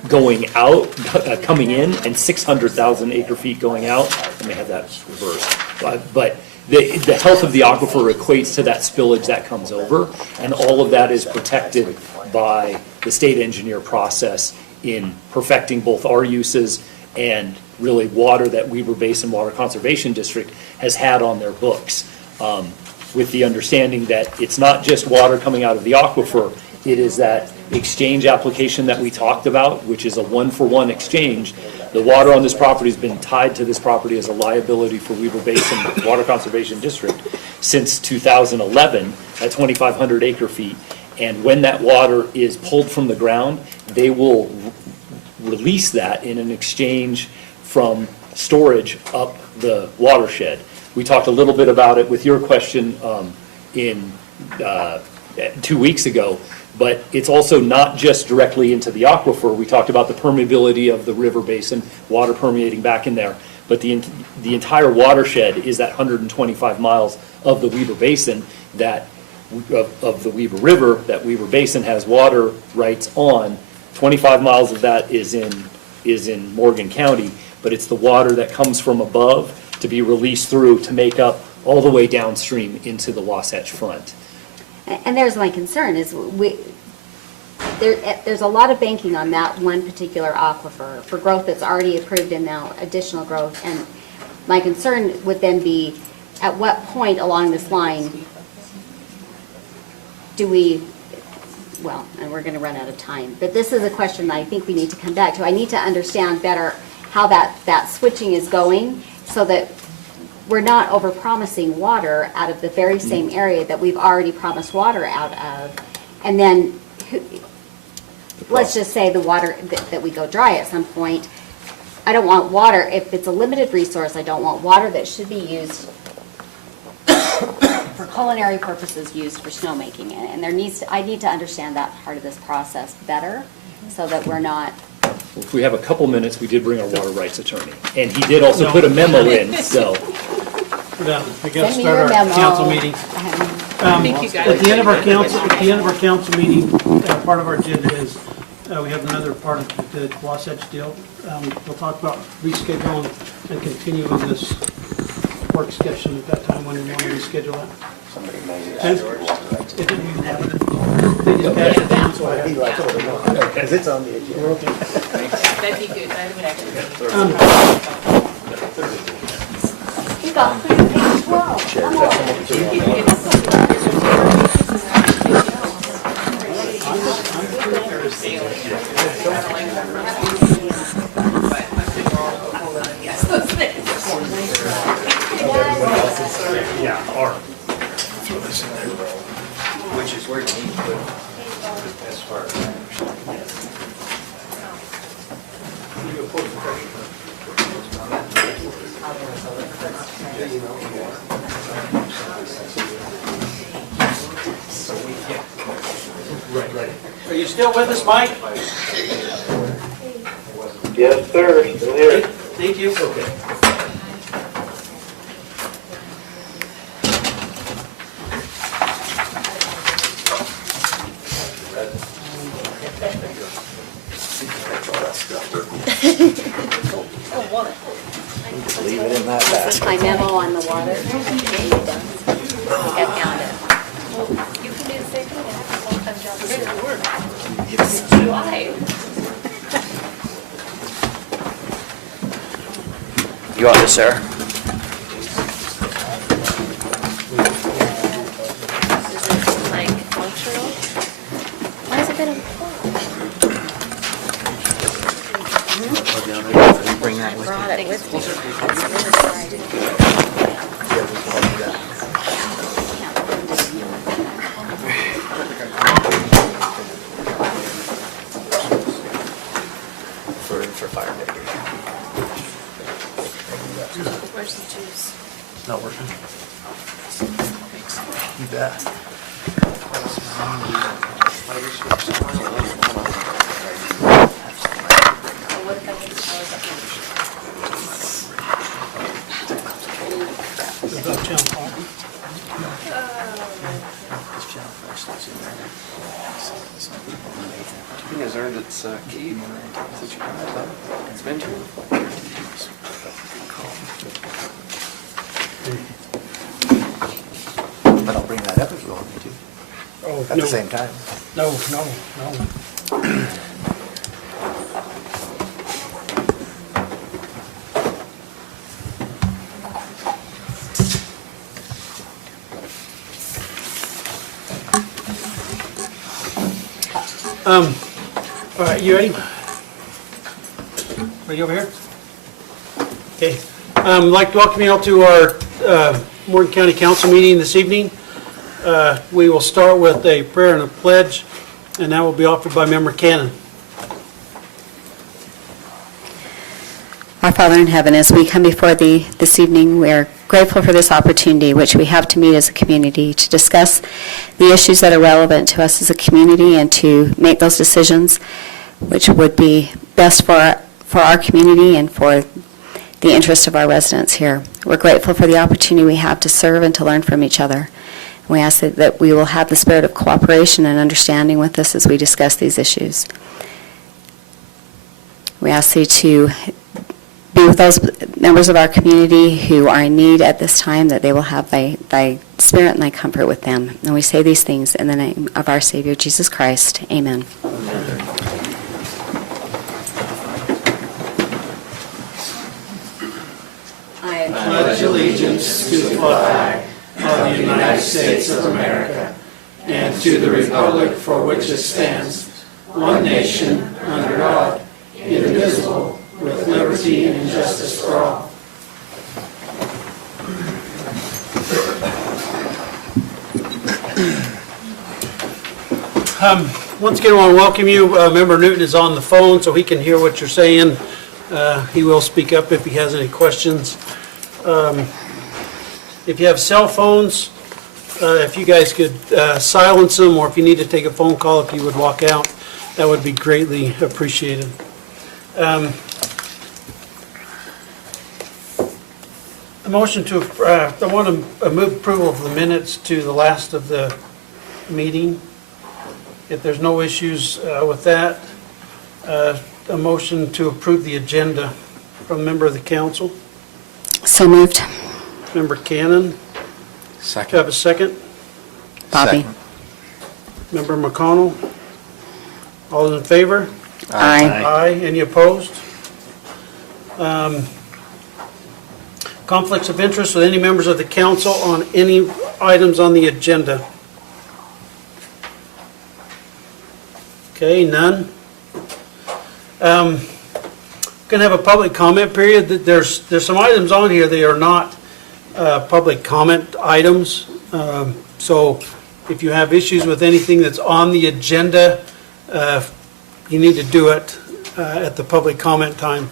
going out, coming in, and 600,000 acre feet going out. Let me have that reversed. But the health of the aquifer equates to that spillage that comes over, and all of that is protected by the state engineer process in perfecting both our uses and really water that Weber Basin Water Conservation District has had on their books, with the understanding that it's not just water coming out of the aquifer, it is that exchange application that we talked about, which is a one-for-one exchange. The water on this property has been tied to this property as a liability for Weber Basin Water Conservation District since 2011 at 2,500 acre feet. And when that water is pulled from the ground, they will release that in an exchange from storage up the watershed. We talked a little bit about it with your question 2 weeks ago, but it's also not just directly into the aquifer. We talked about the permeability of the river basin, water permeating back in there, but the entire watershed is that 125 miles of the Weber Basin of the Weber River that Weber Basin has water rights on. 25 miles of that is in Morgan County, but it's the water that comes from above to be released through to make up all the way downstream into the Wasatch Front. And there's my concern is there's a lot of banking on that one particular aquifer for growth that's already approved and now additional growth. And my concern would then be, at what point along this line do we, well, and we're going to run out of time, but this is a question that I think we need to come back to. I need to understand better how that switching is going so that we're not over-promising water out of the very same area that we've already promised water out of. And then, let's just say the water that we go dry at some point, I don't want water, if it's a limited resource, I don't want water that should be used for culinary purposes, used for snowmaking. And I need to understand that part of this process better. so that we're not, If we have a couple minutes, we did bring our water rights attorney. And he did also put a memo in, so. We're done. We got to Send me start your our memo. council meeting. I think you got At the end of our it. council, meeting, part of our agenda is, we have another part of the Wasatch deal. We'll talk about rescheduling and continuing this work session at that time when we want to reschedule that. Somebody made it Okay. afterwards. It didn't even have it. They just passed it down, so I had He likes it, because it's on the agenda. we're okay. That'd be good. I would actually. you got page 12. Come on. Yeah, or. Which is where you need to put as far as. Are you still with us, Mike? Yes, sir, still here. Thank you. Okay. Leave it in that This is basket. my memo on the water. I found it. You can do the same thing, and have a full-time job. Why? You want this, Sarah? Is it like functional? Why has it been a Bring that with brought it with me? for fire mitigation. Where's the juice? Not working? You bet. I think it's earned its keep since you brought it up. It's been to. But I'll bring that up if you want me to, Oh, at the same time. No, no. All right, you ready? Ready over here? Okay. I'd like to welcome you all to our Morgan County Council meeting this evening. We will start with a prayer and a pledge, and that will be offered by Member Cannon. Our Father in heaven, as we come before Thee this evening, we are grateful for this opportunity which we have to meet as a community to discuss the issues that are relevant to us as a community and to make those decisions which would be best for our community and for the interest of our residents here. We're grateful for the opportunity we have to serve and to learn from each other. We ask that we will have the spirit of cooperation and understanding with us as we discuss these issues. We ask Thee to be with those members of our community who are in need at this time, that they will have thy spirit and thy comfort with them. And we say these things in the name of our Savior, Jesus Christ. Amen. I Pledge allegiance to the flag of the United States of America and to the republic for which it stands, one nation, under God, indivisible, with liberty and justice for all. Once again, I want to welcome you. Member Newton is on the phone, so he can hear what you're saying. He will speak up if he has any questions. If you have cell phones, if you guys could silence them, or if you need to take a phone call, if you would walk out. that would be greatly appreciated. A motion to, I want to move approval of the minutes to the last of the meeting. If there's no issues with that, a motion to approve the agenda from a member of the council. So moved. Member Cannon, do you have a second? Bobby. Second. Member McConnell? All those in favor? Aye. Aye. Any opposed? Conflicts of interest with any members of the council on any items on the agenda? Okay, none. Going to have a public comment period. There's some items on here that are not public comment items. So if you have issues with anything that's on the agenda, you need to do it at the public comment time.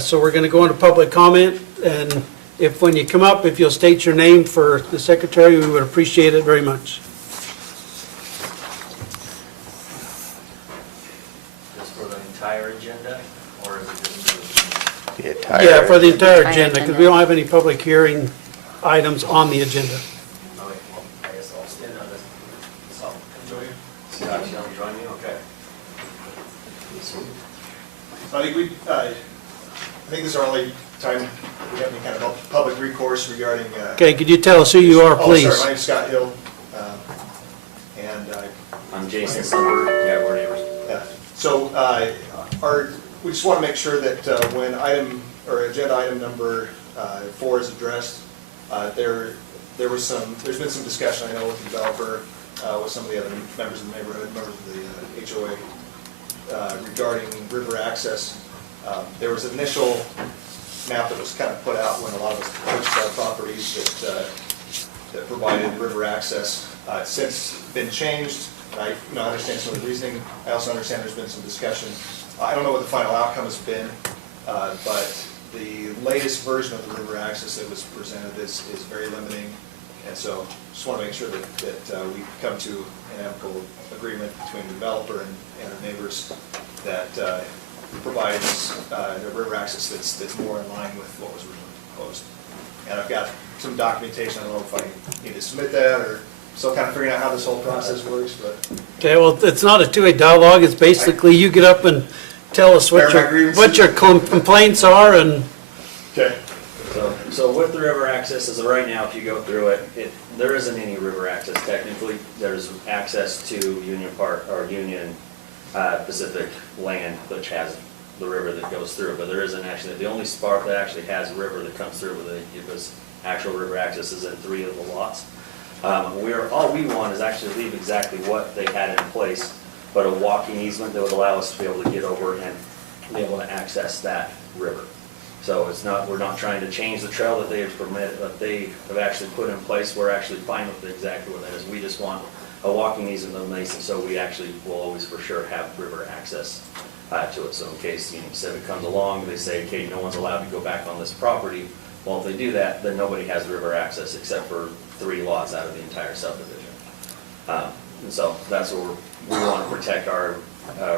So we're going to go into public comment, and if when you come up, if you'll state your name for the secretary, we would appreciate it very much. Just for the entire agenda, or is it just for Yeah, for the entire Entire agenda, because agenda. we don't have any public hearing items on the agenda. the, okay, well, I guess I'll stand on this. So, enjoy you. Scott, you want to join me? Okay. So I think I think this is our only time we have any kind of public recourse regarding. Okay, could you tell us who you are, please? Oh, sorry, my name's Scott Hill, and I'm Jason Summer. Yeah, we're neighbors. yeah. So we just want to make sure that when agenda item number 4 is addressed, there's been some discussion, I know, with the developer, with some of the other members of the neighborhood, members of the HOA, regarding river access. There was an initial map that was kind of put out when a lot of us purchased our properties that provided river access. It's since been changed, and I understand some of the reasoning. I also understand there's been some discussion. I don't know what the final outcome has been, but the latest version of the river access that was presented is very limiting. And so just want to make sure that we come to an amicable agreement between the developer and our neighbors that provides a river access that's more in line with what was originally proposed. And I've got some documentation. I don't know if I need to submit that or still kind of figuring out how this whole process works, but. Okay, well, it's not a two-way dialogue, it's basically you get up and tell us what your complaints are, and Okay. So with the river access, as of right now, if you go through it, there isn't any river access technically. There's access to Union Park or Union Pacific land, which has the river that goes through, but there isn't actually, the only spot that actually has a river that comes through with it, give us actual river access is in 3 of the lots. All we want is actually leave exactly what they had in place, but a walking easement that would allow us to be able to get over and be able to access that river. So we're not trying to change the trail that they have permitted, that they have actually put in place. We're actually fine with exactly what that is. We just want a walking easement of Mason, so we actually will always for sure have river access to it. So in case Civic comes along, they say, okay, no one's allowed to go back on this property. Well, if they do that, then nobody has river access except for 3 lots out of the entire subdivision. And so that's where we want to protect our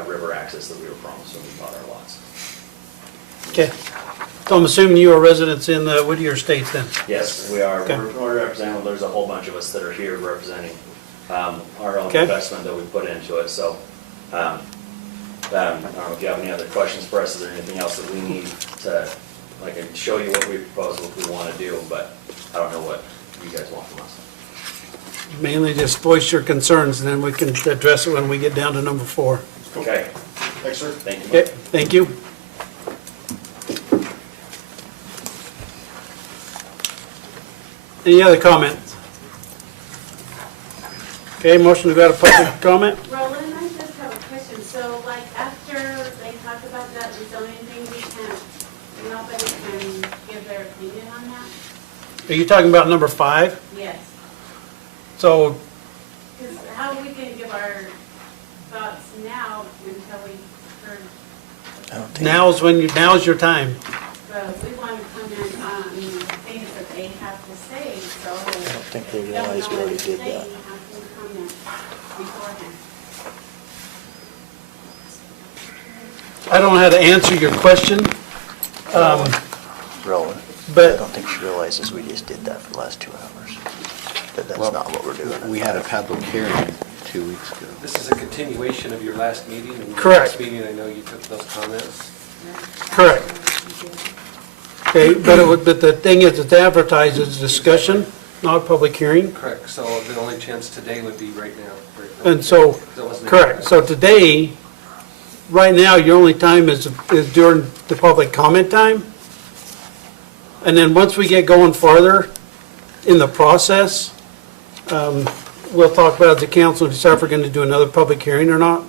river access that we were promised when we bought our lots. okay. So I'm assuming you are residents in Whittier Estates then? Yes, we are. Okay. We're representing, there's a whole bunch of us that are here representing our own Okay. investment that we put into it. So I don't know if you have any other questions for us. Is there anything else that we need to, I can show you what we propose, what we want to do, but I don't know what you guys want from us. Mainly just voice your concerns, and then we can address it when we get down to number 4. Okay, Thanks, sir. thank you. Okay, thank you. Any other comments? Okay, motion to go to public comment? Roland, I just have a question. So like after they talk about that rezoning thing, nobody can give their opinion on that? Are you talking about number 5? Yes. So, Because how are we going to give our thoughts now until we've heard, now's your time. we want to comment on things that they have to say, so. I don't think they realize we already did that. We have to comment beforehand. I don't know how to answer your question. Roland. But- I don't think she realizes we just did that for the last 2 hours. That's Well, not what we're doing. We had a public hearing 2 weeks ago. This is a continuation of your last meeting. And your Correct. last meeting, I know you took those comments. Correct. Okay, but the thing is, it's advertised as discussion, not a public hearing. Correct, so the only chance today would be right now. for- And so, That wasn't- correct, so today, right now, your only time is during the public comment time. And then once we get going farther in the process, we'll talk about the council, decide if we're going to do another public hearing or not.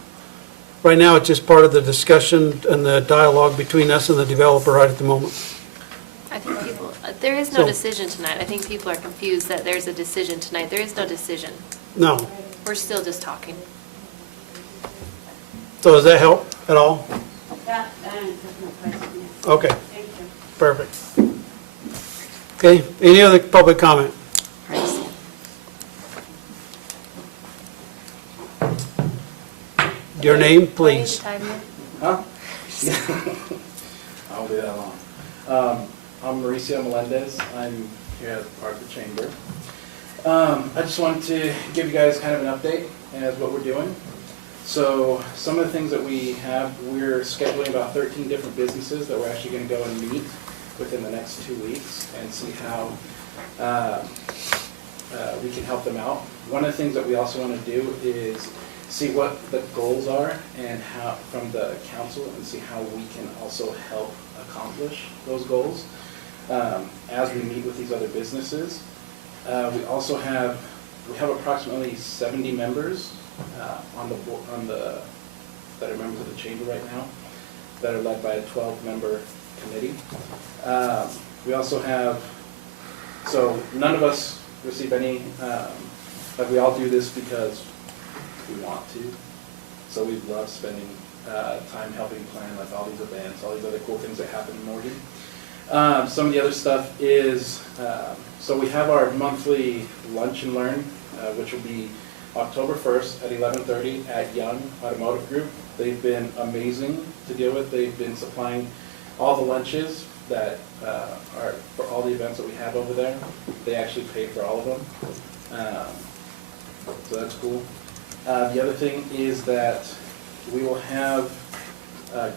Right now, it's just part of the discussion and the dialogue between us and the developer right at the moment. I think people, there is no So- decision tonight. I think people are confused that there's a decision tonight. There is no decision. No. We're still just talking. So does that help at all? That answers my question, yes. Okay, Thank you. perfect. Okay, any other public comment? Your name, please. Huh? I won't be that long. I'm Mauricio Melendez. I'm here as part of the chamber. I just wanted to give you guys kind of an update as what we're doing. So some of the things that we have, we're scheduling about 13 different businesses that we're actually going to go and meet within the next 2 weeks and see how we can help them out. One of the things that we also want to do is see what the goals are and how, from the council, and see how we can also help accomplish those goals as we meet with these other businesses. We also have approximately 70 members that are members of the chamber right now, that are led by a 12-member committee. We also have, so none of us receive any, like we all do this because we want to. So we love spending time helping plan like all these events, all these other cool things that happen in Morgan. Some of the other stuff is, so we have our monthly lunch and learn, which will be October 1st at 11:30 at Young Automotive Group. They've been amazing to deal with. They've been supplying all the lunches that are for all the events that we have over there. They actually pay for all of them. So that's cool. The other thing is that we will have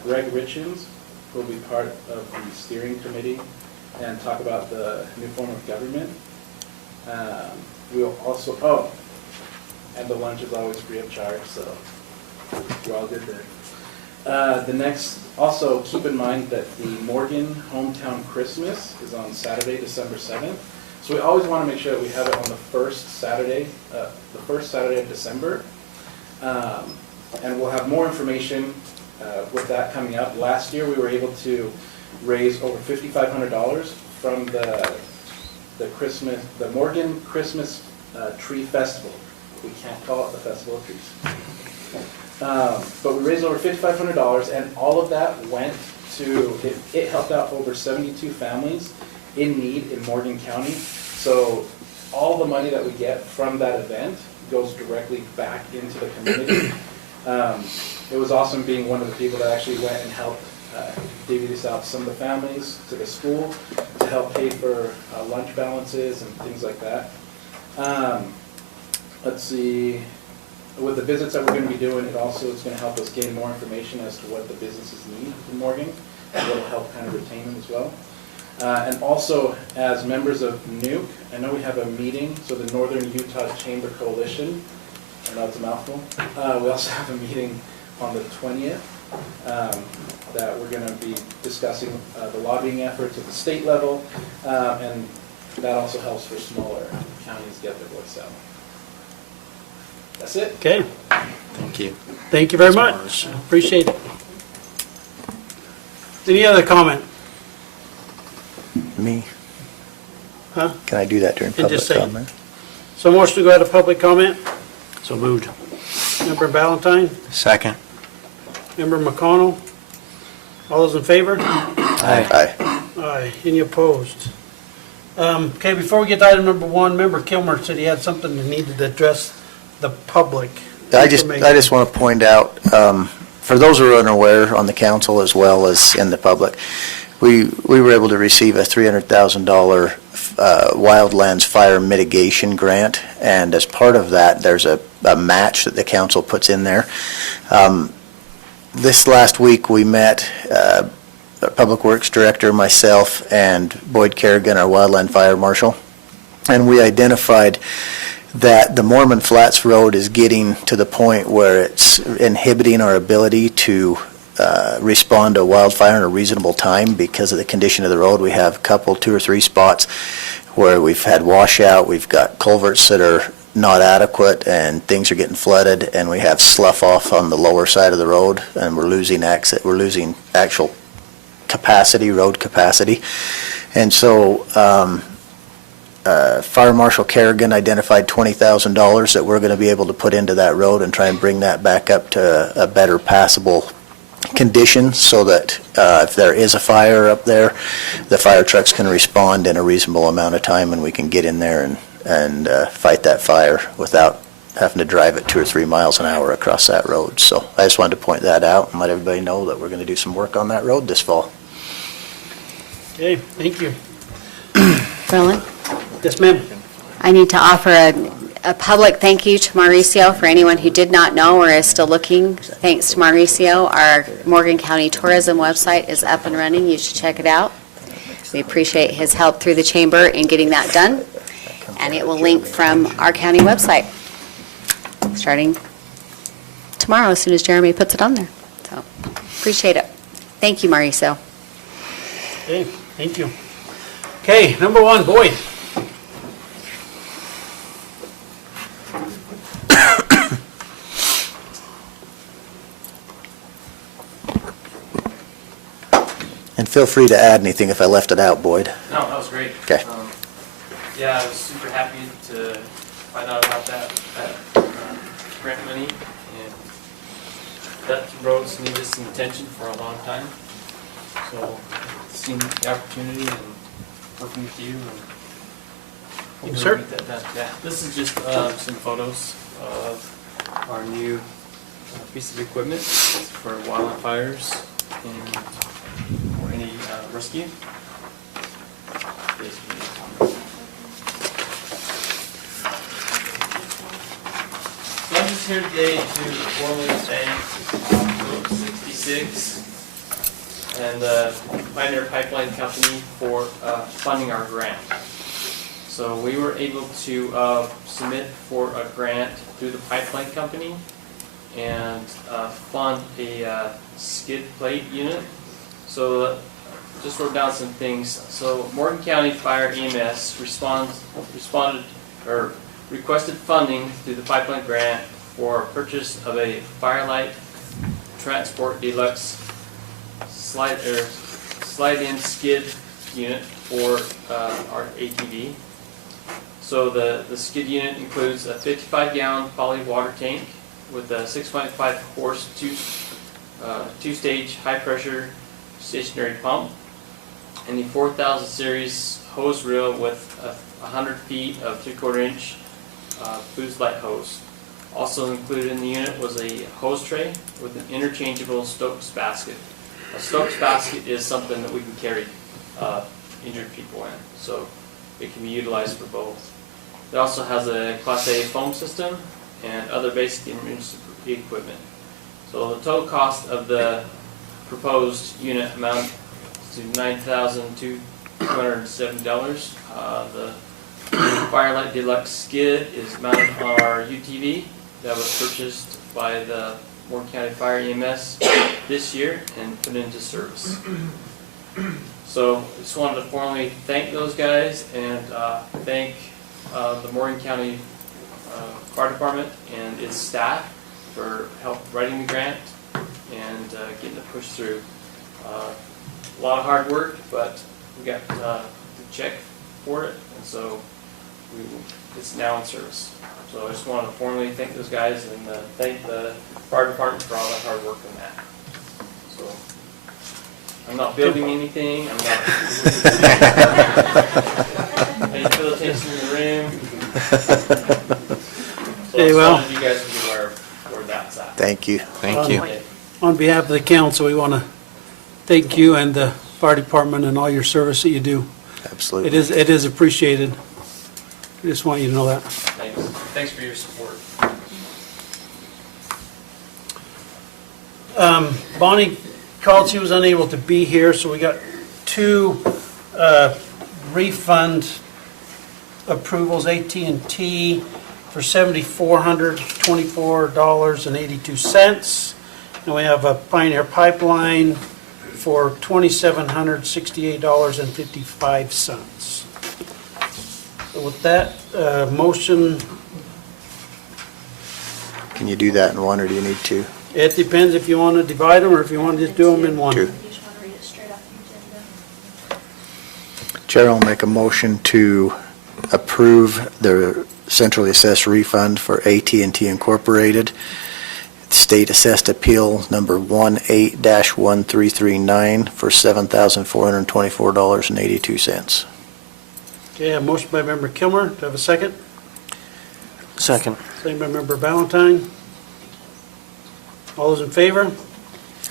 Greg Richins, who will be part of the steering committee and talk about the new form of government. We'll also, and the lunch is always free of charge, so we're all good there. The next, also keep in mind that the Morgan Hometown Christmas is on Saturday, December 7th. So we always want to make sure that we have it on the first Saturday of December. And we'll have more information with that coming up. Last year, we were able to raise over $5,500 from the Morgan Christmas Tree Festival. We can't call it the Festival of Trees. But we raised over $5,500, and all of that went to, it helped out over 72 families in need in Morgan County. So all the money that we get from that event goes directly back into the community. It was awesome being one of the people that actually went and helped divvy this out to some of the families, to the school, to help pay for lunch balances and things like that. Let's see, with the visits that we're going to be doing, it also is going to help us gain more information as to what the businesses need in Morgan, and it'll help kind of retain them as well. And also, as members of NUC, I know we have a meeting, so the Northern Utah Chamber Coalition, I know it's a mouthful. We also have a meeting on the 20th that we're going to be discussing the lobbying efforts at the state level, and that also helps for smaller counties get their voice out. That's it. Okay. Thank you. Thank you very much. Appreciate it. Any other comment? Me? Huh? Can I do that during And public just say- comment? So motion to go out of public comment? So moved. Member Valentine? Second. Member McConnell? All those in favor? Aye. Aye. Any opposed? Okay, before we get to item number 1, Member Kilmer said he had something that needed to address the public. I just want to point out, For those who are unaware on the council as well as in the public, we were able to receive a $300,000 wildlands fire mitigation grant, and as part of that, there's a match that the council puts in there. This last week, we met our Public Works Director, myself, and Boyd Kerrigan, our Wildland Fire Marshal, and we identified that the Mormon Flats Road is getting to the point where it's inhibiting our ability to respond to wildfire in a reasonable time because of the condition of the road. We have a couple, 2 or 3 spots where we've had washout, we've got culverts that are not adequate, and things are getting flooded, and we have slough off on the lower side of the road, and we're losing actual capacity, road capacity. And so Fire Marshal Kerrigan identified $20,000 that we're going to be able to put into that road and try and bring that back up to a better passable condition, so that if there is a fire up there, the fire trucks can respond in a reasonable amount of time, and we can get in there and fight that fire without having to drive at 2 or 3 miles an hour across that road. So I just wanted to point that out and let everybody know that we're going to do some work on that road this fall. Okay, thank you. Roland? Yes, ma'am. I need to offer a public thank you to Mauricio for anyone who did not know or is still looking. Thanks to Mauricio, our Morgan County Tourism website is up and running. You should check it out. We appreciate his help through the chamber in getting that done. And it will link from our county website starting tomorrow as soon as Jeremy puts it on there. So appreciate it. Thank you, Mauricio. Okay, thank you. Okay, number 1, Boyd. And feel free to add anything if I left it out, Boyd. No, that was great. Okay. Yeah, I was super happy to find out about that grant money, and that road's needed some attention for a long time. So, seeing the opportunity and working with you and hoping Yes, sir. to get that done. Yeah, this is just some photos of our new piece of equipment for wildfires and or any rescue. So I'm just here today to formally thank Road 66 and Pioneer Pipeline Company for funding our grant. So we were able to submit for a grant through the pipeline company and fund a skid plate unit. So just wrote down some things. So Morgan County Fire EMS responded or requested funding through the pipeline grant for purchase of a Firelight Transport Deluxe slide-in skid unit for our ATV. So the skid unit includes a 55-gallon poly water tank with a 6.5 horse two-stage high-pressure stationary pump, and the 4000 series hose reel with 100 feet of 3/4 inch boost light hose. Also included in the unit was a hose tray with an interchangeable Stokes basket. A Stokes basket is something that we can carry injured people in, so it can be utilized for both. It also has a Class A foam system and other basic emergency equipment. So the total cost of the proposed unit amounts to $9,270. The Firelight Deluxe skid is mounted on our UTV that was purchased by the Morgan County Fire EMS this year and put into service. So just wanted to formally thank those guys and thank the Morgan County Fire Department and its staff for help writing the grant and getting it pushed through. A lot of hard work, but we got the check for it, and so it's now in service. So I just want to formally thank those guys and thank the fire department for all that hard work on that. So I'm not building anything. I'm not paying full attention in the room. So Hey, well. you guys can be aware of where that's at. Thank you. Thank you. Okay. on behalf of the council, we want to thank you and the fire department and all your service that you do. Absolutely. It is appreciated. I just want you to know that. Thanks. Thanks for your support. Bonnie called, she was unable to be here, so we got two refund approvals, AT&T for $7,424.82. And we have a Pioneer Pipeline for $2,768.55. So with that, motion, Can you do that in one, or do you need two? it depends if you want to divide them or if you want to just do them in one. Two. Chair will make a motion to approve the centrally assessed refund for AT&T Incorporated, State Assessed Appeal number 18-1339 for $7,424.82. Okay, a motion by Member Kilmer. Do I have a second? Second. Second by Member Valentine. All those in favor?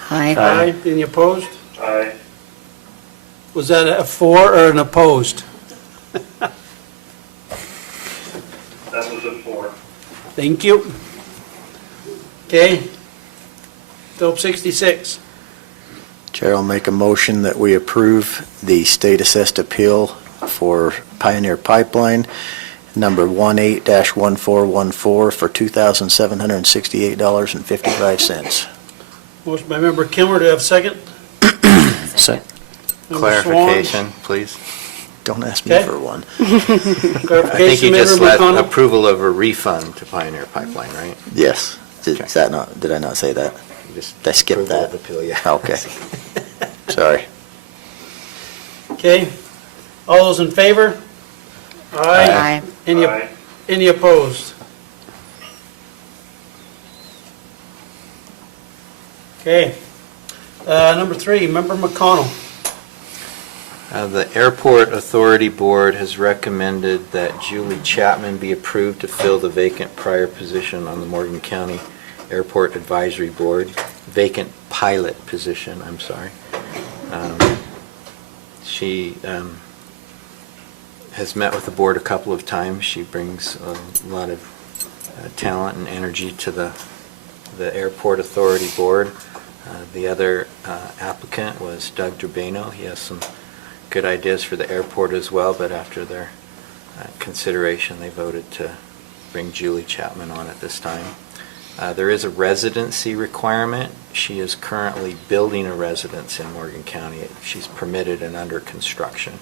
Aye. Any opposed? Aye. Was that a for or an opposed? That was a 4. Thank you. Okay. Philip 66. Chair will make a motion that we approve the State Assessed Appeal for Pioneer Pipeline number 18-1414 for $2,768.55. Motion by Member Kilmer. Do I have a second? Second. Member Swan. Clarification, please. Don't ask me Okay. for one. I think Clarification, you just Member let McConnell. approval of a refund to Pioneer Pipeline, right? Yes. Did I not say that? You just Did I skip approval that? of appeal, yeah. Okay. Sorry. Okay. All those in favor? Aye. Any opposed? Okay. Number 3, Member McConnell. The Airport Authority Board has recommended that Julie Chapman be approved to fill the vacant prior position on the Morgan County Airport Advisory Board, vacant pilot position, I'm sorry. She has met with the board a couple of times. She brings a lot of talent and energy to the Airport Authority Board. The other applicant was Doug Drabano. He has some good ideas for the airport as well, but after their consideration, they voted to bring Julie Chapman on at this time. There is a residency requirement. She is currently building a residence in Morgan County. She's permitted and under construction,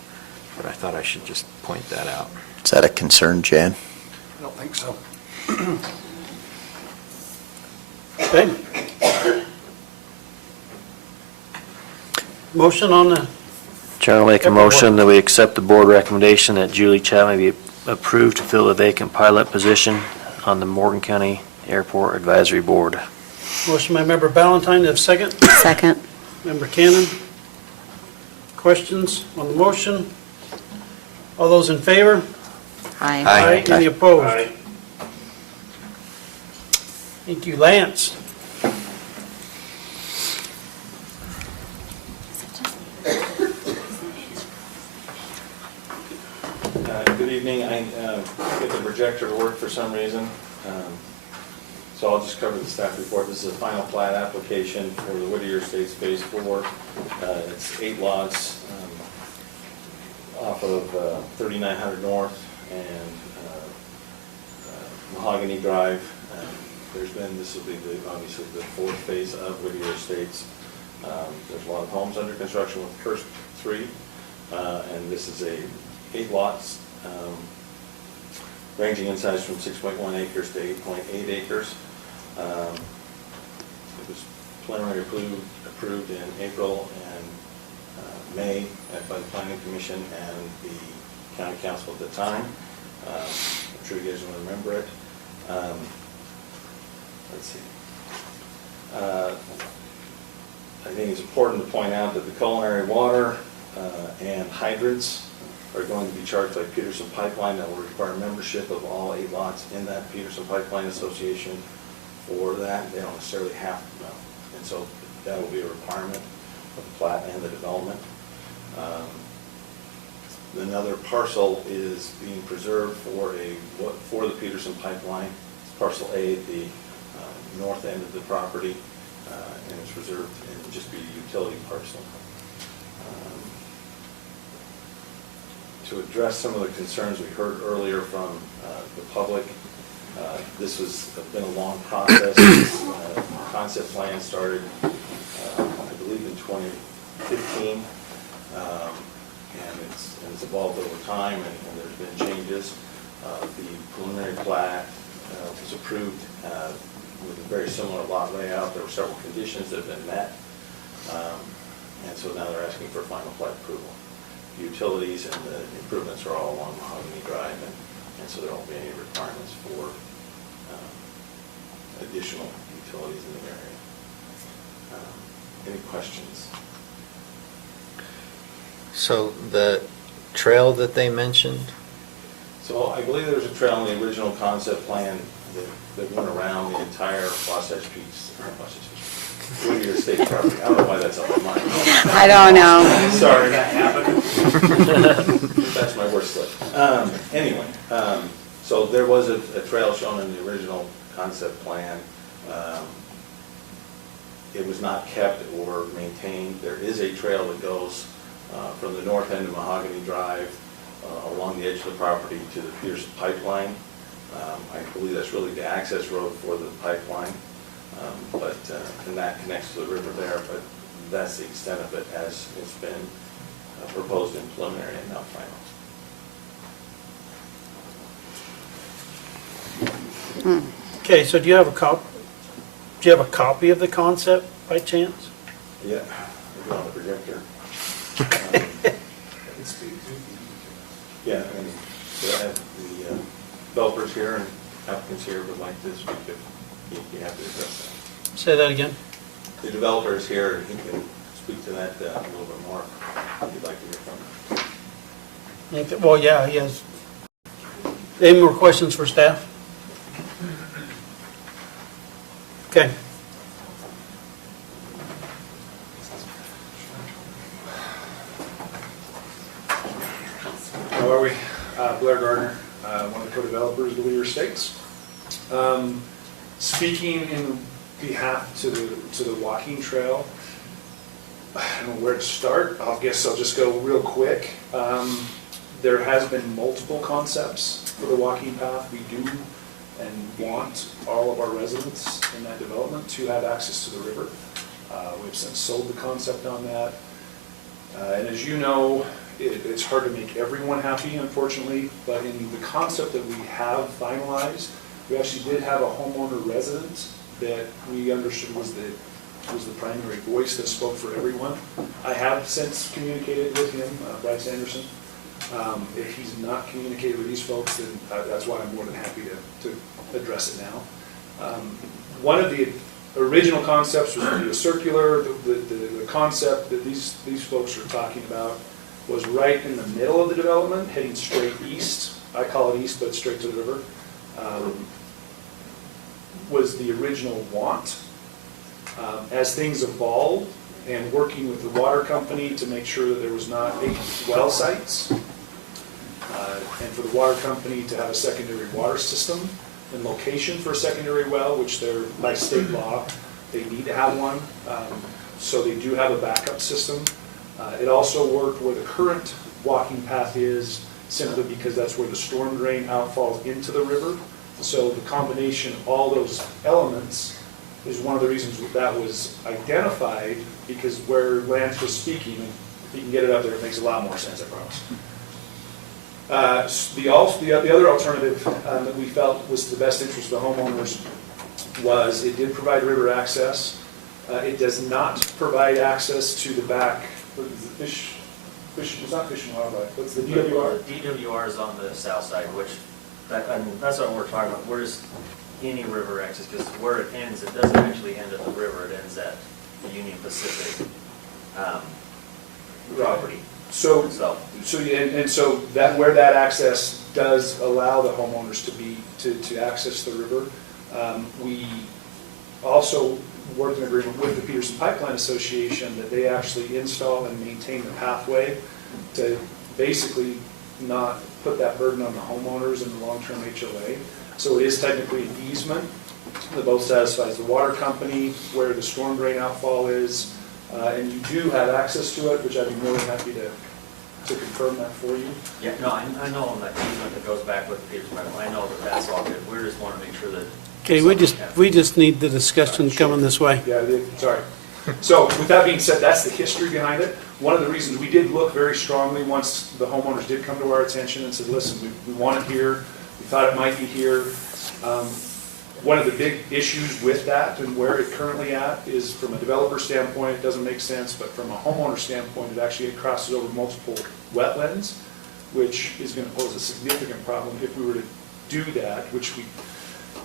but I thought I should just point that out. Is that a concern, Jan? I don't think so. Okay. Motion on the, Chair will make a motion that we accept the board recommendation that Julie Chapman be approved to fill the vacant pilot position on the Morgan County Airport Advisory Board. motion by Member Valentine. Do I have a second? Second. Member Cannon. Questions on the motion? All those in favor? Aye. Any opposed? Thank you. Lance. Good evening. I get the projector to work for some reason, so I'll just cover the staff report. This is a final plat application for the Whittier Estates Phase 4. It's 8 lots off of 3900 North and Mahogany Drive. This will be obviously the 4th phase of Whittier Estates. There's a lot of homes under construction with the first 3, and this is 8 lots, ranging in size from 6.1 acres to 8.8 acres. It was preliminarily approved in April and May by the Planning Commission and the County Council at the time. I'm sure you guys will remember it. Let's see. I think it's important to point out that the culinary water and hydrants are going to be charged by Peterson Pipeline. That will require membership of all 8 lots in that Peterson Pipeline Association for that. They don't necessarily have to know. And so that will be a requirement of the plat and the development. Another parcel is being preserved for the Peterson pipeline. It's parcel A at the north end of the property, and it's reserved and just be a utility parcel. To address some of the concerns we heard earlier from the public, this has been a long process. This concept plan started, I believe, in 2015, and it's evolved over time, and there's been changes. The preliminary plat was approved with a very similar lot layout. There were several conditions that have been met, and so now they're asking for final plat approval. The utilities and the improvements are all along Mahogany Drive, and so there won't be any requirements for additional utilities in the area. Any questions? So the trail that they mentioned, So I believe there was a trail in the original concept plan that went around the entire Wasatch Peaks, Whittier State property. I don't know why that's on my mind. I don't know. Sorry, that happened. That's my worst slip. Anyway, so there was a trail shown in the original concept plan. It was not kept or maintained. There is a trail that goes from the north end of Mahogany Drive along the edge of the property to the Peterson pipeline. I believe that's really the access road for the pipeline, and that connects to the river there, but that's the extent of it as it's been proposed in preliminary and now final. Okay, so do you have a copy of the concept by chance? Yeah, we're on the projector. Yeah, and so I have the developers here and applicants here would like to speak if you have to address that. Say that again. The developer is here and he can speak to that a little bit more if you'd like to hear from him. Well, yeah, he has. Any more questions for staff? Okay. How are we? Blair Gardner, one of the co-developers of the Whittier Estates. Speaking in behalf to the walking trail, I don't know where to start. I guess I'll just go real quick. There has been multiple concepts for the walking path. We do and want all of our residents in that development to have access to the river. We've since sold the concept on that. And as you know, it's hard to make everyone happy, unfortunately, but in the concept that we have finalized, we actually did have a homeowner resident that we understood was the primary voice that spoke for everyone. I have since communicated with him, Bryce Anderson. If he's not communicated with these folks, then that's why I'm more than happy to address it now. One of the original concepts was to be a circular. The concept that these folks are talking about was right in the middle of the development, heading straight east. I call it east, but straight to the river. Was the original want. As things evolved and working with the water company to make sure that there was not 8 well sites, and for the water company to have a secondary water system and location for a secondary well, which they're, by state law, they need to have one. So they do have a backup system. It also worked where the current walking path is, simply because that's where the storm drain outfalls into the river. So the combination of all those elements is one of the reasons that was identified, because where Lance was speaking, if you can get it up there, it makes a lot more sense, I promise. The other alternative that we felt was the best interest of the homeowners was it did provide river access. It does not provide access to the back, it's not Fish and Wildlife, what's the DWR? DWR is on the south side, which, that's what we're talking about. Where's any river access? Because where it ends, it doesn't actually end at the river, it ends at the Union Pacific property. So that where that access does allow the homeowners to access the river, we also worked in agreement with the Peterson Pipeline Association that they actually install and maintain the pathway to basically not put that burden on the homeowners in the long-term HOA. So it is technically an easement that both satisfies the water company, where the storm drain outfall is, and you do have access to it, which I'd be more than happy to confirm that for you. Yeah, no, I know on that easement that goes back with the Peters Pipeline, I know that that's all good. We just want to make sure that. Okay, we just need the discussion coming this way. Yeah, sorry. So with that being said, that's the history behind it. One of the reasons we did look very strongly once the homeowners did come to our attention and said, listen, we want it here, we thought it might be here. One of the big issues with that and where it currently at is from a developer standpoint, it doesn't make sense, but from a homeowner standpoint, it crosses over multiple wetlands, which is going to pose a significant problem if we were to do that, which we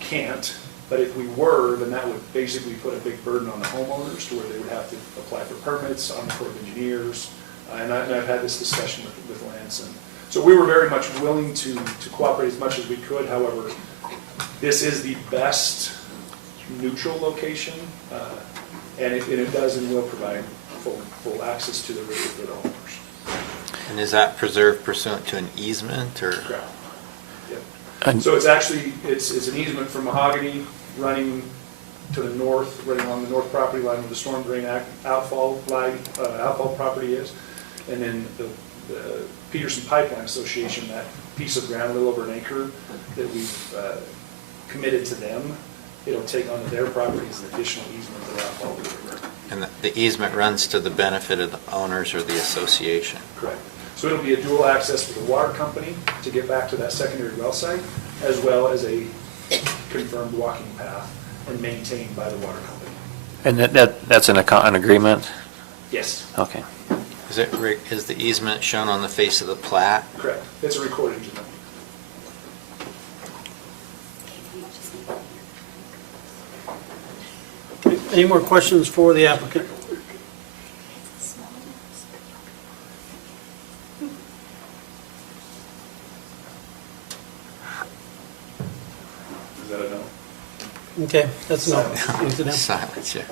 can't. But if we were, then that would basically put a big burden on the homeowners to where they would have to apply for permits on the Corps of Engineers. And I've had this discussion with Lance. And so we were very much willing to cooperate as much as we could. However, this is the best neutral location, and it does and will provide full access to the river for the homeowners. And is that preserved pursuant to an easement, or? Correct. Yep. So it's actually, it's an easement from Mahogany running to the north, running along the north property line where the storm drain outfall property is. And then the Peterson Pipeline Association, that piece of ground, a little over an acre, that we've committed to them, it'll take onto their property as an additional easement for outfall to the river. And the easement runs to the benefit of the owners or the association? Correct. So it'll be a dual access for the water company to get back to that secondary well site, as well as a confirmed walking path and maintained by the water company. And that's an agreement? Yes. Okay. Is the easement shown on the face of the plat? Correct. It's a recorded easement. Any more questions for the applicant? Is that a no? Okay, that's no. Silence, yeah.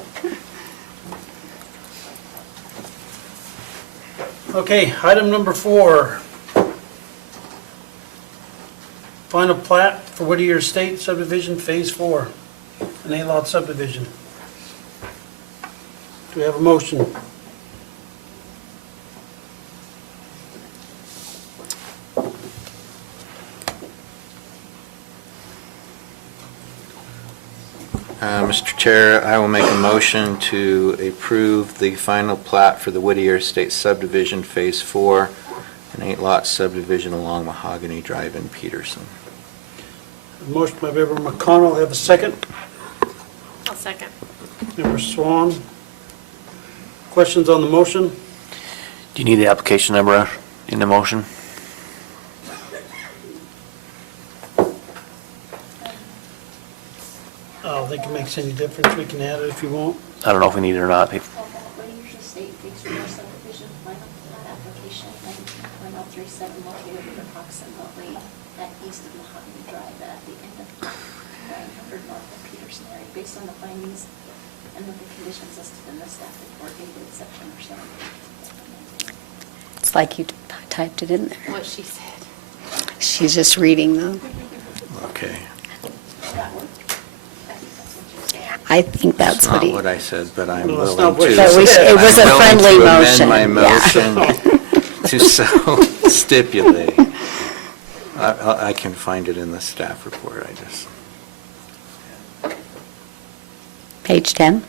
Okay, item number 4. Final plat for Whittier Estate subdivision, phase 4, an A-lot subdivision. Do we have a motion? Mr. Chair, I will make a motion to approve the final plat for the Whittier Estate subdivision, Phase 4, an 8-lot subdivision along Mahogany Drive in Peterson. Motion by Member McConnell, have a second. I'll second. Member Swan. Questions on the motion? Do you need the application number in the motion? I don't think it makes any difference. We can add it if you want. I don't know if we need it or not. Whittier Estate Phase 4 subdivision final plat application 19.037 located approximately at east of Mahogany Drive at the end of 900 north of Peterson area, based on the findings and with the conditions listed in the staff report dated September 7th. It's like you typed it in there. What she said. She's just reading them. Okay. I think that's what he. Not what I said, but I'm No, it's willing not what to. you said. It was a friendly motion. I'm willing to Yeah. amend my motion to so stipulate. I can find it in the staff report, I just. Page 10.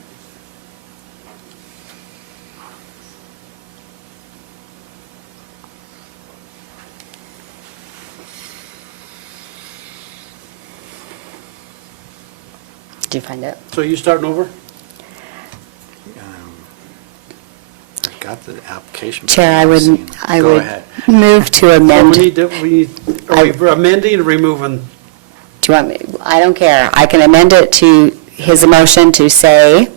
Did you find it? So you starting over? I've got the application. Chair, I would Go ahead. move to So amend. are we amending or removing? Do you want me, I don't care. I can amend it to his motion to say,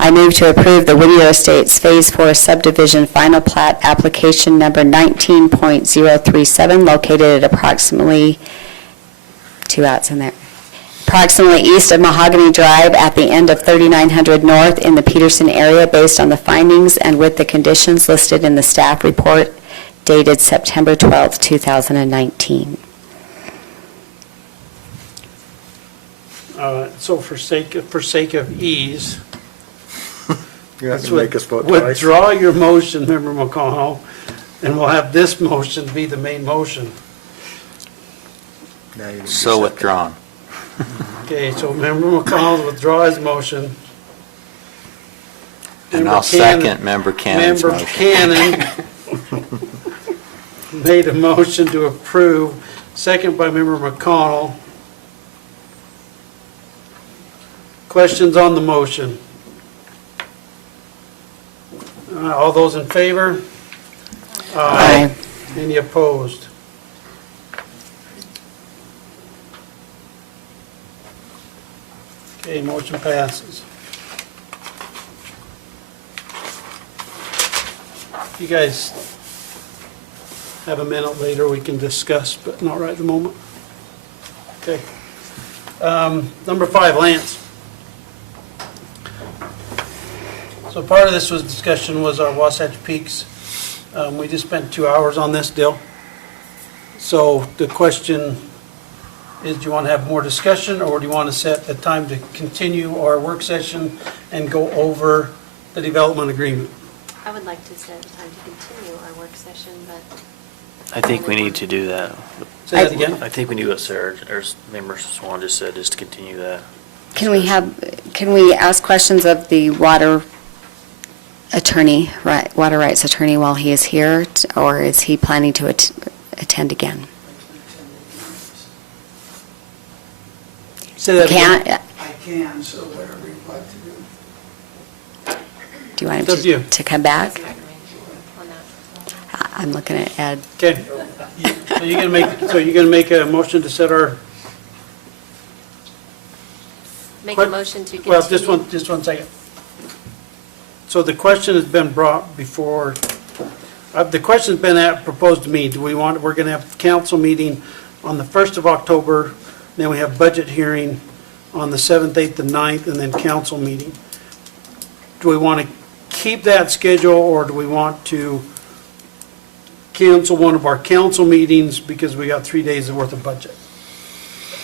I move to approve the Whittier Estates Phase 4 subdivision final plat application number 19.037 located at approximately, 2 outs in there, approximately east of Mahogany Drive at the end of 3900 North in the Peterson area based on the findings and with the conditions listed in the staff report dated September 12, 2019. So for sake of ease, You have let's to make us vote twice. withdraw your motion, Member McConnell, and we'll have this motion be the main motion. Now you need to So second. withdrawn. Okay, so Member McConnell withdraw his motion. And Member I'll Cannon- second Member Cannon's Member motion. Cannon made a motion to approve, second by Member McConnell. Questions on the motion? All those in favor? Aye. Any opposed? Okay, motion passes. If you guys have a minute later, we can discuss, but not right at the moment. Okay. Number 5, Lance. So part of this was discussion was our Wasatch Peaks. We just spent 2 hours on this deal. So the question is, do you want to have more discussion, or do you want to set a time to continue our work session and go over the development agreement? I would like to set a time to continue our work session, but I think we need to do that. Say that again? I think we do what Sarah, or Member Swan just said, just to continue that. Can we ask questions of the water rights attorney while he is here, or is he planning to attend again? Say that again. Can't, I can, so whatever you'd like to do. do you want It's up to him you. to come back? I'm looking at Ed. Okay. So you're gonna make a motion to set our, make a motion to continue. well, just one second. So the question has been brought before, the question's been proposed to me. We're gonna have a council meeting on the 1st of October, then we have budget hearing on the 7th, 8th, and 9th, and then council meeting. Do we want to keep that schedule, or do we want to cancel one of our council meetings because we got 3 days worth of budget?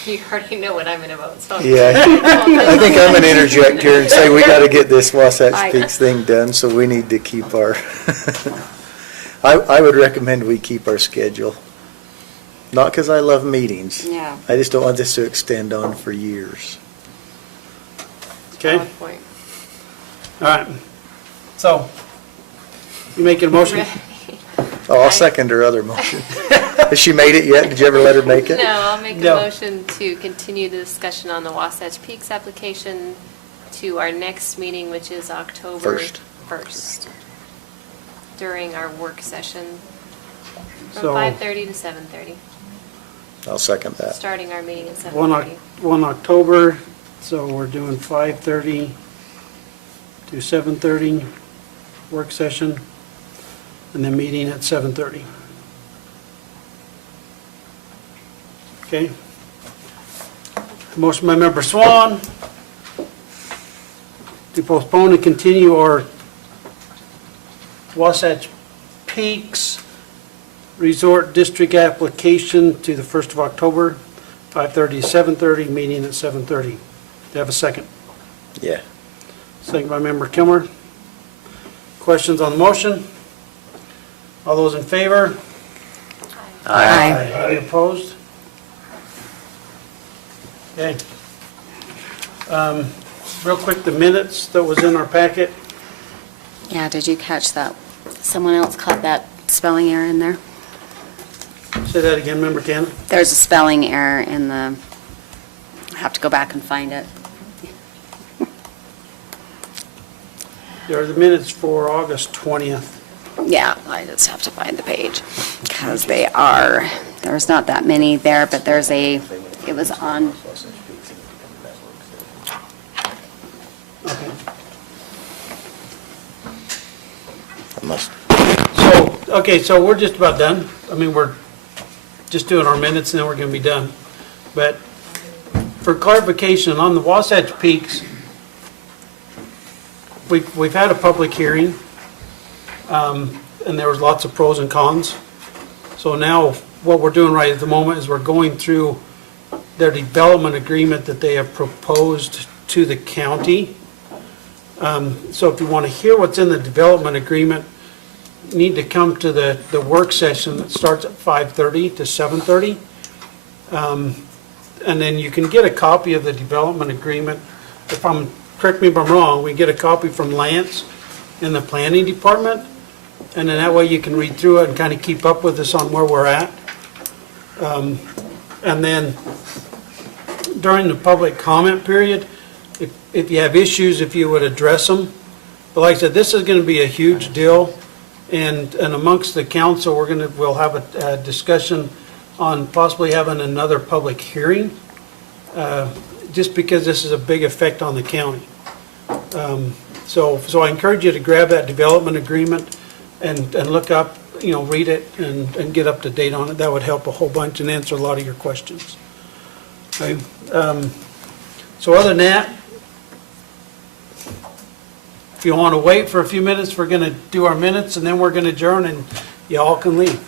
You already know what I'm going to vote, so. Yeah, I think I'm gonna interject here and say we gotta get this Wasatch Peaks thing done, so we need to keep our, I would recommend we keep our schedule. Not because I love meetings. Yeah. I just don't want this to extend on for years. Okay? Valid point. All right. So, you making a motion? Oh, I'll second her other motion. Has she made it yet? Did you ever let her make it? No, I'll make a No. motion to continue the discussion on the Wasatch Peaks application to our next meeting, which is October 1st, during our work session from So- 5:30 to 7:30, I'll second that. starting our meeting at 1 7:30. October, so we're doing 5:30 to 7:30 work session, and then meeting at 7:30. Okay? Motion by Member Swan to postpone and continue our Wasatch Peaks Resort District application to the 1st of October, 5:30 to 7:30, meeting at 7:30. Do you have a second? Yeah. Second by Member Kilmer. Questions on the motion? All those in favor? Aye. Any opposed? Okay. Real quick, the minutes that was in our packet. Yeah, did you catch that? Someone else caught that spelling error in there? Say that again, Member Cannon. There's a spelling error in the, I have to go back and find it. There are the minutes for August 20th. Yeah, I just have to find the page, because there's not that many there, but it was on, So we're just about done. I mean, we're just doing our minutes and then we're gonna be done. But for clarification, on the Wasatch Peaks, we've had a public hearing, and there was lots of pros and cons. So now, what we're doing right at the moment is we're going through their development agreement that they have proposed to the county. So if you want to hear what's in the development agreement, you need to come to the work session that starts at 5:30 to 7:30. And then you can get a copy of the development agreement. Correct me if I'm wrong, we get a copy from Lance in the planning department. And then that way you can read through it and kind of keep up with us on where we're at. And then during the public comment period, if you have issues, if you would address them. But like I said, this is going to be a huge deal. And amongst the council, we'll have a discussion on possibly having another public hearing, just because this is a big effect on the county. So I encourage you to grab that development agreement and look up, read it and get up to date on it. That would help a whole bunch and answer a lot of your questions. Okay. So other than that, if you want to wait for a few minutes, we're going to do our minutes and then we're going to adjourn and you all can leave.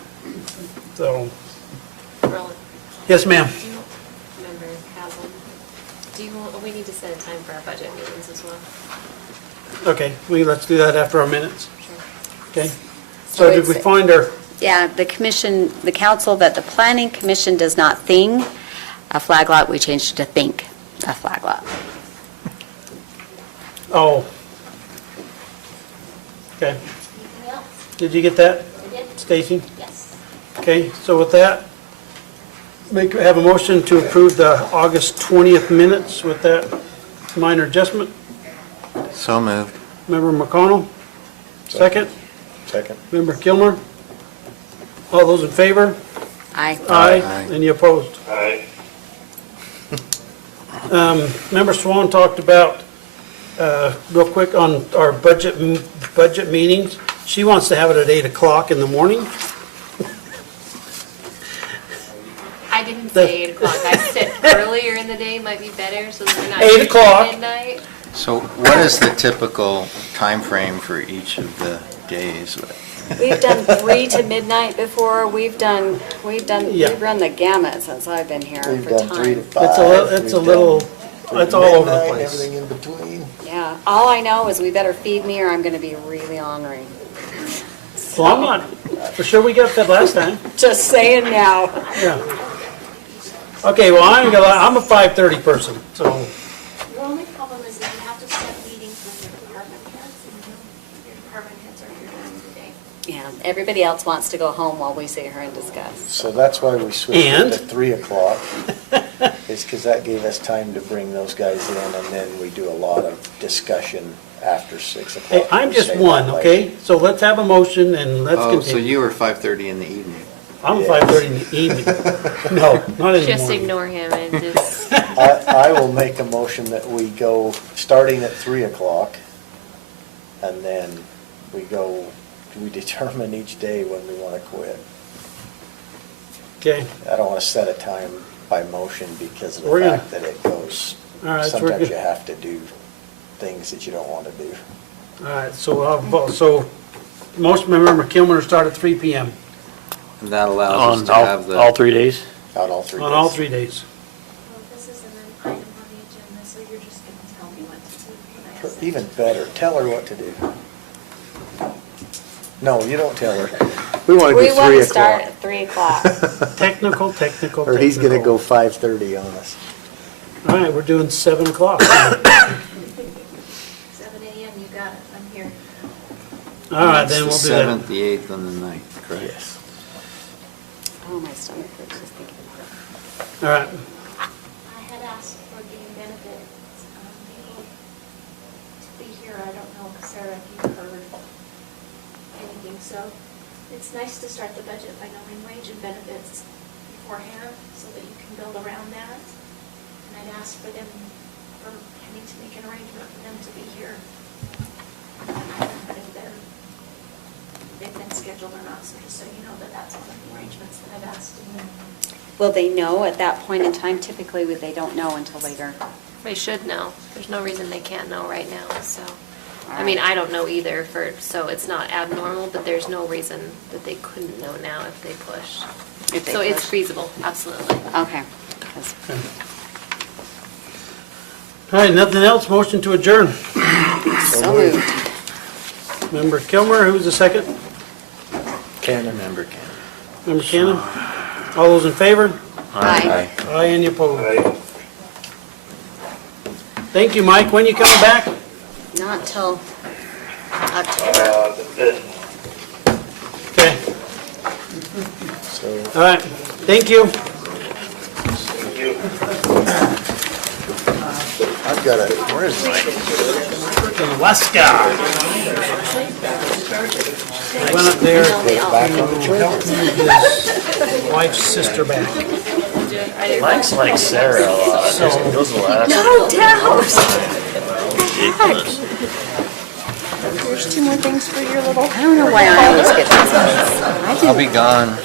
So, yes, ma'am. Member Haslam, we need to set a time for our budget meetings as well. Okay, let's do that after our minutes. Okay. So did we find our? Yeah, the council, that the planning commission does not thing a flag lot, we changed it to think a flag lot. Oh. Okay. Anything else? Did you get that? I did. Stacy? Yes. Okay, so with that, have a motion to approve the August 20th minutes with that minor adjustment. So moved. Member McConnell? Second? Second. Member Kilmer? All those in favor? Aye. Aye. Aye. Any opposed? Aye. Member Swan talked about, real quick, on our budget meetings. She wants to have it at 8 o'clock in the morning. I didn't say 8 o'clock. I said earlier in the day might be better, so that we're not 8 here till o'clock. midnight. So what is the typical time frame for each of the days? We've done 3 to midnight before. We've run the gamut since I've been here We've for done 3 to time. 5. It's all over the midnight, place. Everything in between. Yeah, all I know is we better feed me or I'm gonna be really ornery. Well, I'm not, for sure we got fed last time. Just saying now. Yeah. Okay, well, I'm a 5:30 person, so, The only problem is that you have to set meetings with your department heads, and your department heads are here during the day. Yeah, everybody else wants to go home while we sit here and discuss. So that's why we switched And? it to 3 o'clock. Is because that gave us time to bring those guys in, and then we do a lot of discussion after 6 o'clock. hey, I'm We just stay one, that late. okay? So let's have a motion and let's Oh, so continue. you were 5:30 in the evening. I'm 5:30 in the evening. No, not in the Just morning. ignore him and just, I will make a motion that we go, starting at 3 o'clock, and then we determine each day when we want to quit. Okay, I don't want to set a time by motion because of We're the gonna- fact that it goes, All right, so we're sometimes good. you have to do things that you don't want to do. all right, so motion by Member Kilmer to start at 3 PM And that allows us On to have the. all 3 days? On all 3 days. on all 3 days. Well, this isn't an item on the agenda, so you're just gonna tell me what to do when I say. Even better, tell her what to do. No, you don't tell her. We want to We do want 3 to start o'clock. at 3 o'clock. Technical. Or he's going to go 5:30 on us. All right, we're doing 7 o'clock. 7 AM, you got it, I'm here. All right, then we'll It's do the that. 7th, the 8th, and the 9th, correct? Yes. Oh, my stomach hurts just thinking about it. All right, I had asked for getting benefits, people to be here. I don't know, Sarah, if you've heard anything. So it's nice to start the budget by knowing wage and benefits beforehand so that you can build around that. And I'd ask for them, for Penny to make an arrangement for them to be here. But if they've been scheduled or not, so just so you know that that's one of the arrangements that I've asked. will they know at that point in time? Typically, they don't know until later. They should know. There's no reason they can't know right now, so. I mean, I don't know either, so it's not abnormal, but there's no reason that they couldn't know now if they push. If they So it's push. feasible, absolutely. Okay. All right, nothing else, motion to adjourn. So moved. Member Kilmer, who's the second? Cannon. Member Cannon. Member Cannon? All those in favor? Aye. Aye, any opposed? Thank you, Mike. When you coming back? Not till October. Okay. All right, thank you. I've got it. Where is mine? Alaska. I went up there Back on the trail. his wife's sister back. Mike's like Sarah a lot. He goes to Alaska. No doubt. Ridiculous. There's 2 more things for your little. I don't know why I always get this. I'll be gone